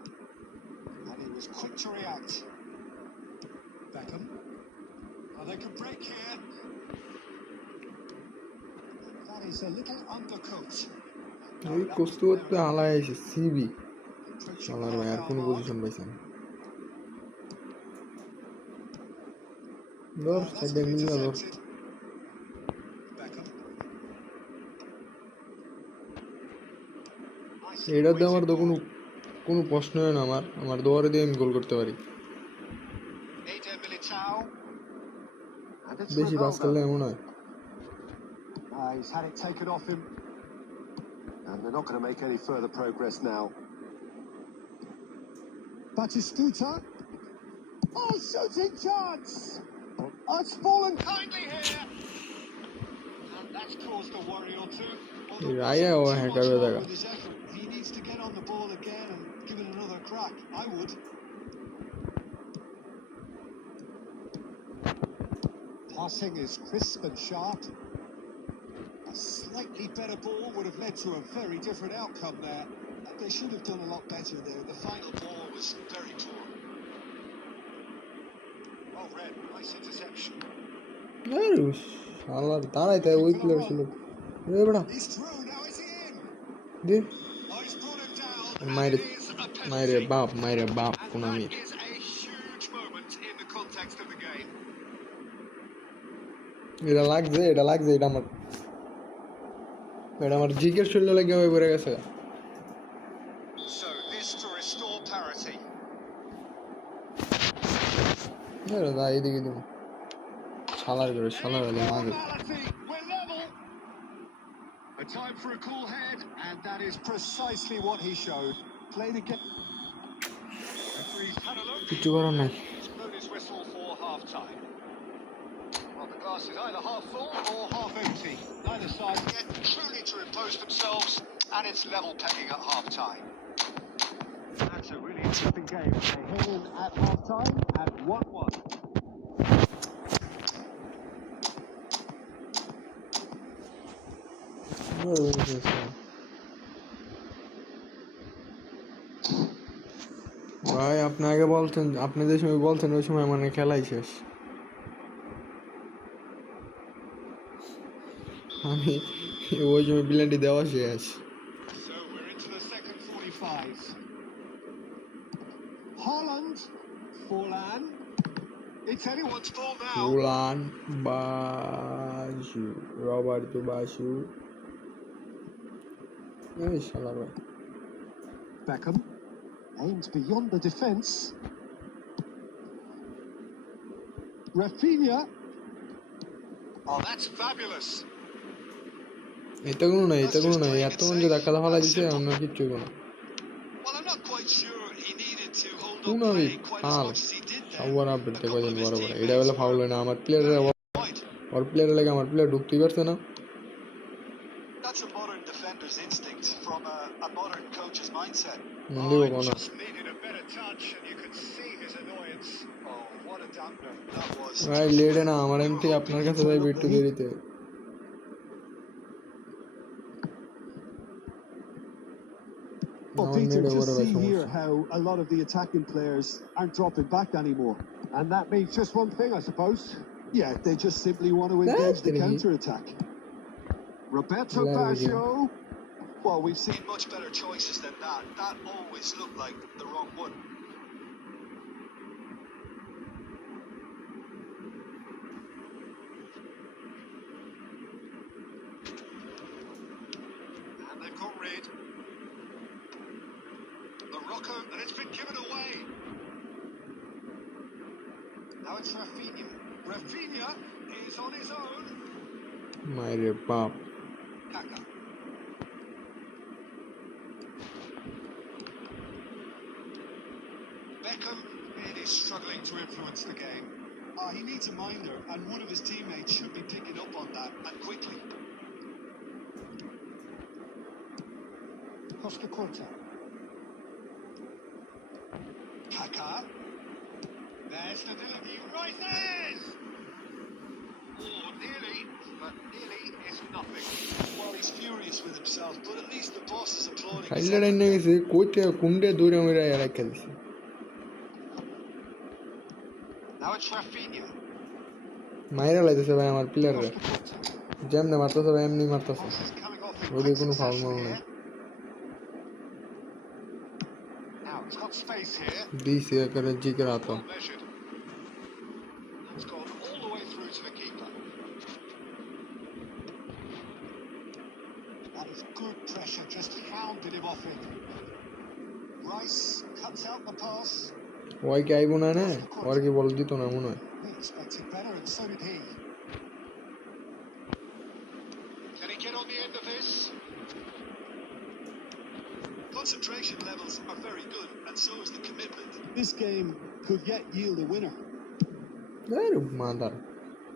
And he was quick to react. Beckham. Oh, they can break here. That is a little undercooked. এই কষ্ট করতে হালায় আইছে CB শালার ভাই আর কোন position পাইছেন ধর সাইডে মিল না ধর এটাতে আমার তো কোনো প্রশ্ন হয় না আমার দোয়ারে দিয়ে আমি গোল করতে পারি And it's বেশি পাস Rivaldo. করলে এমন হয় He's had it taken off him. And they're not going to make any further progress now. Batistuta. Oh, shooting chance! Oh, it's fallen. Kindly here. And that's caused a worry or two. Although Raya wasn't or too hacker much with wrong that. with his effort. He needs to get on the ball again and give it another crack. I would. Passing is crisp and sharp. A slightly better ball would have led to a very different outcome there. They should have done a lot better there. The final ball was very poor. Well read. Nice interception. শালার দাঁড়াইতে ওই player ছিল এ বড়া He's through. Now is he in? দে Oh, he's brought him down. And মাইরে it is a মাইরে penalty. বাপ And Konami that is a huge moment in the context of the game. এটা লাগছে এটা আমার জিকের শরীরে লেগে হয়ে পড়ে গেছে So this to restore parity. দা এইদিকে দিব শালার আগে মাঝে Formality. We're level. A time for a cool head, and that is precisely what he showed. Play the game. Referee's had a look. কিছু করার নাই He's blown his whistle for half time. Well, the glass is either half full or half empty. Neither side yet truly to impose themselves, and it's level pegging at half time. That's a really interesting game. They head in at half time at 1-1. ভাই আপনি আগে বলতেন আপনি যে সময় বলতেন ওই সময় মানে খেলাই শেষ আমি ওই সময় বিলেন্ডি দেওয়া শেষ So we're into the second 45. Holland. Forlan. It's anyone's ball now. রোলান বাসু রবার্তো বাসু এই শালা ভাই Beckham aims beyond the defence. Rafinha. Oh, that's fabulous. এটা কোনো নাই এত মধ্যে ধাক্কা ফালা দিছে অন্য কিচ্ছু কোনো Well, I'm not quite sure he needed to hold up কোনো play quite as ফাল much as he did there. সবার A আপডেট couple কদিন of his বড় teammates এটা বলে ফাউল হয় না আমার প্লেয়ারের wide. ওর প্লেয়ারের লাগে আমার প্লেয়ার ঢুকতেই পারছে না That's a modern defender's instinct from a modern coach's mindset. দিব It কোনো just needed a better touch, and you could see his annoyance. Oh, what a dampener that was. ভাই লেডে না আমার এমনি আপনার কাছে যাই একটু দেরিতে Well, আমার Peter, নেড়ে বড় just ভাই see here সমস্যা how a lot of the attacking players aren't dropping back anymore. And that means just one thing, I suppose. Yeah, they just simply want to engage the Anthony. counter-attack. Roberto Love Baggio. Well, we've seen... Seen much better choices than that. That always looked like the wrong one. And they've got rid. Morocco, and it's been given away. Now it's Rafinha. Rafinha is on his own. মাইরে বাপ Kaka. Beckham is struggling to influence the game. He needs a minder, and one of his teammates should be picking up on that, and quickly. Costa Curta. Kaka. There's the delivery. Rises! Oh, nearly, but nearly is nothing. Well, he's furious with himself, but at least the boss is applauding his খাইলে Raina effort. গেছে কইতে কুন্ডে দৌড়ে মেরে রাখা দিছে Now it's Rafinha. মাইরা লাইতেছে ভাই আমার প্লেয়াররা Costa Curta. যেমনে মারতেছে ভাই এমনি মারতেছে Pass is coming off in ওদের great কোনো ফাউল succession মাল নাই here. Now it's got space here. দিছে একেবারে জিকের হাত Well measured. It's gone all the way through to the keeper. That is good pressure, just hounded him off it. Rice cuts out the pass. ওই কি আইব না না ওর কি বল দিত না মনে হয় He expected better, and so did he. Can he get on the end of this? Concentration levels are very good, and so is the commitment. This game could yet yield a winner. There, mother.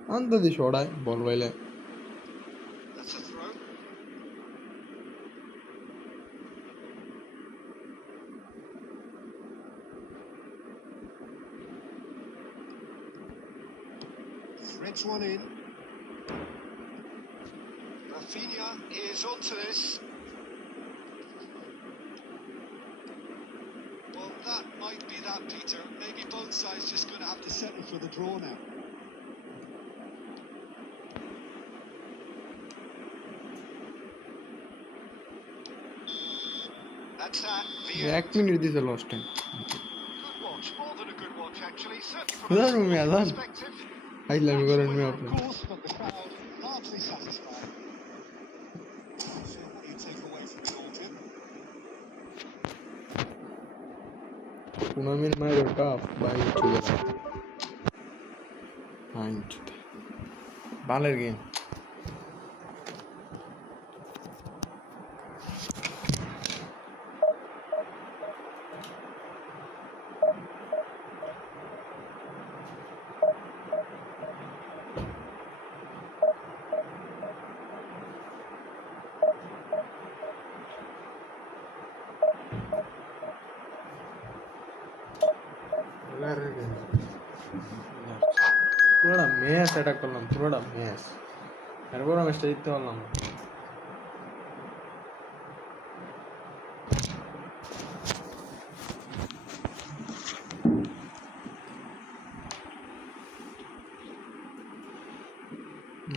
Under the shot, ball well. That's a throw. Threads one in. Rafinha is onto this. Well, that might be that, Peter. Maybe both sides just going to have to settle for the draw now. That's that. The এক minute দিছে lost time good watch, more than a good watch actually. Certainly from Hello, a sporting Ramadan. perspective. আইলামি Match করেন me winner, of আপনি course, but the crowd largely satisfied. So, what do you take away from it all, Jim? Tournament মাইর cup by চলে fine বালের game পুরোটা match attack করলাম পুরোটা match এরপর ম্যাচটা জিততে পারলাম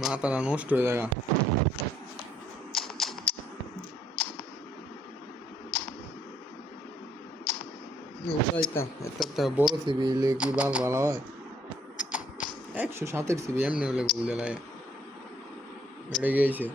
মাথাটা নষ্ট হয়ে যায় চাইতাম একটা বড় সিবি কি ভালো হয় 107 সিবি এমনি হলে গোল দেয় এটা গিয়েছে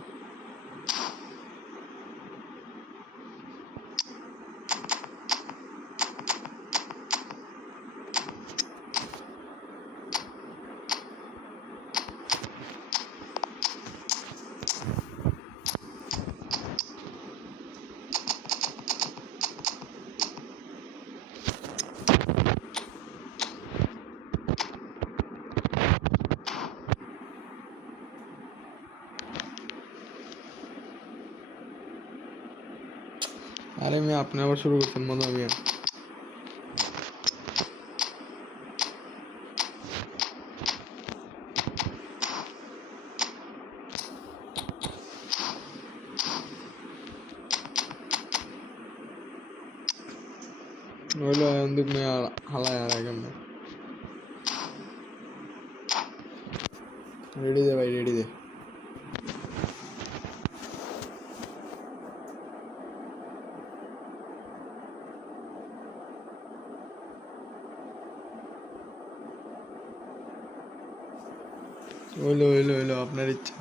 আরে আমি আপনি আবার শুরু করছেন মনে হয় হইলো ఎందుకు మే হালায় আর কেমনে রেডি দে ভাই রেডি দে হইলো আপনার ইচ্ছা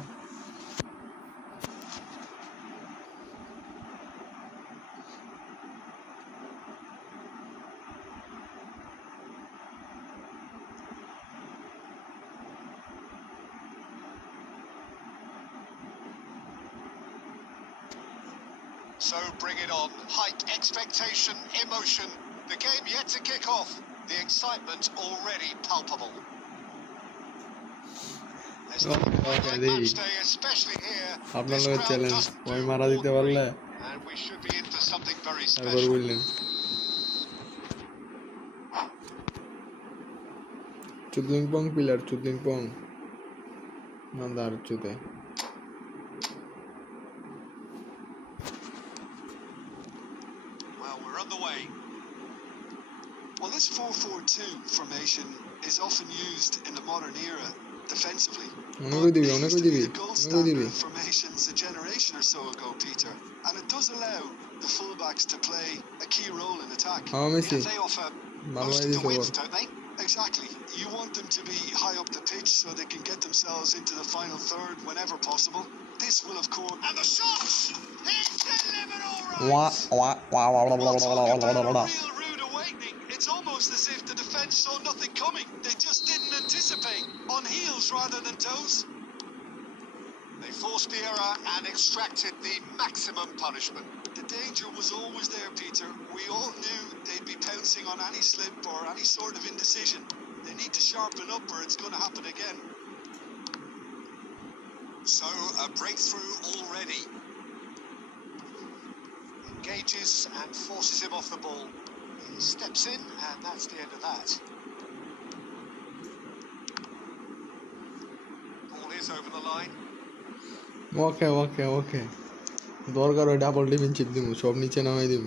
So bring it on. Height, expectation, emotion. The game yet to kick off. The excitement already palpable. There's nothing quite like match day, especially here. আপনার This লগে crowd চ্যালেঞ্জ doesn't ওই do মারা দিতে ordinary, পারলে and we should be in for something very তারপর special. বললেন চুদলিং পং পিলার চুদলিং পং মান্দার চুতে Well, we're on the way. Well, this 4-4-2 formation is often used in the modern era defensively. অনেক দিবি It অনেক used to be দিবি the gold অনেক standard দিবি of formations a generation or so ago, Peter. And it does allow the fullbacks to play a key role in attack. হ্যাঁ Messi They offer ভালো most of দিছে the width, or don't they? Exactly. You want them to be high up the pitch so they can get themselves into the final third whenever possible. This will, of course... And the shots! He's delivered all ওয়া right! ওয়া ওয়া ওয়া ওয়া Well, talk about a ওয়া real rude awakening. It's almost as if the defence saw nothing coming. They just didn't anticipate. On heels rather than toes. They forced the error and extracted the maximum punishment. The danger was always there, Peter. We all knew they'd be pouncing on any slip or any sort of indecision. They need to sharpen up or it's going to happen again. So, a breakthrough already. Engages and forces him off the ball. He steps in and that's the end of that. Ball is over the line. ওকে দরকার হয় double defensive দিব, সব নিচে নামাই দিব।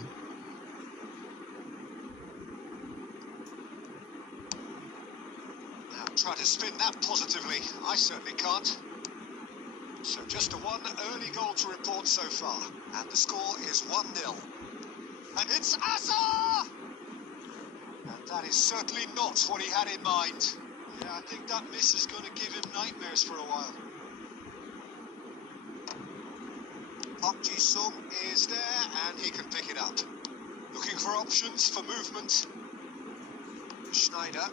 Now, try to spin that positively. I certainly can't. So just a one early goal to report so far. And the score is 1-0. And it's Asa! And that is certainly not what he had in mind. Yeah, I think that miss is going to give him nightmares for a while. Park Ji-sung is there and he can pick it up. Looking for options for movement. Schneider.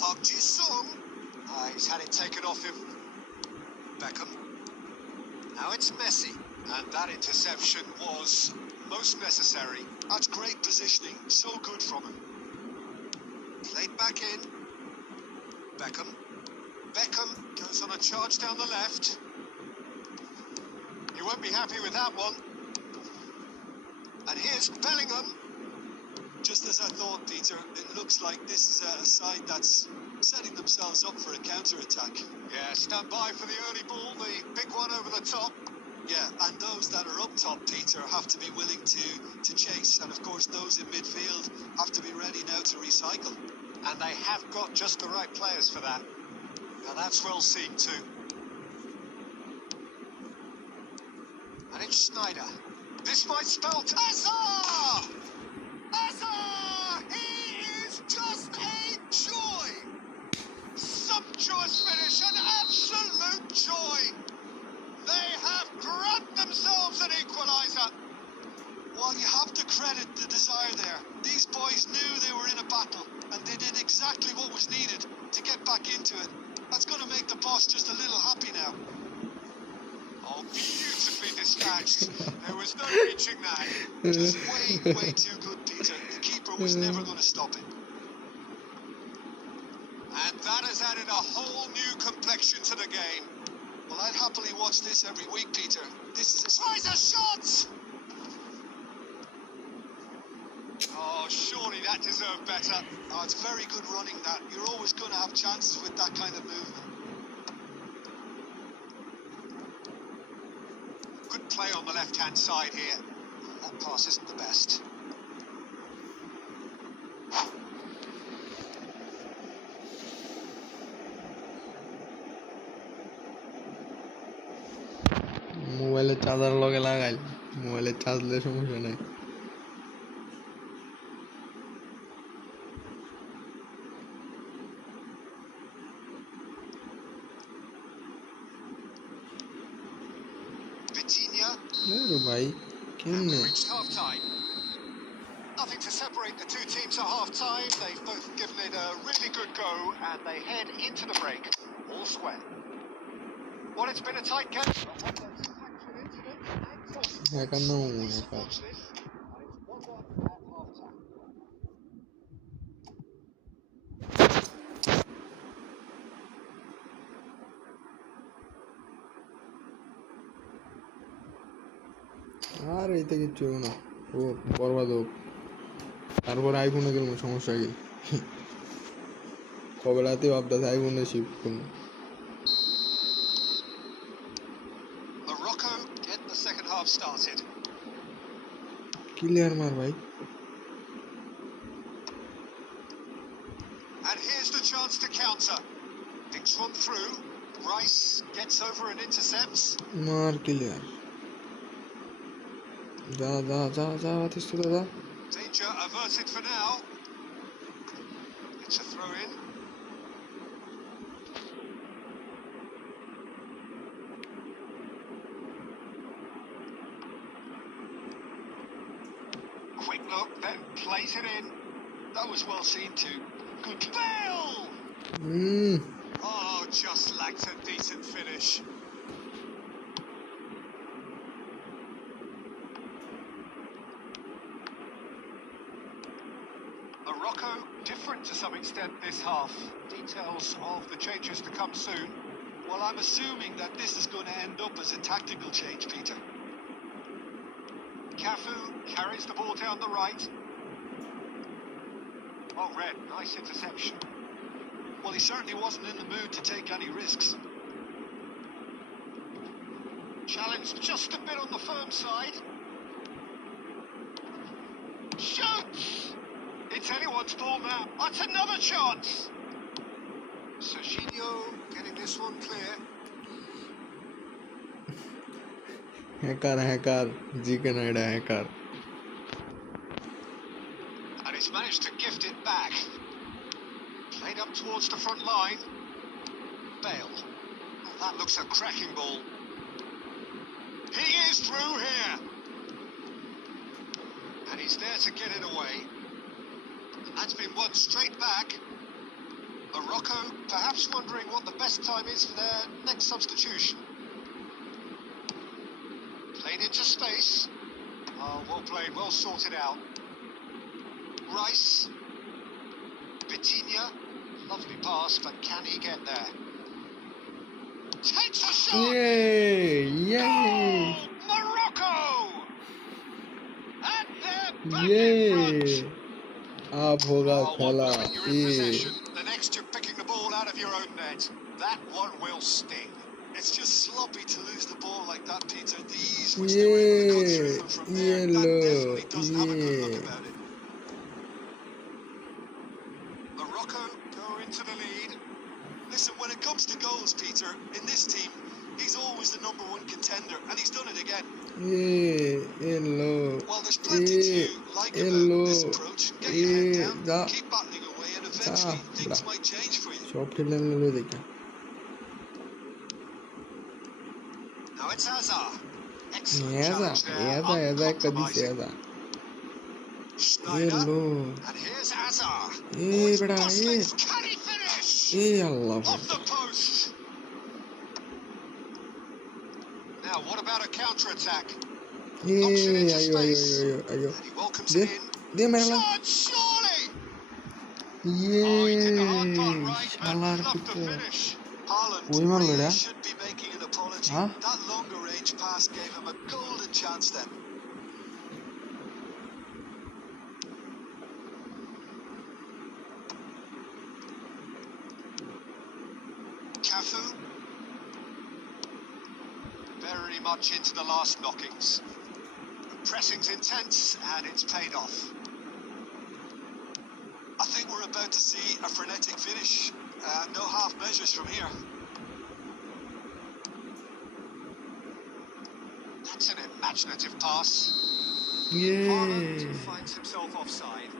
Park Ji-sung. He's had it taken off him. Beckham. Now it's Messi. And that interception was most necessary. That's great positioning. So good from him. Played back in. Beckham. Beckham goes on a charge down the left. You won't be happy with that one. And here's Bellingham. Just as I thought, Peter, it looks like this is a side that's setting themselves up for a counter-attack. Yeah, stand by for the early ball, the big one over the top. Yeah, and those that are up top, Peter, have to be willing to chase. And of course, those in midfield have to be ready now to recycle. And they have got just the right players for that. Now that's well seen too. And it's Schneider. This might spell Asa! Asa! He is just a joy! Sumptuous finish, an absolute joy! They have grabbed themselves an equaliser. Well, you have to credit the desire there. These boys knew they were in a battle, and they did exactly what was needed to get back into it. That's going to make the boss just a little happy now. Oh, beautifully dispatched. There was no reaching that. Just way too good, Peter. The keeper was never going to stop it. And that has added a whole new complexion to the game. Well, I'd happily watch this every week, Peter. This is... Tries a shot! Oh, surely that deserved better. Oh, it's very good running, that. You're always going to have chances with that kind of movement. Good play on the left-hand side here. That pass isn't the best. মোবাইলের charger লগে লাগাই, মোবাইলের charge দিলে সমস্যা নাই। ভাই কেমনে Reached half-time. Nothing to separate the two teams at half-time. They've both given it a really good go and they head into the break. All square. Well, it's been a tight game. একা না একা আর এইতে কিচ্ছু না, ও বরবাদ হোক। তারপর আইফোনে গেল সমস্যা কি, কবে রাতে ভাবতেছে আইফোনে শিফট করুন। Morocco get the second half started. Clear মার ভাই। And here's the chance to counter. Thinks one through. Rice gets over and intercepts. মার ক্লিয়ার। যা যা যা যা আতিস তো দাদা। Danger averted for now. It's a throw in. Quick look, then plays it in. That was well seen too. Good Bale! Oh, just lacked a decent finish. Morocco different to some extent this half. Details of the changes to come soon. Well, I'm assuming that this is going to end up as a tactical change, Peter. Cafu carries the ball down the right. Oh, Red, nice interception. Well, he certainly wasn't in the mood to take any risks. Challenged just a bit on the firm side. Shoots! It's anyone's ball now. That's another chance! Serginho getting this one clear. hacker, G-Canada hacker. And he's managed to gift it back. Played up towards the front line. Bale. Oh, that looks a cracking ball. He is through here. And he's there to get it away. And that's been won straight back. Morocco perhaps wondering what the best time is for their next substitution. Played into space. Oh, well played, well sorted out. Rice. Vitinha. Lovely pass, but can he get there? Takes a shot! Yay! Goal! Morocco! And they're back in Yay! front. अब होगा Oh, one खेला moment you're in possession, the next you're picking the ball out of your own net. That one will sting. It's just sloppy to lose the ball like that, Peter. The ease which they were able to cut through them from there, that definitely doesn't have a good look about it. Morocco go into the lead. Listen, when it comes to goals, Peter, in this team, he's always the number one contender, and he's done it again. Hello. Well, there's plenty to like about this approach. Get your head down, keep battling away, and eventually things might change for you. Shop खेलने लो देखा Now it's Hazard. Excellent ऐसा challenge there. ऐसा कभी से Uncompromising. ऐसा Schneider. hello And here's Hazard. ये बड़ा Bustling. Can he finish? ये अल्लाह Off the post. Now, what about a counter-attack? ये Knocks it into आयो आयो space. आयो आयो And he welcomes they it in. दे मेरे ला Shot, surely! ये Oh, he did the hard part right, शालार but fluffed the कितना finish. Haaland वही मार really बेटा should be making an apology. हाँ That longer range pass gave him a golden chance then. Cafu. Very much into the last knockings. Pressing's intense, and it's paid off. I think we're about to see a frenetic finish. No half measures from here. That's an imaginative pass. ये Haaland finds himself offside.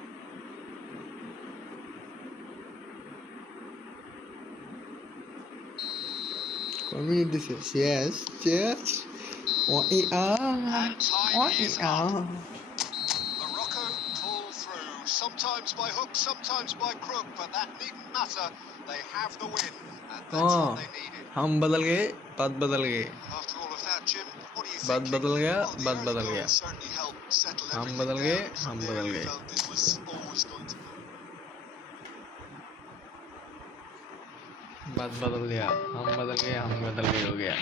community says yes And time is up. Morocco pull through, sometimes by hook, sometimes by crook, but that needn't matter. They have the win, and that's what they needed. हम बदल गए बात बदल गए After all of that, Jim, what do you बात think? बदल गया Well, the बात early बदल गया goals certainly helped settle हम everything बदल गए down. From हम there, बदल you गए felt this was always going to बात बदल गया हम बदल गए हम बदल गए हो गया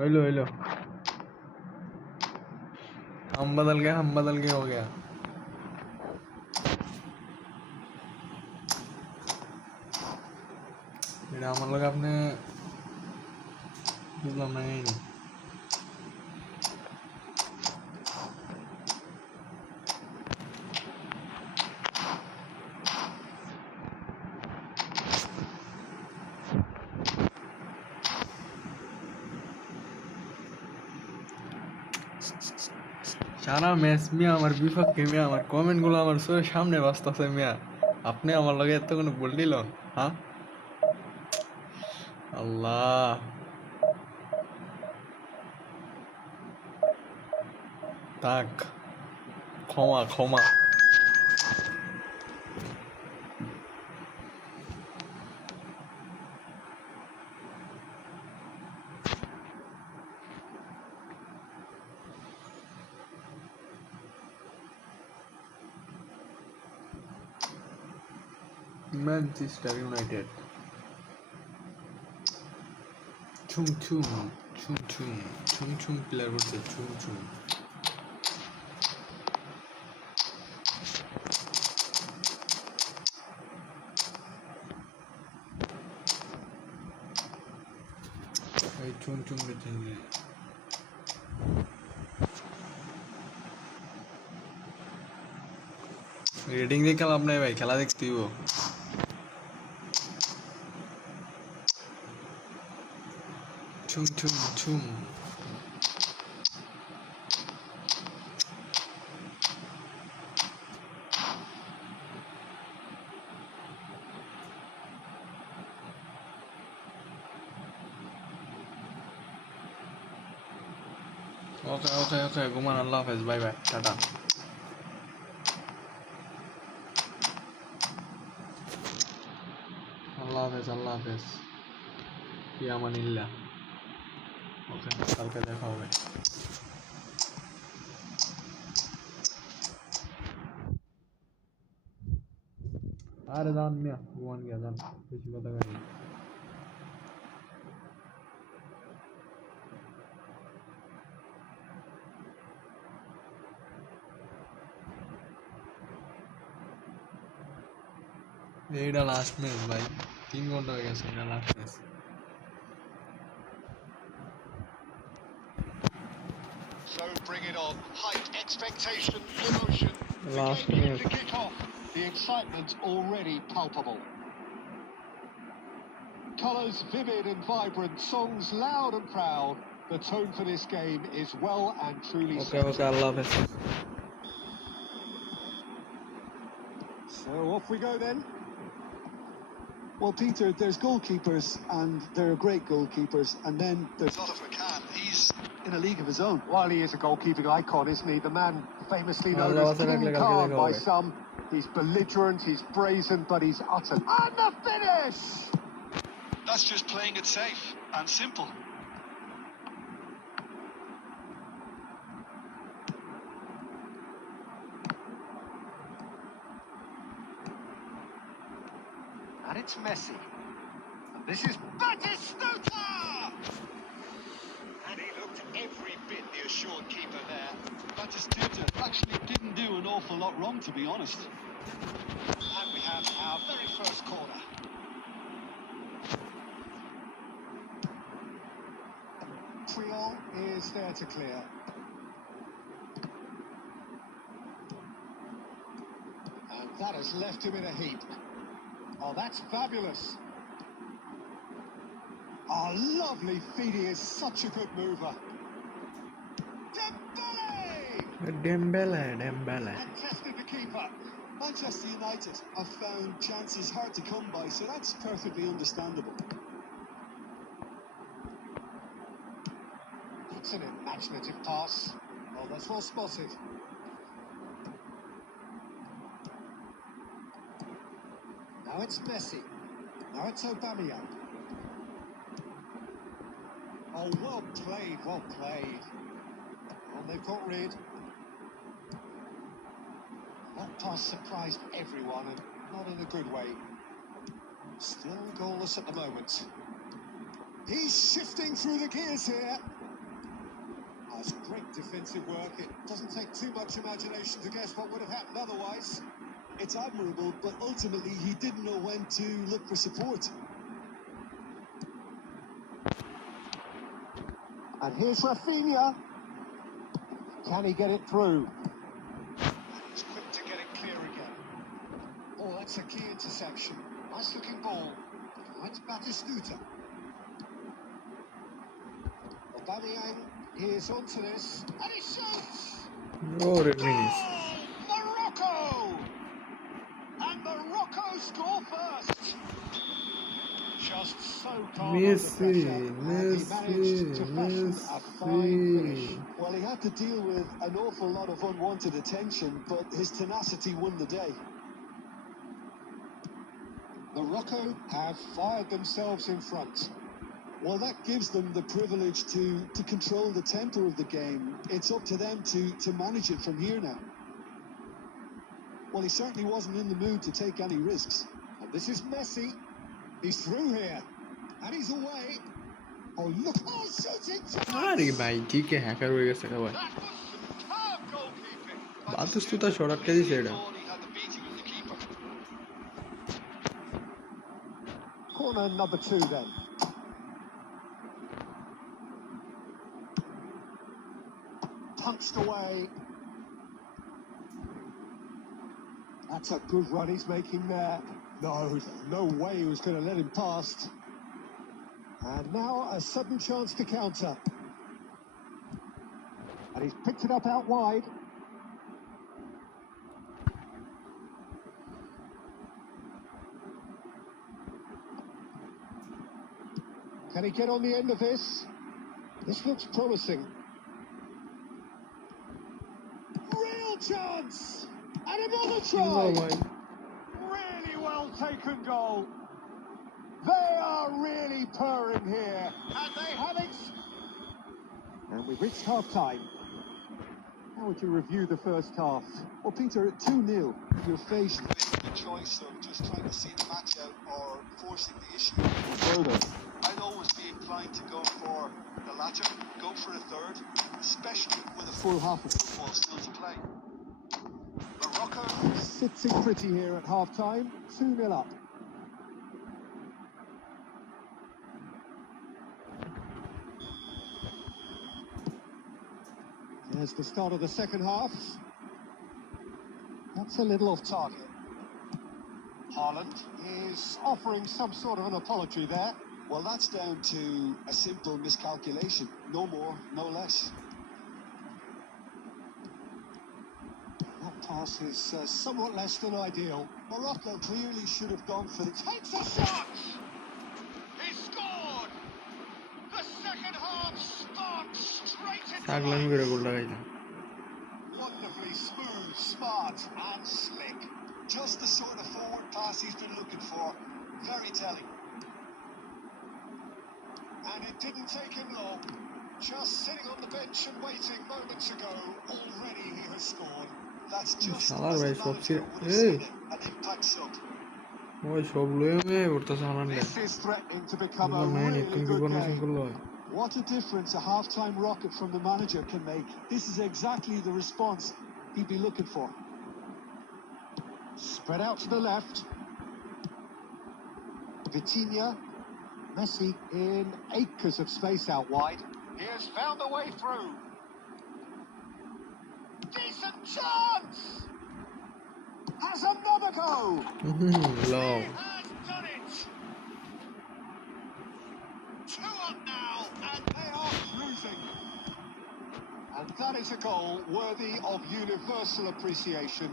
हेलो हेलो हम बदल गए हो गया এটা আমার লগে আপনি বুঝলাম না এই সারা ম্যাচ মিয়া আমার বিপক্ষে মিয়া আমার কমেন্টগুলো আমার চোখের সামনে বাজতেছে মিয়া আপনি আমার লগে এত কোনো ভুল দিল হ্যাঁ আল্লাহ তাক ক্ষমা ক্ষমা Manchester United Sum Sum Sum Sum Sum Sum player করছে ছুম ছুম এই ছুম ছুম করছে রেটিং দিয়ে লাভ নাই ভাই খেলা দেখতে দিব ছুম ছুম ছুম ওকে ঘুমান আল্লাহ হাফেজ বাই বাই টাটা আল্লাহ হাফেজ ফি আমানিল্লাহ ওকে কালকে দেখা হবে আরে জান মিয়া ঘুমান গিয়া জান বেশি কথা কাটি এইটা লাস্ট ম্যাচ ভাই 3 ঘন্টা হয়ে গেছে এটা last match So bring it on. Height, expectation, emotion. Last The game minute. to kick off. The excitement already palpable. Colours vivid and vibrant, songs loud and proud. The tone for this game is well and truly set. ওকে আল্লাহ হাফেজ So off we go then. Well, Peter, there's goalkeepers, and there are great goalkeepers, and then there's Not of McCann. He's in a league of his own. While he is a goalkeeping icon, isn't he? The man famously known Allah as wassalam, King legal Khan legal by way. some. He's belligerent, he's brazen, but he's utter. And the finish! That's just playing it safe and simple. And it's Messi. And this is Batistuta! And he looked every bit the assured keeper there. Batistuta actually didn't do an awful lot wrong, to be honest. And we have our very first corner. Triol is there to clear. And that has left him in a heap. Oh, that's fabulous. Oh, lovely feed. He is such a good mover. Dembele! Dembele And tested the keeper. Manchester United have found chances hard to come by, so that's perfectly understandable. It's an imaginative pass. Oh, that's well spotted. Now it's Messi. Now it's Aubameyang. Oh, well played, well played. Well, they've got rid. That pass surprised everyone, and not in a good way. Still goalless at the moment. He's shifting through the gears here. That's great defensive work. It doesn't take too much imagination to guess what would have happened otherwise. It's admirable, but ultimately he didn't know when to look for support. And here's Rafinha. Can he get it through? He's quick to get it clear again. Oh, that's a key interception. Nice looking ball. Now it's Batistuta. Aubameyang is onto this. And he shoots! oh red minis Goal! Morocco! And Morocco score first. Just so calm under Messi pressure. And he managed to fashion a fine finish. Well, he had to deal with an awful lot of unwanted attention, but his tenacity won the day. Morocco have fired themselves in front. Well, that gives them the privilege to control the tempo of the game. It's up to them to manage it from here now. Well, he certainly wasn't in the mood to take any risks. And This is Messi. He's through here. And he's away. Oh, look. Oh, shooting আরে chance! ভাই GK hacker হয়ে গেছে ভাই That was superb goalkeeping. And বাতুস্তুতা still, shot আটকে দিছে he এটা thought he had the beating of the keeper. Corner number 2 then. Punched away. That's a good run he's making there. No way he was going to let him past. And now a sudden chance to counter. And he's picked it up out wide. Can he get on the end of this? This looks promising. Real chance! And another O try! ভাই Really well taken goal. They are really purring here. And they have it. And we've reached half time. How would you review the first half? Well, Peter, at 2-0, you're faced with the choice of just trying to see the match out or forcing the issue further. I'd always be inclined to go for the latter, go for a third, especially with a full half of football still to play. Morocco sitting pretty here at half time, 2-0 up. There's the start of the second half. That's a little off target. Haaland is offering some sort of an apology there. Well, that's down to a simple miscalculation. No more, no less. That pass is somewhat less than ideal. Morocco clearly should have gone for the... Takes a shot! He scored! The second half sparked straight into ছাগলামি life. করে গোল লাগাইলাম Wonderfully smooth, smart and slick. Just the sort of forward pass he's been looking for. Very telling. And it didn't take him long. Just sitting on the bench and waiting moments ago, already he has scored. That's just শালার as ভাই the সব manager ছিঁড়ে would have এই seen it. An impact sub. ওই সব লয়ে মে উঠতেছে হালান্ডে This is threatening to become a man really একটু good কর্নার game. করলো হয় What a difference a half-time rocket from the manager can make. This is exactly the response he'd be looking for. Spread out to the left. Vitinha. Messi in acres of space out wide. He has found a way through. Decent chance! Has another go! লও He has done it! 2 up now, and They are cruising. And that is a goal worthy of universal appreciation.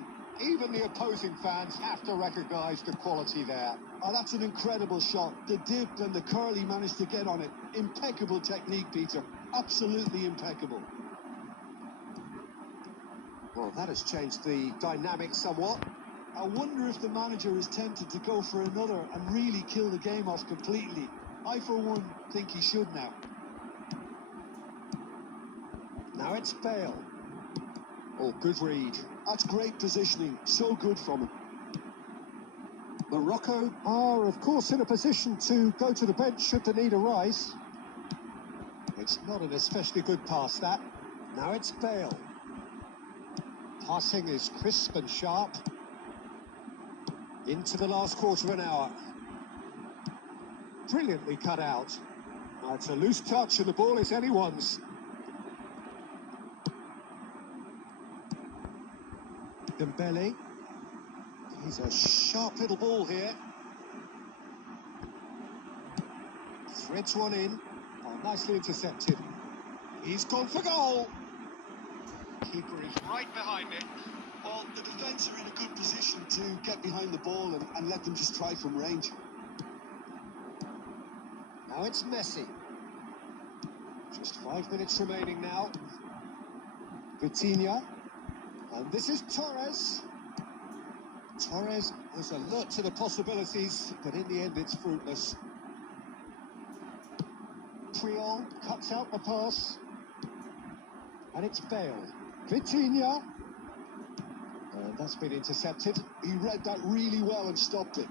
Even the opposing fans have to recognise the quality there. Oh, that's an incredible shot. The dip and the curl he managed to get on it. Impeccable technique, Peter. Absolutely impeccable. Well, that has changed the dynamic somewhat. I wonder if the manager is tempted to go for another and really kill the game off completely. I, for one, think he should now. Now it's Bale. Oh, good read. That's great positioning. So good from him. Morocco are, of course, in a position to go to the bench should the need arise. It's not an especially good pass, that. Now it's Bale. Passing is crisp and sharp. Into the last quarter of an hour. Brilliantly cut out. Now it's a loose touch and the ball is anyone's. Dembele. He's a sharp little ball here. Threads one in. Oh, nicely intercepted. He's gone for goal. Keeper is right behind it. well, the defence are in a good position to get behind the ball and let them just try from range. Now it's Messi. Just 5 minutes remaining now. Vitinha. And this is Torres. Torres was alert to the possibilities, but in the end it's fruitless. Triol cuts out the pass. And it's Bale. Vitinha. And that's been intercepted. He read that really well and stopped it.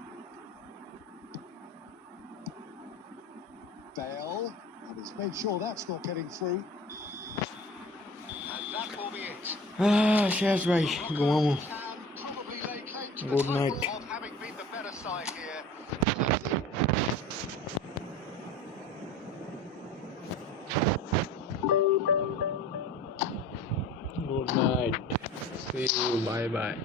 Bale, and he's made sure that's not getting through. And that will be it. শেষ ভাই ঘুমামো Can probably lay claim to the Good title night. of having been the better side here. Good night. See you. Bye bye.